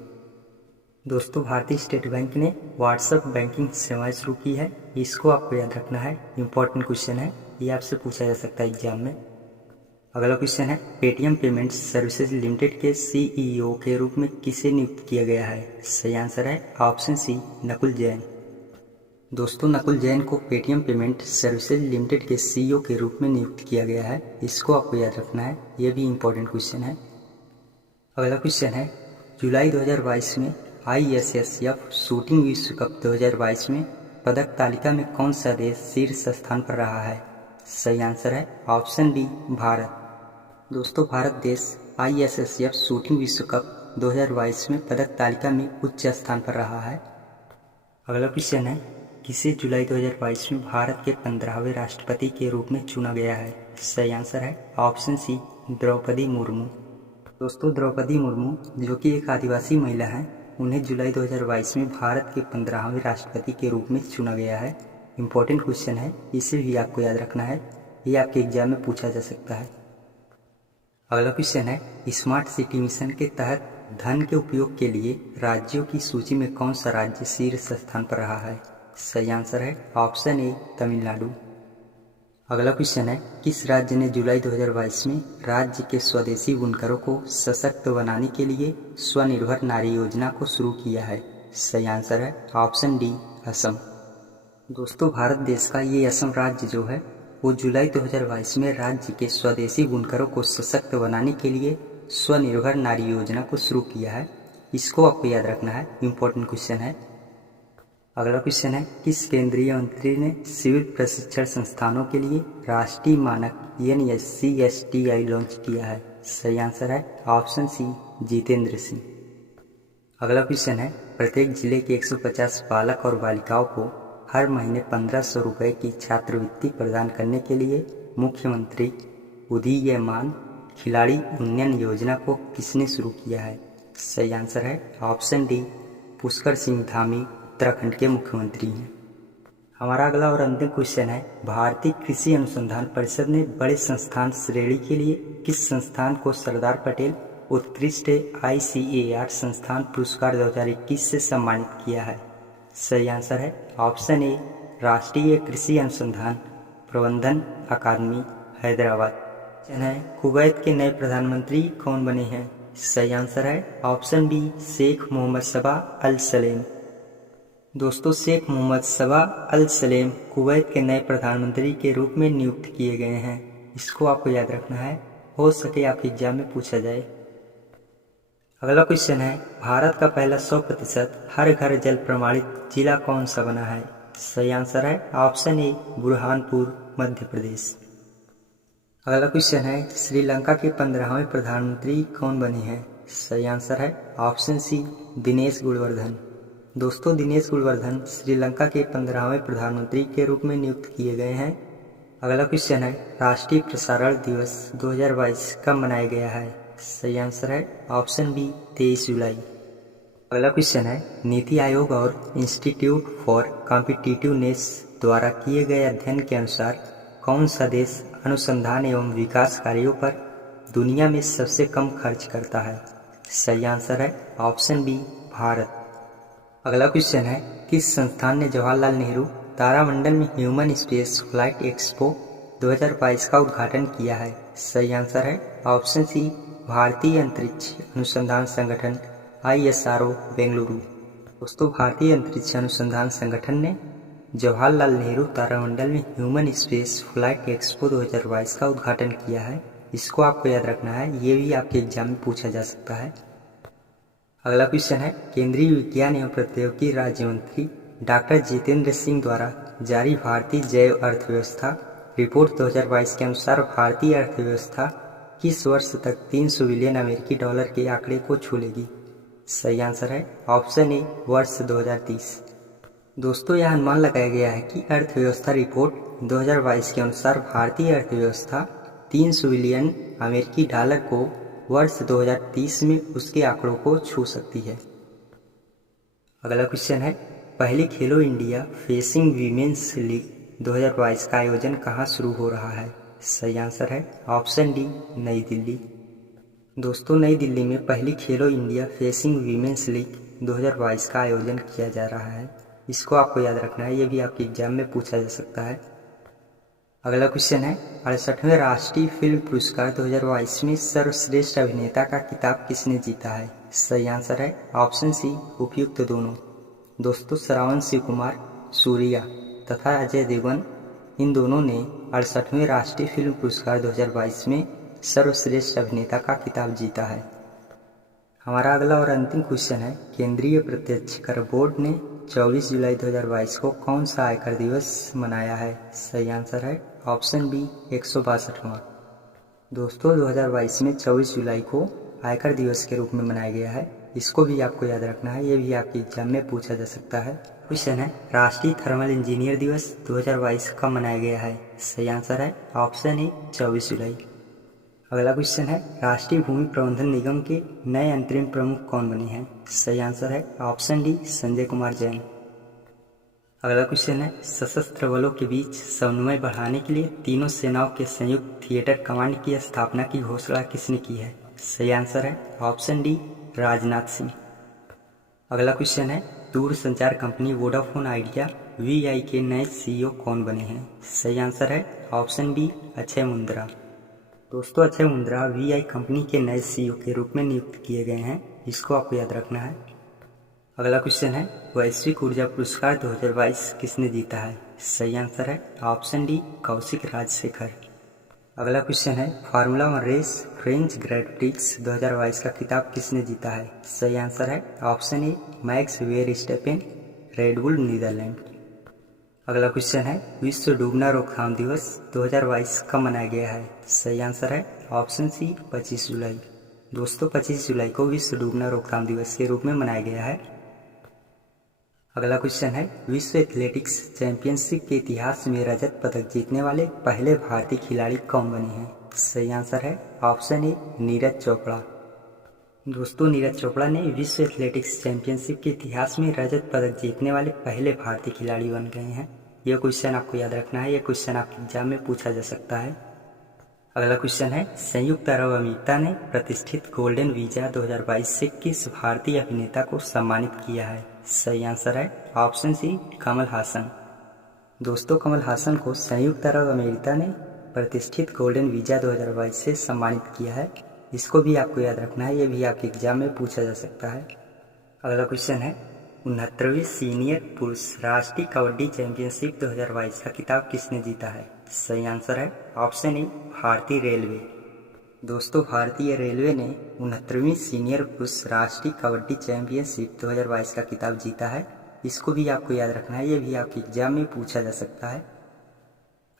दोस्तों, भारतीय स्टेट बैंक ने व्हाट्सएप बैंकिंग सेवाएं शुरू की है। इसको आपको याद रखना है, इंपॉर्टेंट क्वेश्चन है, ये आपसे पूछा जा सकता है एग्जाम में। अगला क्वेश्चन है, पेटीएम पेमेंट्स सर्विसेज लिमिटेड के CEO के रूप में किसे नियुक्त किया गया है? सही आंसर है ऑप्शन सी नकुल जैन। दोस्तों, नकुल जैन को पेटीएम पेमेंट सर्विसेज लिमिटेड के CEO के रूप में नियुक्त किया गया है। इसको आपको याद रखना है, ये भी इंपॉर्टेंट क्वेश्चन है। अगला क्वेश्चन है, जुलाई 2022 में ISSF शूटिंग विश्व कप 2022 में पदक तालिका में कौन सा देश शीर्ष स्थान पर रहा है? सही आंसर है ऑप्शन बी भारत। दोस्तों, भारत देश ISSF शूटिंग विश्व कप 2022 में पदक तालिका में उच्च स्थान पर रहा है। अगला क्वेश्चन है, किसे जुलाई 2022 में भारत के 15वें राष्ट्रपति के रूप में चुना गया है? सही आंसर है ऑप्शन सी द्रौपदी मुर्मू। दोस्तों, द्रौपदी मुर्मू जो कि एक आदिवासी महिला हैं, उन्हें जुलाई 2022 में भारत के 15वें राष्ट्रपति के रूप में चुना गया है। इंपॉर्टेंट क्वेश्चन है, इसे भी आपको याद रखना है, ये आपके एग्जाम में पूछा जा सकता है। अगला क्वेश्चन है, स्मार्ट सिटी मिशन के तहत धन के उपयोग के लिए राज्यों की सूची में कौन सा राज्य शीर्ष स्थान पर रहा है? सही आंसर है ऑप्शन ए तमिलनाडु। अगला क्वेश्चन है, किस राज्य ने जुलाई 2022 में राज्य के स्वदेशी बुनकरों को सशक्त बनाने के लिए स्वनिर्भर नारी योजना को शुरू किया है? सही आंसर है ऑप्शन डी असम। दोस्तों, भारत देश का ये असम राज्य जो है वो जुलाई 2022 में राज्य के स्वदेशी बुनकरों को सशक्त बनाने के लिए स्वनिर्भर नारी योजना को शुरू किया है। इसको आपको याद रखना है, इंपॉर्टेंट क्वेश्चन है। अगला क्वेश्चन है, किस केंद्रीय मंत्री ने सिविल प्रशिक्षण संस्थानों के लिए राष्ट्रीय मानक NSC/STI लॉन्च किया है? सही आंसर है ऑप्शन सी जितेंद्र सिंह। अगला क्वेश्चन है, प्रत्येक जिले के 150 बालक और बालिकाओं को हर महीने 1500 रुपये की छात्रवृत्ति प्रदान करने के लिए मुख्यमंत्री उदीयमान खिलाड़ी उन्नयन योजना को किसने शुरू किया है? सही आंसर है ऑप्शन डी पुष्कर सिंह धामी उत्तराखंड के मुख्यमंत्री हैं। हमारा अगला और अंतिम क्वेश्चन है, भारतीय कृषि अनुसंधान परिषद ने बड़े संस्थान श्रेणी के लिए किस संस्थान को सरदार पटेल उत्कृष्ट ICAR संस्थान पुरस्कार 2021 से सम्मानित किया है? सही आंसर है ऑप्शन ए राष्ट्रीय कृषि अनुसंधान प्रबंधन अकादमी हैदराबाद। क्वेश्चन है, कुवैत के नए प्रधानमंत्री कौन बने हैं? सही आंसर है ऑप्शन बी शेख मोहम्मद सबा अल सलेम। दोस्तों, शेख मोहम्मद सबा अल सलेम कुवैत के नए प्रधानमंत्री के रूप में नियुक्त किए गए हैं। इसको आपको याद रखना है, हो सके आपके एग्जाम में पूछा जाए। अगला क्वेश्चन है, भारत का पहला 100% हर घर जल प्रमाणित जिला कौन सा बना है? सही आंसर है ऑप्शन ए बुरहानपुर मध्य प्रदेश। अगला क्वेश्चन है, श्रीलंका के 15वें प्रधानमंत्री कौन बने हैं? सही आंसर है ऑप्शन सी दिनेश गुणवर्धन। दोस्तों, दिनेश गुणवर्धन श्रीलंका के 15वें प्रधानमंत्री के रूप में नियुक्त किए गए हैं। अगला क्वेश्चन है, राष्ट्रीय प्रसारण दिवस 2022 कब मनाया गया है? सही आंसर है ऑप्शन बी 23 जुलाई। अगला क्वेश्चन है, नीति आयोग और इंस्टीट्यूट फॉर कॉम्पिटिटिवनेस द्वारा किए गए अध्ययन के अनुसार कौन सा देश अनुसंधान एवं विकास कार्यों पर दुनिया में सबसे कम खर्च करता है? सही आंसर है ऑप्शन बी भारत। अगला क्वेश्चन है, किस संस्थान ने जवाहरलाल नेहरू तारामंडल में ह्यूमन स्पेस फ्लाइट एक्सपो 2022 का उद्घाटन किया है? सही आंसर है ऑप्शन सी, भारतीय अंतरिक्ष अनुसंधान संगठन ISRO बेंगलुरु। दोस्तों, भारतीय अंतरिक्ष अनुसंधान संगठन ने जवाहरलाल नेहरू तारामंडल में ह्यूमन स्पेस फ्लाइट एक्सपो 2022 का उद्घाटन किया है। इसको आपको याद रखना है, ये भी आपके एग्जाम में पूछा जा सकता है। अगला क्वेश्चन है, केंद्रीय विज्ञान एवं प्रौद्योगिकी राज्य मंत्री डॉक्टर जितेंद्र सिंह द्वारा जारी भारतीय जैव अर्थव्यवस्था रिपोर्ट 2022 के अनुसार भारतीय अर्थव्यवस्था किस वर्ष तक 300 बिलियन अमेरिकी डॉलर के आंकड़े को छू लेगी? सही आंसर है ऑप्शन ए, वर्ष 2030। दोस्तों, यह अनुमान लगाया गया है कि अर्थव्यवस्था रिपोर्ट 2022 के अनुसार भारतीय अर्थव्यवस्था 300 बिलियन अमेरिकी डॉलर को वर्ष 2030 में उसके आंकड़ों को छू सकती है। अगला क्वेश्चन है, पहली खेलो इंडिया फेसिंग वीमेंस लीग 2022 का आयोजन कहाँ शुरू हो रहा है? सही आंसर है ऑप्शन डी, नई दिल्ली। दोस्तों, नई दिल्ली में पहली खेलो इंडिया फेसिंग वीमेंस लीग 2022 का आयोजन किया जा रहा है। इसको आपको याद रखना है, ये भी आपके एग्जाम में पूछा जा सकता है। अगला क्वेश्चन है, 68वें राष्ट्रीय फिल्म पुरस्कार 2022 में सर्वश्रेष्ठ अभिनेता का खिताब किसने जीता है? सही आंसर है ऑप्शन सी, उपयुक्त दोनों। दोस्तों, श्रावण शिव कुमार सूर्या तथा अजय देवगन, इन दोनों ने 68वें राष्ट्रीय फिल्म पुरस्कार 2022 में सर्वश्रेष्ठ अभिनेता का खिताब जीता है। हमारा अगला और अंतिम क्वेश्चन है, केंद्रीय प्रत्यक्ष कर बोर्ड ने 24 जुलाई 2022 को कौन सा आयकर दिवस मनाया है? सही आंसर है ऑप्शन बी, 162वां। दोस्तों, 2022 में 24 जुलाई को आयकर दिवस के रूप में मनाया गया है। इसको भी आपको याद रखना है, ये भी आपके एग्जाम में पूछा जा सकता है। क्वेश्चन है, राष्ट्रीय थर्मल इंजीनियर दिवस 2022 कब मनाया गया है? सही आंसर है ऑप्शन ए, 24 जुलाई। अगला क्वेश्चन है, राष्ट्रीय भूमि प्रबंधन निगम के नए अंतरिम प्रमुख कौन बने हैं? सही आंसर है ऑप्शन डी, संजय कुमार जैन। अगला क्वेश्चन है, सशस्त्र बलों के बीच समन्वय बढ़ाने के लिए तीनों सेनाओं के संयुक्त थिएटर कमांड की स्थापना की घोषणा किसने की है? सही आंसर है ऑप्शन डी, राजनाथ सिंह। अगला क्वेश्चन है, दूरसंचार कंपनी वोडाफोन आइडिया VI के नए CEO कौन बने हैं? सही आंसर है ऑप्शन बी, अक्षय मुंद्रा। दोस्तों, अक्षय मुंद्रा VI कंपनी के नए CEO के रूप में नियुक्त किए गए हैं। इसको आपको याद रखना है। अगला क्वेश्चन है, वैश्विक ऊर्जा पुरस्कार 2022 किसने जीता है? सही आंसर है ऑप्शन डी, कौशिक राजशेखर। अगला क्वेश्चन है, formula 1 race French grand prix 2022 का खिताब किसने जीता है? सही आंसर है option A, Max Verstappen, Red Bull Netherland. अगला क्वेश्चन है, विश्व डूबना रोकथाम दिवस 2022 कब मनाया गया है? सही आंसर है ऑप्शन सी, 25 जुलाई। दोस्तों, 25 जुलाई को विश्व डूबना रोकथाम दिवस के रूप में मनाया गया है। अगला क्वेश्चन है, विश्व एथलेटिक्स चैंपियनशिप के इतिहास में रजत पदक जीतने वाले पहले भारतीय खिलाड़ी कौन बने हैं? सही आंसर है ऑप्शन ए, नीरज चोपड़ा। दोस्तों, नीरज चोपड़ा ने विश्व एथलेटिक्स चैंपियनशिप के इतिहास में रजत पदक जीतने वाले पहले भारतीय खिलाड़ी बन गए हैं। यह क्वेश्चन आपको याद रखना है, यह क्वेश्चन आपके एग्जाम में पूछा जा सकता है। अगला क्वेश्चन है, संयुक्त अरब अमीरात ने प्रतिष्ठित गोल्डन वीजा 2022 से किस भारतीय अभिनेता को सम्मानित किया है? सही आंसर है ऑप्शन सी, कमल हासन। दोस्तों, कमल हासन को संयुक्त अरब अमीरात ने प्रतिष्ठित गोल्डन वीजा 2022 से सम्मानित किया है। इसको भी आपको याद रखना है, ये भी आपके एग्जाम में पूछा जा सकता है। अगला क्वेश्चन है, 69वीं सीनियर पुरुष राष्ट्रीय कबड्डी चैंपियनशिप 2022 का खिताब किसने जीता है? सही आंसर है ऑप्शन ए, भारतीय रेलवे। दोस्तों, भारतीय रेलवे ने 69वीं सीनियर पुरुष राष्ट्रीय कबड्डी चैंपियनशिप 2022 का खिताब जीता है। इसको भी आपको याद रखना है, ये भी आपके एग्जाम में पूछा जा सकता है।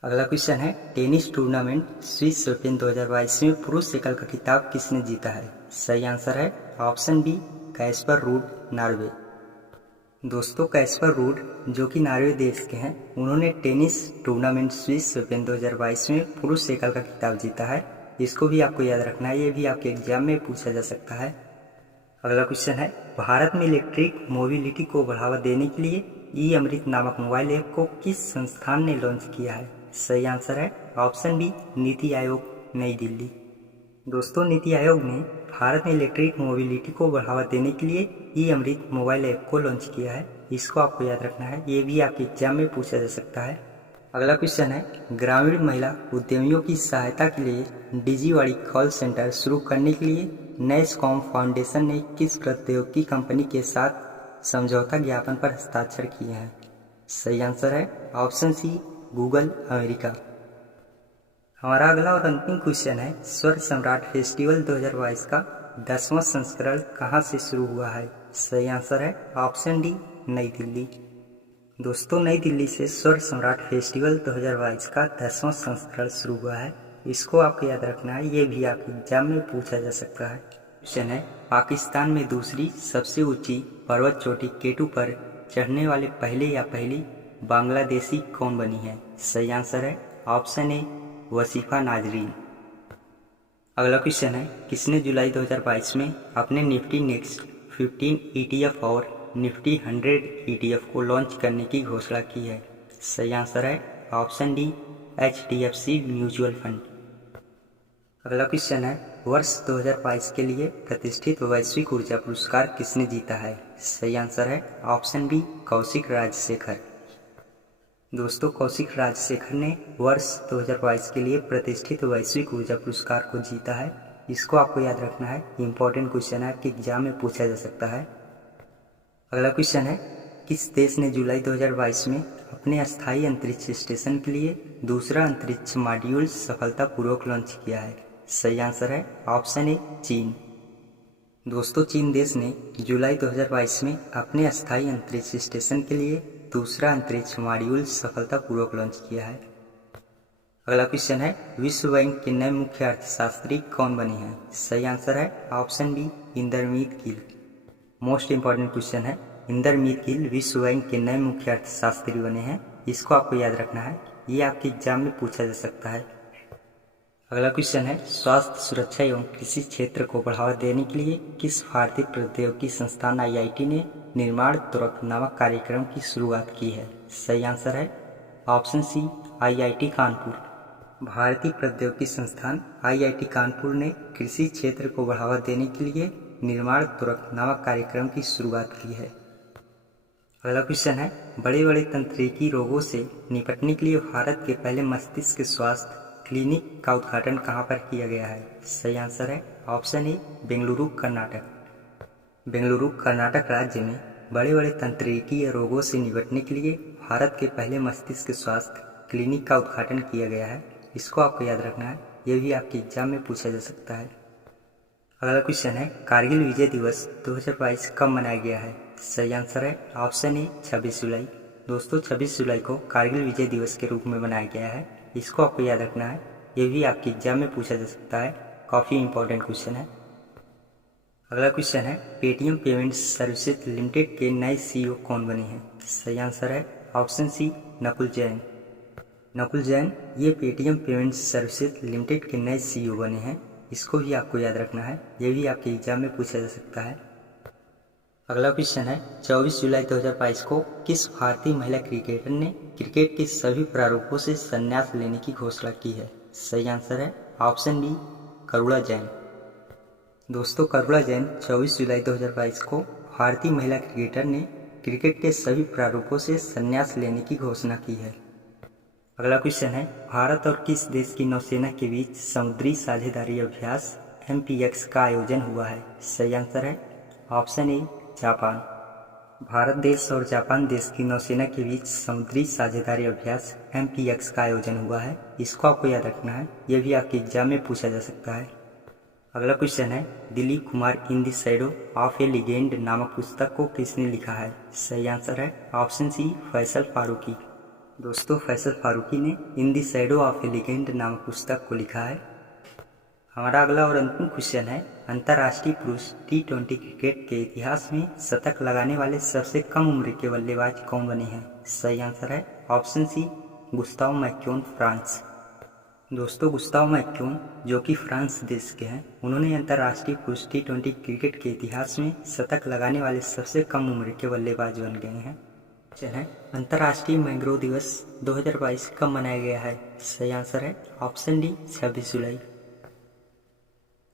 अगला क्वेश्चन है, टेनिस टूर्नामेंट स्विस ओपन 2022 में पुरुष एकल का खिताब किसने जीता है? सही आंसर है option B, Casper Ruud, Norway. दोस्तों, कैस्पर रूड जो कि नॉर्वे देश के हैं, उन्होंने टेनिस टूर्नामेंट स्विस ओपन 2022 में पुरुष एकल का खिताब जीता है। इसको भी आपको याद रखना है, ये भी आपके एग्जाम में पूछा जा सकता है। अगला क्वेश्चन है, भारत में इलेक्ट्रिक मोबिलिटी को बढ़ावा देने के लिए ई अमृत नामक मोबाइल ऐप को किस संस्थान ने लॉन्च किया है? सही आंसर है ऑप्शन बी, नीति आयोग, नई दिल्ली। दोस्तों, नीति आयोग ने भारत में इलेक्ट्रिक मोबिलिटी को बढ़ावा देने के लिए ई अमृत मोबाइल ऐप को लॉन्च किया है। इसको आपको याद रखना है, ये भी आपके एग्जाम में पूछा जा सकता है। अगला क्वेश्चन है, ग्रामीण महिला उद्यमियों की सहायता के लिए डिजीवाड़ी कॉल सेंटर शुरू करने के लिए नैसकॉम फाउंडेशन ने किस प्रौद्योगिकी कंपनी के साथ समझौता ज्ञापन पर हस्ताक्षर किए हैं? सही आंसर है ऑप्शन सी, गूगल अमेरिका। हमारा अगला और अंतिम क्वेश्चन है, स्वर सम्राट फेस्टिवल 2022 का 10वां संस्करण कहाँ से शुरू हुआ है? सही आंसर है ऑप्शन डी, नई दिल्ली। दोस्तों, नई दिल्ली से स्वर सम्राट फेस्टिवल 2022 का 10वां संस्करण शुरू हुआ है। इसको आपको याद रखना है, ये भी आपके एग्जाम में पूछा जा सकता है। क्वेश्चन है, पाकिस्तान में दूसरी सबसे ऊंची पर्वत चोटी केटू पर चढ़ने वाले पहले या पहली बांग्लादेशी कौन बनी है? सही आंसर है ऑप्शन ए, वसीफा नाजरीन। अगला क्वेश्चन है, किसने जुलाई 2022 में अपने निफ्टी नेक्स्ट 15 ETF और निफ्टी 100 ETF को लॉन्च करने की घोषणा की है? सही आंसर है option D, HDFC mutual fund. अगला क्वेश्चन है, वर्ष 2022 के लिए प्रतिष्ठित वैश्विक ऊर्जा पुरस्कार किसने जीता है? सही आंसर है ऑप्शन बी, कौशिक राजशेखर। दोस्तों, कौशिक राजशेखर ने वर्ष 2022 के लिए प्रतिष्ठित वैश्विक ऊर्जा पुरस्कार को जीता है। इसको आपको याद रखना है, इंपॉर्टेंट क्वेश्चन है, आपके एग्जाम में पूछा जा सकता है। अगला क्वेश्चन है, किस देश ने जुलाई 2022 में अपने अस्थायी अंतरिक्ष स्टेशन के लिए दूसरा अंतरिक्ष मॉड्यूल सफलतापूर्वक लॉन्च किया है? सही आंसर है ऑप्शन ए, चीन। दोस्तों, चीन देश ने जुलाई 2022 में अपने अस्थायी अंतरिक्ष स्टेशन के लिए दूसरा अंतरिक्ष मॉड्यूल सफलतापूर्वक लॉन्च किया है। अगला क्वेश्चन है, विश्व बैंक के नए मुख्य अर्थशास्त्री कौन बने हैं? सही आंसर है option B, Indermit Gill. Most important question है, इंदरमीत गिल विश्व बैंक के नए मुख्य अर्थशास्त्री बने हैं। इसको आपको याद रखना है, ये आपके एग्जाम में पूछा जा सकता है। अगला क्वेश्चन है, स्वास्थ्य सुरक्षा एवं कृषि क्षेत्र को बढ़ावा देने के लिए किस भारतीय प्रौद्योगिकी संस्थान IIT ने निर्माण तुरक नामक कार्यक्रम की शुरुआत की है? सही आंसर है ऑप्शन सी, IIT कानपुर। भारतीय प्रौद्योगिकी संस्थान IIT कानपुर ने कृषि क्षेत्र को बढ़ावा देने के लिए निर्माण तुरक नामक कार्यक्रम की शुरुआत की है। अगला क्वेश्चन है, बड़े बड़े तंत्रिकी रोगों से निपटने के लिए भारत के पहले मस्तिष्क स्वास्थ्य क्लिनिक का उद्घाटन कहाँ पर किया गया है? सही आंसर है ऑप्शन ए, बेंगलुरु कर्नाटक। बेंगलुरु कर्नाटक राज्य में बड़े बड़े तंत्रिकीय रोगों से निपटने के लिए भारत के पहले मस्तिष्क स्वास्थ्य क्लिनिक का उद्घाटन किया गया है। इसको आपको याद रखना है, यह भी आपके एग्जाम में पूछा जा सकता है। अगला क्वेश्चन है, कारगिल विजय दिवस 2022 कब मनाया गया है? सही आंसर है ऑप्शन ए, 26 जुलाई। दोस्तों, 26 जुलाई को कारगिल विजय दिवस के रूप में मनाया गया है। इसको आपको याद रखना है, ये भी आपके एग्जाम में पूछा जा सकता है, काफ़ी इंपॉर्टेंट क्वेश्चन है। अगला क्वेश्चन है, पेटीएम पेमेंट्स सर्विसेज लिमिटेड के नए CEO कौन बने हैं? सही आंसर है ऑप्शन सी, नकुल जैन। नकुल जैन ये पेटीएम पेमेंट्स सर्विसेज लिमिटेड के नए CEO बने हैं। इसको भी आपको याद रखना है, ये भी आपके एग्जाम में पूछा जा सकता है। अगला क्वेश्चन है, 24 जुलाई 2022 को किस भारतीय महिला क्रिकेटर ने क्रिकेट के सभी प्रारूपों से संन्यास लेने की घोषणा की है? सही आंसर है ऑप्शन बी, करुणा जैन। दोस्तों, करुणा जैन 24 जुलाई 2022 को भारतीय महिला क्रिकेटर ने क्रिकेट के सभी प्रारूपों से संन्यास लेने की घोषणा की है। अगला क्वेश्चन है, भारत और किस देश की नौसेना के बीच समुद्री साझेदारी अभ्यास MPX का आयोजन हुआ है? सही आंसर है ऑप्शन ए, जापान। भारत देश और जापान देश की नौसेना के बीच समुद्री साझेदारी अभ्यास MPX का आयोजन हुआ है। इसको आपको याद रखना है, यह भी आपके एग्जाम में पूछा जा सकता है। अगला क्वेश्चन है, Dilip Kumar in the shadow of A legend नामक पुस्तक को किसने लिखा है? सही आंसर है ऑप्शन सी, फैसल फारूकी। दोस्तों, फैसल फारूकी ने in the shadow of A legend नामक पुस्तक को लिखा है। हमारा अगला और अंतिम क्वेश्चन है, अंतर्राष्ट्रीय पुरुष T20 क्रिकेट के इतिहास में शतक लगाने वाले सबसे कम उम्र के बल्लेबाज कौन बने हैं? सही आंसर है ऑप्शन सी, गुस्ताव मैक्यून, फ्रांस। दोस्तों, गुस्ताव मैक्यून जो कि फ्रांस देश के हैं, उन्होंने अंतर्राष्ट्रीय पुरुष T20 क्रिकेट के इतिहास में शतक लगाने वाले सबसे कम उम्र के बल्लेबाज बन गए हैं। है अंतर्राष्ट्रीय मैंग्रोव दिवस 2022 कब मनाया गया है? सही आंसर है ऑप्शन डी, 26 जुलाई।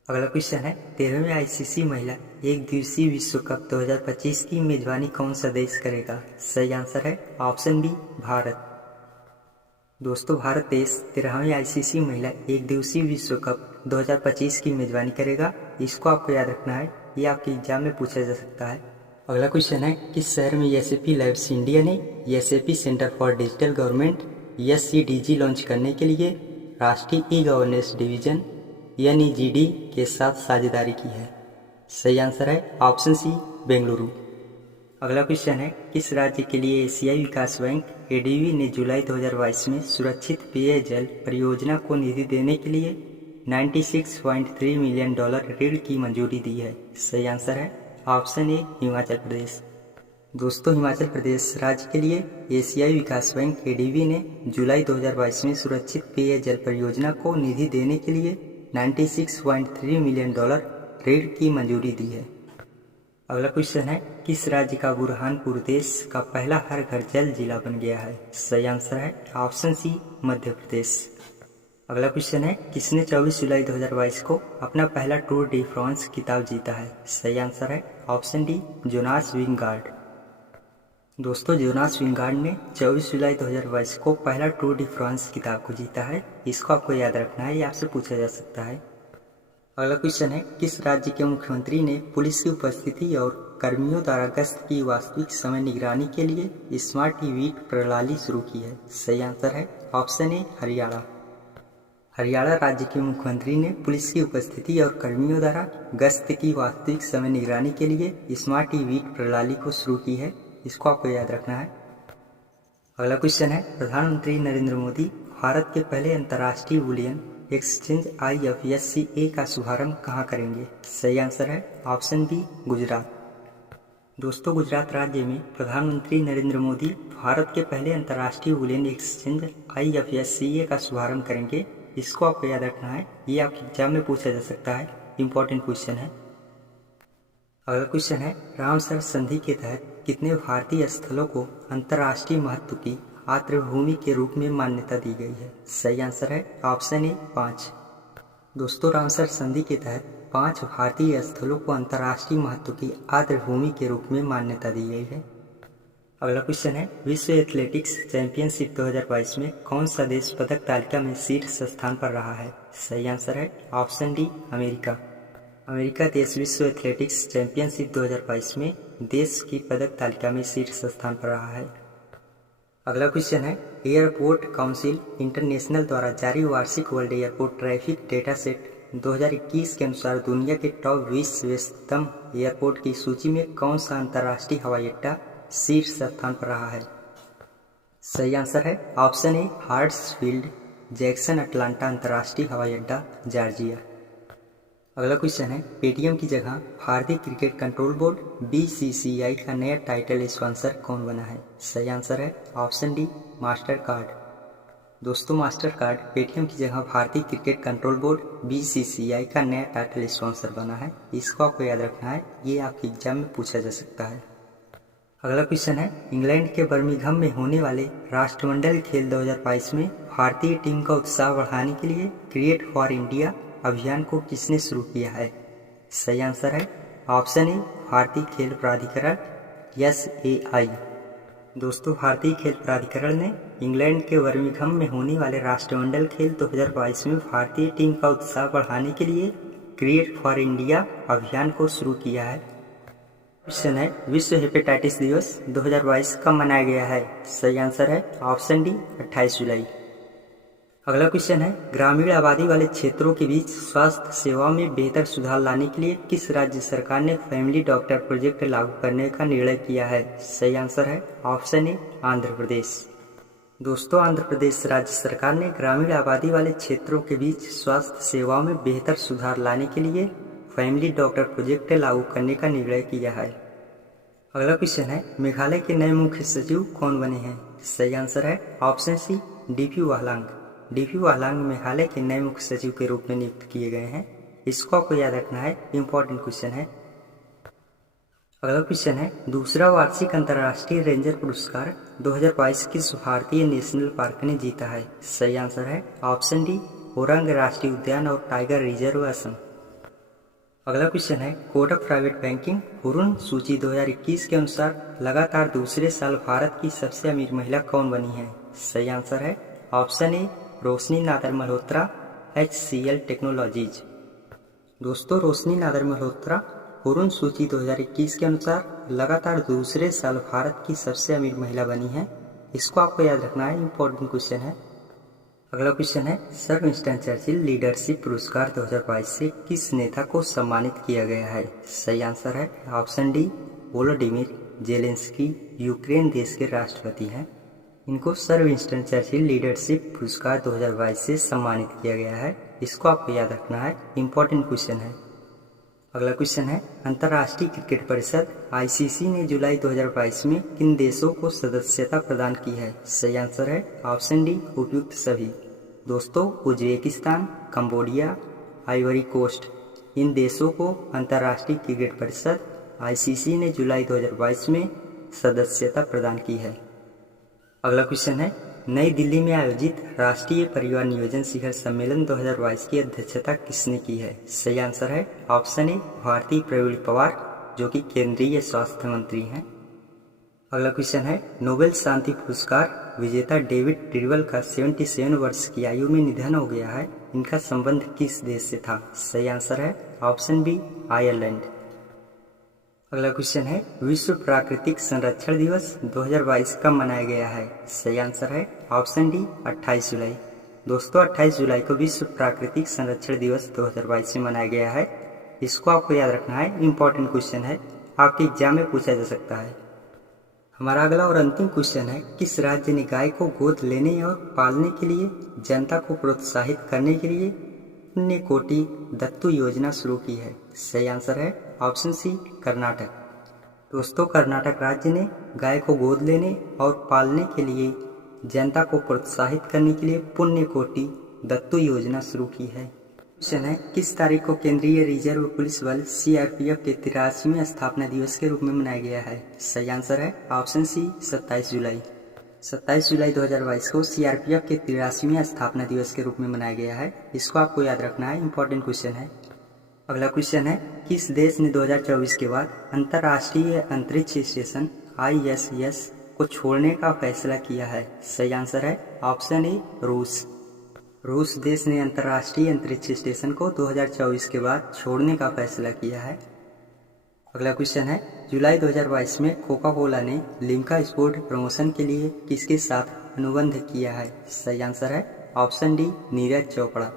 अगला क्वेश्चन है 13वें आईसीसी महिला एक दिवसीय विश्व कप 2025 की मेजबानी कौन सा देश करेगा? सही आंसर है ऑप्शन बी भारत। दोस्तों भारत देश 13वें आईसीसी महिला एक दिवसीय विश्व कप 2025 की मेजबानी करेगा। इसको आपको याद रखना है, ये आपके एग्जाम में पूछा जा सकता है। अगला क्वेश्चन है किस शहर में एसएपी लैब्स इंडिया ने SAP centre for digital government SCDG launch करने के लिए राष्ट्रीय ई गवर्नेंस डिवीजन एनईजीडी के साथ साझेदारी की है? सही आंसर है ऑप्शन सी बेंगलुरु। अगला क्वेश्चन है किस राज्य के लिए एशियाई विकास बैंक एडीबी ने जुलाई 2022 में सुरक्षित पेयजल परियोजना को निधि देने के लिए 96.3 मिलियन डॉलर ऋण की मंजूरी दी है? सही आंसर है ऑप्शन ए हिमाचल प्रदेश। दोस्तों हिमाचल प्रदेश राज्य के लिए एशियाई विकास बैंक एडीबी ने जुलाई 2022 में सुरक्षित पेयजल परियोजना को निधि देने के लिए 96.3 मिलियन डॉलर ऋण की मंजूरी दी है। अगला क्वेश्चन है किस राज्य का बुरहानपुर देश का पहला हर घर जल जिला बन गया है? सही आंसर है ऑप्शन सी मध्य प्रदेश। अगला क्वेश्चन है किसने 24 जुलाई 2022 को अपना पहला टूर डी फ्रांस खिताब जीता है? सही आंसर है ऑप्शन डी जोनास विंगार्ड। दोस्तों जोनास विंगार्ड ने 24 जुलाई 2022 को पहला टूर डी फ्रांस खिताब को जीता है। इसको आपको याद रखना है, ये आपसे पूछा जा सकता है। अगला क्वेश्चन है किस राज्य के मुख्यमंत्री ने पुलिस की उपस्थिति और कर्मियों द्वारा गश्त की वास्तविक समय निगरानी के लिए स्मार्ट टीवी प्रणाली शुरू की है? सही आंसर है ऑप्शन ए हरियाणा। हरियाणा राज्य के मुख्यमंत्री ने पुलिस की उपस्थिति और कर्मियों द्वारा गश्त की वास्तविक समय निगरानी के लिए स्मार्ट टीवी प्रणाली को शुरू की है। इसको आपको याद रखना है। अगला क्वेश्चन है प्रधानमंत्री नरेंद्र मोदी भारत के पहले अंतर्राष्ट्रीय बुलियन एक्सचेंज IFSC का शुभारंभ कहाँ करेंगे? सही आंसर है ऑप्शन बी गुजरात। दोस्तों गुजरात राज्य में प्रधानमंत्री नरेंद्र मोदी भारत के पहले अंतर्राष्ट्रीय बुलियन एक्सचेंज IFSC का शुभारंभ करेंगे। इसको आपको याद रखना है, ये आपके एग्जाम में पूछा जा सकता है, इंपॉर्टेंट क्वेश्चन है। अगला क्वेश्चन है रामसर संधि के तहत कितने भारतीय स्थलों को अंतर्राष्ट्रीय महत्व की आर्द्रभूमि के रूप में मान्यता दी गई है? सही आंसर है ऑप्शन ए 5। दोस्तों रामसर संधि के तहत 5 भारतीय स्थलों को अंतर्राष्ट्रीय महत्व की आर्द्रभूमि के रूप में मान्यता दी गई है। अगला क्वेश्चन है विश्व एथलेटिक्स चैंपियनशिप 2022 में कौन सा देश पदक तालिका में शीर्ष स्थान पर रहा है? सही आंसर है ऑप्शन डी अमेरिका। अमेरिका देश विश्व एथलेटिक्स चैंपियनशिप 2022 में देश की पदक तालिका में शीर्ष स्थान पर रहा है। अगला क्वेश्चन है एयरपोर्ट काउंसिल इंटरनेशनल द्वारा जारी वार्षिक world airport traffic data set 2021 के अनुसार दुनिया के टॉप 20 व्यस्ततम एयरपोर्ट की सूची में कौन सा अंतर्राष्ट्रीय हवाई अड्डा शीर्ष स्थान पर रहा है? सही आंसर है ऑप्शन ए हार्ट्सफील्ड जैक्सन अटलांटा अंतर्राष्ट्रीय हवाई अड्डा जॉर्जिया। अगला क्वेश्चन है पेटीएम की जगह भारतीय क्रिकेट कंट्रोल बोर्ड BCCI का नया टाइटल स्पॉन्सर कौन बना है? सही आंसर है ऑप्शन डी मास्टर कार्ड। दोस्तों मास्टर कार्ड पेटीएम की जगह भारतीय क्रिकेट कंट्रोल बोर्ड BCCI का नया टाइटल स्पॉन्सर बना है। इसको आपको याद रखना है, ये आपके एग्जाम में पूछा जा सकता है। अगला क्वेश्चन है इंग्लैंड के बर्मिंघम में होने वाले राष्ट्रमंडल खेल 2022 में भारतीय टीम का उत्साह बढ़ाने के लिए क्रिएट फॉर इंडिया अभियान को किसने शुरू किया है? सही आंसर है ऑप्शन ए भारतीय खेल प्राधिकरण SAI। दोस्तों भारतीय खेल प्राधिकरण ने इंग्लैंड के बर्मिंघम में होने वाले राष्ट्रमंडल खेल 2022 में भारतीय टीम का उत्साह बढ़ाने के लिए क्रिएट फॉर इंडिया अभियान को शुरू किया है। क्वेश्चन है विश्व हेपेटाइटिस दिवस 2022 कब मनाया गया है? सही आंसर है ऑप्शन डी 28 जुलाई। अगला क्वेश्चन है ग्रामीण आबादी वाले क्षेत्रों के बीच स्वास्थ्य सेवाओं में बेहतर सुधार लाने के लिए किस राज्य सरकार ने फैमिली डॉक्टर प्रोजेक्ट लागू करने का निर्णय किया है? सही आंसर है ऑप्शन ए आंध्र प्रदेश। दोस्तों आंध्र प्रदेश राज्य सरकार ने ग्रामीण आबादी वाले क्षेत्रों के बीच स्वास्थ्य सेवाओं में बेहतर सुधार लाने के लिए फैमिली डॉक्टर प्रोजेक्ट लागू करने का निर्णय किया है। अगला क्वेश्चन है मेघालय के नए मुख्य सचिव कौन बने हैं? सही आंसर है option C DP Wahlang. DP Wahlang Meghalaya के नए मुख्य सचिव के रूप में नियुक्त किए गए हैं। इसको आपको याद रखना है, इंपॉर्टेंट क्वेश्चन है। अगला क्वेश्चन है दूसरा वार्षिक अंतर्राष्ट्रीय रेंजर पुरस्कार 2022 किस भारतीय नेशनल पार्क ने जीता है? सही आंसर है ऑप्शन डी ओरंग राष्ट्रीय उद्यान और टाइगर रिजर्व असम। अगला क्वेश्चन है code of private banking Hurun सूची 2021 के अनुसार लगातार दूसरे साल भारत की सबसे अमीर महिला कौन बनी है? सही आंसर है option A Roshni Nadar Malhotra, HCL technologies. दोस्तों रोशनी नादर मल्होत्रा हुरुन सूची 2021 के अनुसार लगातार दूसरे साल भारत की सबसे अमीर महिला बनी है। इसको आपको याद रखना है, इंपॉर्टेंट क्वेश्चन है। अगला क्वेश्चन है सर विंस्टन चर्चिल लीडरशिप पुरस्कार 2022 से किस नेता को सम्मानित किया गया है? सही आंसर है option D Volodymyr Zelensky, Ukraine देश के राष्ट्रपति हैं। इनको सर विंस्टन चर्चिल लीडरशिप पुरस्कार 2022 से सम्मानित किया गया है। इसको आपको याद रखना है, इंपॉर्टेंट क्वेश्चन है। अगला क्वेश्चन है अंतर्राष्ट्रीय क्रिकेट परिषद ICC ने जुलाई 2022 में किन देशों को सदस्यता प्रदान की है? सही आंसर है ऑप्शन डी उपयुक्त सभी। दोस्तों उज्बेकिस्तान, कंबोडिया, आइवरी कोस्ट, इन देशों को अंतर्राष्ट्रीय क्रिकेट परिषद ICC ने जुलाई 2022 में सदस्यता प्रदान की है। अगला क्वेश्चन है नई दिल्ली में आयोजित राष्ट्रीय परिवार नियोजन शिखर सम्मेलन 2022 की अध्यक्षता किसने की है? सही आंसर है ऑप्शन ए भारती प्रवीण पवार, जो कि केंद्रीय स्वास्थ्य मंत्री हैं। अगला क्वेश्चन है नोबेल शांति पुरस्कार विजेता डेविड टिरवल का 77 वर्ष की आयु में निधन हो गया है। इनका संबंध किस देश से था? सही आंसर है ऑप्शन बी आयरलैंड। अगला क्वेश्चन है विश्व प्राकृतिक संरक्षण दिवस 2022 कब मनाया गया है? सही आंसर है ऑप्शन डी 28 जुलाई। दोस्तों 28 जुलाई को विश्व प्राकृतिक संरक्षण दिवस 2022 में मनाया गया है। इसको आपको याद रखना है, इंपॉर्टेंट क्वेश्चन है, आपके एग्जाम में पूछा जा सकता है। हमारा अगला और अंतिम क्वेश्चन है किस राज्य ने गाय को गोद लेने और पालने के लिए जनता को प्रोत्साहित करने के लिए पुण्य कोटि दत्तू योजना शुरू की है? सही आंसर है ऑप्शन सी कर्नाटक। दोस्तों कर्नाटक राज्य ने गाय को गोद लेने और पालने के लिए जनता को प्रोत्साहित करने के लिए पुण्य कोटि दत्तू योजना शुरू की है। क्वेश्चन है किस तारीख को केंद्रीय रिजर्व पुलिस बल CRPF के 83वें स्थापना दिवस के रूप में मनाया गया है? सही आंसर है ऑप्शन सी 27 जुलाई। 27 जुलाई 2022 को CRPF के 83वें स्थापना दिवस के रूप में मनाया गया है। इसको आपको याद रखना है, इंपॉर्टेंट क्वेश्चन है। अगला क्वेश्चन है किस देश ने 2024 के बाद अंतर्राष्ट्रीय अंतरिक्ष स्टेशन ISS को छोड़ने का फैसला किया है? सही आंसर है ऑप्शन ए रूस। रूस देश ने अंतर्राष्ट्रीय अंतरिक्ष स्टेशन को 2024 के बाद छोड़ने का फैसला किया है। अगला क्वेश्चन है जुलाई 2022 में कोका कोला ने लिम्का स्पोर्ट प्रमोशन के लिए किसके साथ अनुबंध किया है? सही आंसर है ऑप्शन डी नीरज चोपड़ा।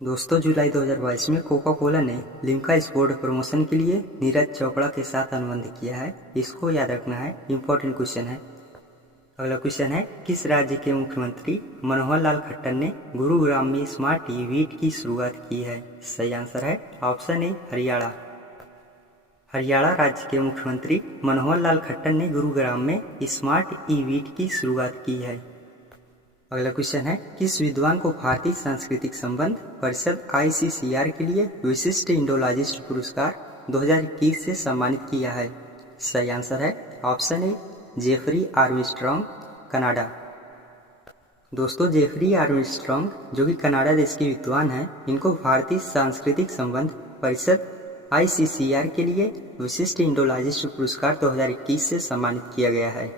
दोस्तों जुलाई 2022 में कोका कोला ने लिम्का स्पोर्ट प्रमोशन के लिए नीरज चोपड़ा के साथ अनुबंध किया है। इसको याद रखना है, इंपॉर्टेंट क्वेश्चन है। अगला क्वेश्चन है किस राज्य के मुख्यमंत्री मनोहर लाल खट्टर ने गुरुग्राम में स्मार्ट ईवीट की शुरुआत की है? सही आंसर है ऑप्शन ए हरियाणा। हरियाणा राज्य के मुख्यमंत्री मनोहर लाल खट्टर ने गुरुग्राम में स्मार्ट ईवीट की शुरुआत की है। अगला क्वेश्चन है किस विद्वान को भारतीय सांस्कृतिक संबंध परिषद ICCR के लिए विशिष्ट इंडोलॉजिस्ट पुरस्कार 2021 से सम्मानित किया है? सही आंसर है option A Jeffrey Armstrong, Canada. दोस्तों जेफरी आर्मस्ट्रॉन्ग जो कि कनाडा देश के विद्वान हैं, इनको भारतीय सांस्कृतिक संबंध परिषद ICCR के लिए विशिष्ट इंडोलॉजिस्ट पुरस्कार 2021 से सम्मानित किया गया है।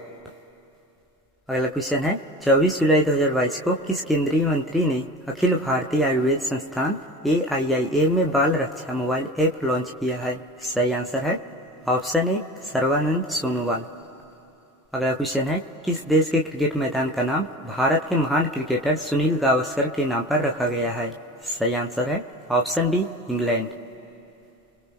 अगला क्वेश्चन है 24 जुलाई 2022 को किस केंद्रीय मंत्री ने अखिल भारतीय आयुर्वेद संस्थान AIIA में बाल रक्षा मोबाइल ऐप लॉन्च किया है? सही आंसर है ऑप्शन ए सर्बानंद सोनोवाल। अगला क्वेश्चन है किस देश के क्रिकेट मैदान का नाम भारत के महान क्रिकेटर सुनील गावस्कर के नाम पर रखा गया है? सही आंसर है ऑप्शन डी इंग्लैंड।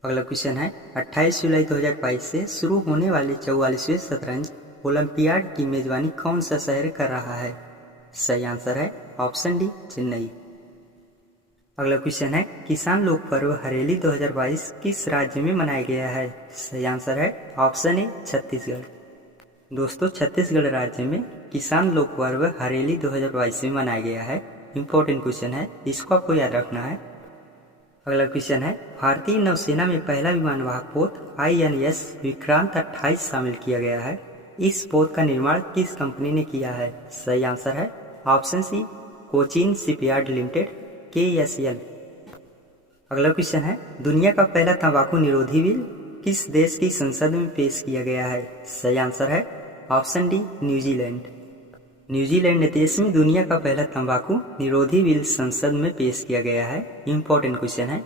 अगला क्वेश्चन है 28 जुलाई 2022 से शुरू होने वाले 44वें शतरंज ओलंपियाड की मेजबानी कौन सा शहर कर रहा है? सही आंसर है ऑप्शन डी चेन्नई। अगला क्वेश्चन है किसान लोक पर्व हरेली 2022 किस राज्य में मनाया गया है? सही आंसर है ऑप्शन ए छत्तीसगढ़। दोस्तों छत्तीसगढ़ राज्य में किसान लोक पर्व हरेली 2022 में मनाया गया है। इंपॉर्टेंट क्वेश्चन है, इसको आपको याद रखना है। अगला क्वेश्चन है भारतीय नौसेना में पहला विमानवाहक पोत INS विक्रांत 28 शामिल किया गया है। इस पोत का निर्माण किस कंपनी ने किया है? सही आंसर है option C Cochin shipyard limited KSL। अगला क्वेश्चन है, दुनिया का पहला तंबाकू निरोधी बिल किस देश की संसद में पेश किया गया है? सही आंसर है ऑप्शन डी, न्यूजीलैंड। न्यूजीलैंड देश में दुनिया का पहला तंबाकू निरोधी बिल संसद में पेश किया गया है। इंपॉर्टेंट क्वेश्चन है।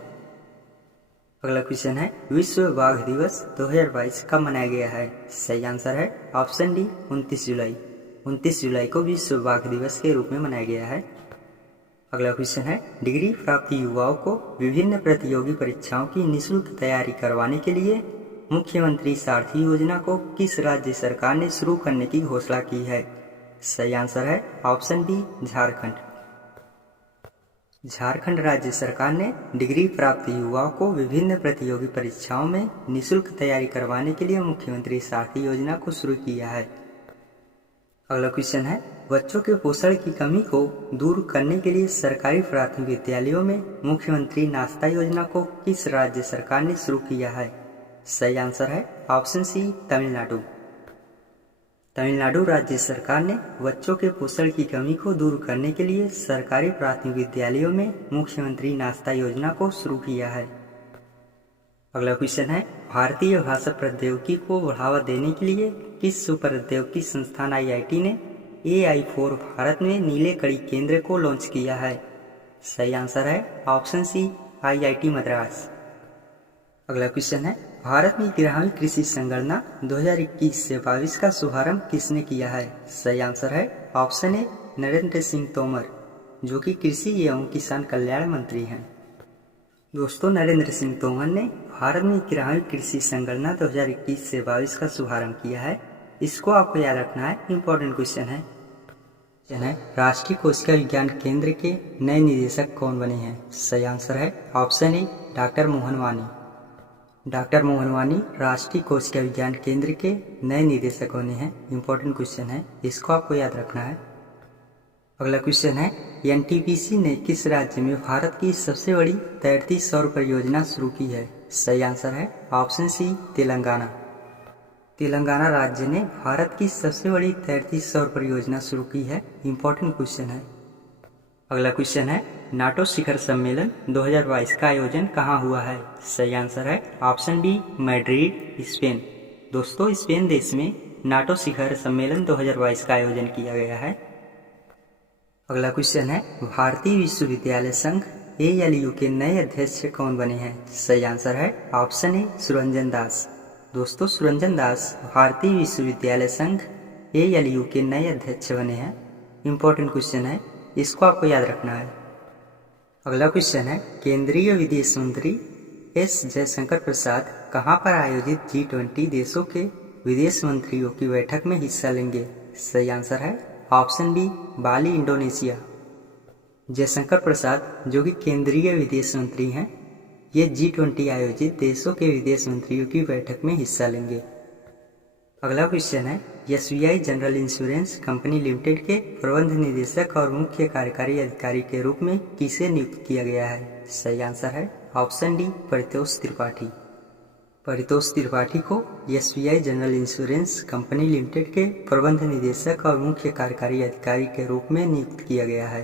अगला क्वेश्चन है, विश्व बाघ दिवस 2022 कब मनाया गया है? सही आंसर है ऑप्शन डी, 29 जुलाई। 29 जुलाई को विश्व बाघ दिवस के रूप में मनाया गया है। अगला क्वेश्चन है, डिग्री प्राप्त युवाओं को विभिन्न प्रतियोगी परीक्षाओं की निःशुल्क तैयारी करवाने के लिए मुख्यमंत्री सारथी योजना को किस राज्य सरकार ने शुरू करने की घोषणा की है? सही आंसर है ऑप्शन बी, झारखंड। झारखंड राज्य सरकार ने डिग्री प्राप्त युवाओं को विभिन्न प्रतियोगी परीक्षाओं में निःशुल्क तैयारी करवाने के लिए मुख्यमंत्री सारथी योजना को शुरू किया है। अगला क्वेश्चन है, बच्चों के पोषण की कमी को दूर करने के लिए सरकारी प्राथमिक विद्यालयों में मुख्यमंत्री नाश्ता योजना को किस राज्य सरकार ने शुरू किया है? सही आंसर है ऑप्शन सी, तमिलनाडु। तमिलनाडु राज्य सरकार ने बच्चों के पोषण की कमी को दूर करने के लिए सरकारी प्राथमिक विद्यालयों में मुख्यमंत्री नाश्ता योजना को शुरू किया है। अगला क्वेश्चन है, भारतीय भाषा प्रौद्योगिकी को बढ़ावा देने के लिए किस प्रौद्योगिकी संस्थान IIT ने AI फॉर भारत में नीले कड़ी केंद्र को लॉन्च किया है? सही आंसर है ऑप्शन सी, IIT मद्रास। अगला क्वेश्चन है, भारत में 11वीं कृषि संगणना 2021 से 22 का शुभारंभ किसने किया है? सही आंसर है ऑप्शन ए, नरेंद्र सिंह तोमर, जो कि कृषि एवं किसान कल्याण मंत्री हैं। दोस्तों, नरेंद्र सिंह तोमर ने भारत में 11वीं कृषि संगणना 2021 से 22 का शुभारंभ किया है। इसको आपको याद रखना है। इंपॉर्टेंट क्वेश्चन है। राष्ट्रीय कोशिका विज्ञान केंद्र के नए निदेशक कौन बने हैं? सही आंसर है ऑप्शन ए, डॉक्टर मोहन वानी। डॉक्टर मोहन वानी राष्ट्रीय कोशिका विज्ञान केंद्र के नए निदेशक बने हैं। इंपॉर्टेंट क्वेश्चन है, इसको आपको याद रखना है। अगला क्वेश्चन है, NTPC ने किस राज्य में भारत की सबसे बड़ी तैरती सौर परियोजना शुरू की है? सही आंसर है ऑप्शन सी, तेलंगाना। तेलंगाना राज्य ने भारत की सबसे बड़ी तैरती सौर परियोजना शुरू की है। इंपॉर्टेंट क्वेश्चन है। अगला क्वेश्चन है, नाटो शिखर सम्मेलन 2022 का आयोजन कहाँ हुआ है? सही आंसर है ऑप्शन बी, मैड्रिड, स्पेन। दोस्तों, स्पेन देश में नाटो शिखर सम्मेलन 2022 का आयोजन किया गया है। अगला क्वेश्चन है, भारतीय विश्वविद्यालय संघ ALU के नए अध्यक्ष कौन बने हैं? सही आंसर है ऑप्शन ए, सुरंजन दास। दोस्तों, सुरंजन दास भारतीय विश्वविद्यालय संघ ALU के नए अध्यक्ष बने हैं। इंपॉर्टेंट क्वेश्चन है, इसको आपको याद रखना है। अगला क्वेश्चन है, केंद्रीय विदेश मंत्री S जयशंकर प्रसाद कहां पर आयोजित G20 देशों के विदेश मंत्रियों की बैठक में हिस्सा लेंगे? सही आंसर है option B, Bali, Indonesia. Jaishankar Prasad, जो कि केंद्रीय विदेश मंत्री हैं, ये G20 आयोजित देशों के विदेश मंत्रियों की बैठक में हिस्सा लेंगे। अगला क्वेश्चन है, SBI general insurance company limited के प्रबंध निदेशक और मुख्य कार्यकारी अधिकारी के रूप में किसे नियुक्त किया गया है? सही आंसर है ऑप्शन डी, परितोष त्रिपाठी। परितोष त्रिपाठी को SBI general insurance company limited के प्रबंध निदेशक और मुख्य कार्यकारी अधिकारी के रूप में नियुक्त किया गया है।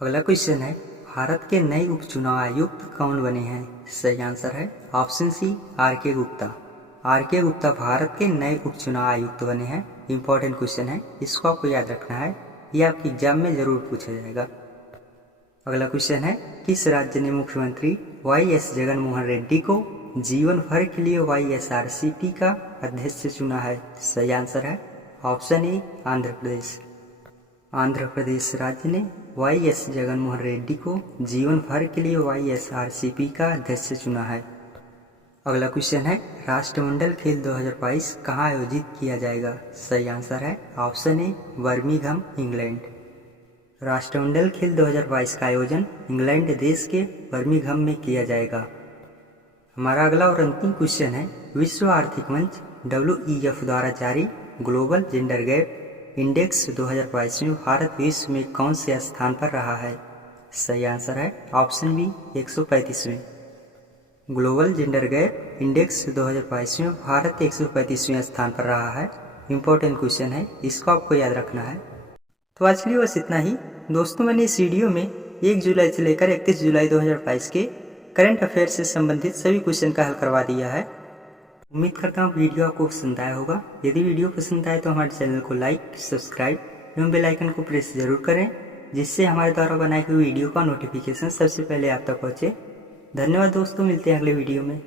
अगला क्वेश्चन है, भारत के नए उपचुनाव आयुक्त कौन बने हैं? सही आंसर है ऑप्शन सी, RK गुप्ता। RK गुप्ता भारत के नए उपचुनाव आयुक्त बने हैं। इंपॉर्टेंट क्वेश्चन है, इसको आपको याद रखना है, ये आपके एग्जाम में जरूर पूछा जाएगा। अगला क्वेश्चन है, किस राज्य ने मुख्यमंत्री YS जगनमोहन रेड्डी को जीवन भर के लिए YSRCP का अध्यक्ष चुना है? सही आंसर है ऑप्शन ए, आंध्र प्रदेश। आंध्र प्रदेश राज्य ने YS जगनमोहन रेड्डी को जीवन भर के लिए YSRCP का अध्यक्ष चुना है। अगला क्वेश्चन है, राष्ट्रमंडल खेल 2022 कहाँ आयोजित किया जाएगा? सही आंसर है ऑप्शन ए, बर्मिंघम, इंग्लैंड। राष्ट्रमंडल खेल 2022 का आयोजन इंग्लैंड देश के बर्मिंघम में किया जाएगा। हमारा अगला और अंतिम क्वेश्चन है, विश्व आर्थिक मंच WEF द्वारा जारी ग्लोबल जेंडर गैप इंडेक्स 2022 में भारत विश्व में कौन से स्थान पर रहा है? सही आंसर है ऑप्शन बी, 135वें। ग्लोबल जेंडर गैप इंडेक्स 2022 में भारत 135वें स्थान पर रहा है। इंपॉर्टेंट क्वेश्चन है, इसको आपको याद रखना है। तो आज के लिए बस इतना ही। दोस्तों, मैंने इस वीडियो में 1 जुलाई से लेकर 31 जुलाई 2022 के करंट अफेयर से संबंधित सभी क्वेश्चन का हल करवा दिया है। उम्मीद करता हूँ वीडियो आपको पसंद आया होगा। यदि वीडियो पसंद आए तो हमारे चैनल को लाइक, सब्सक्राइब एवं बेल आइकन को प्रेस जरूर करें, जिससे हमारे द्वारा बनाई हुई वीडियो का नोटिफिकेशन सबसे पहले आप तक पहुँचे। धन्यवाद दोस्तों, मिलते हैं अगले वीडियो में।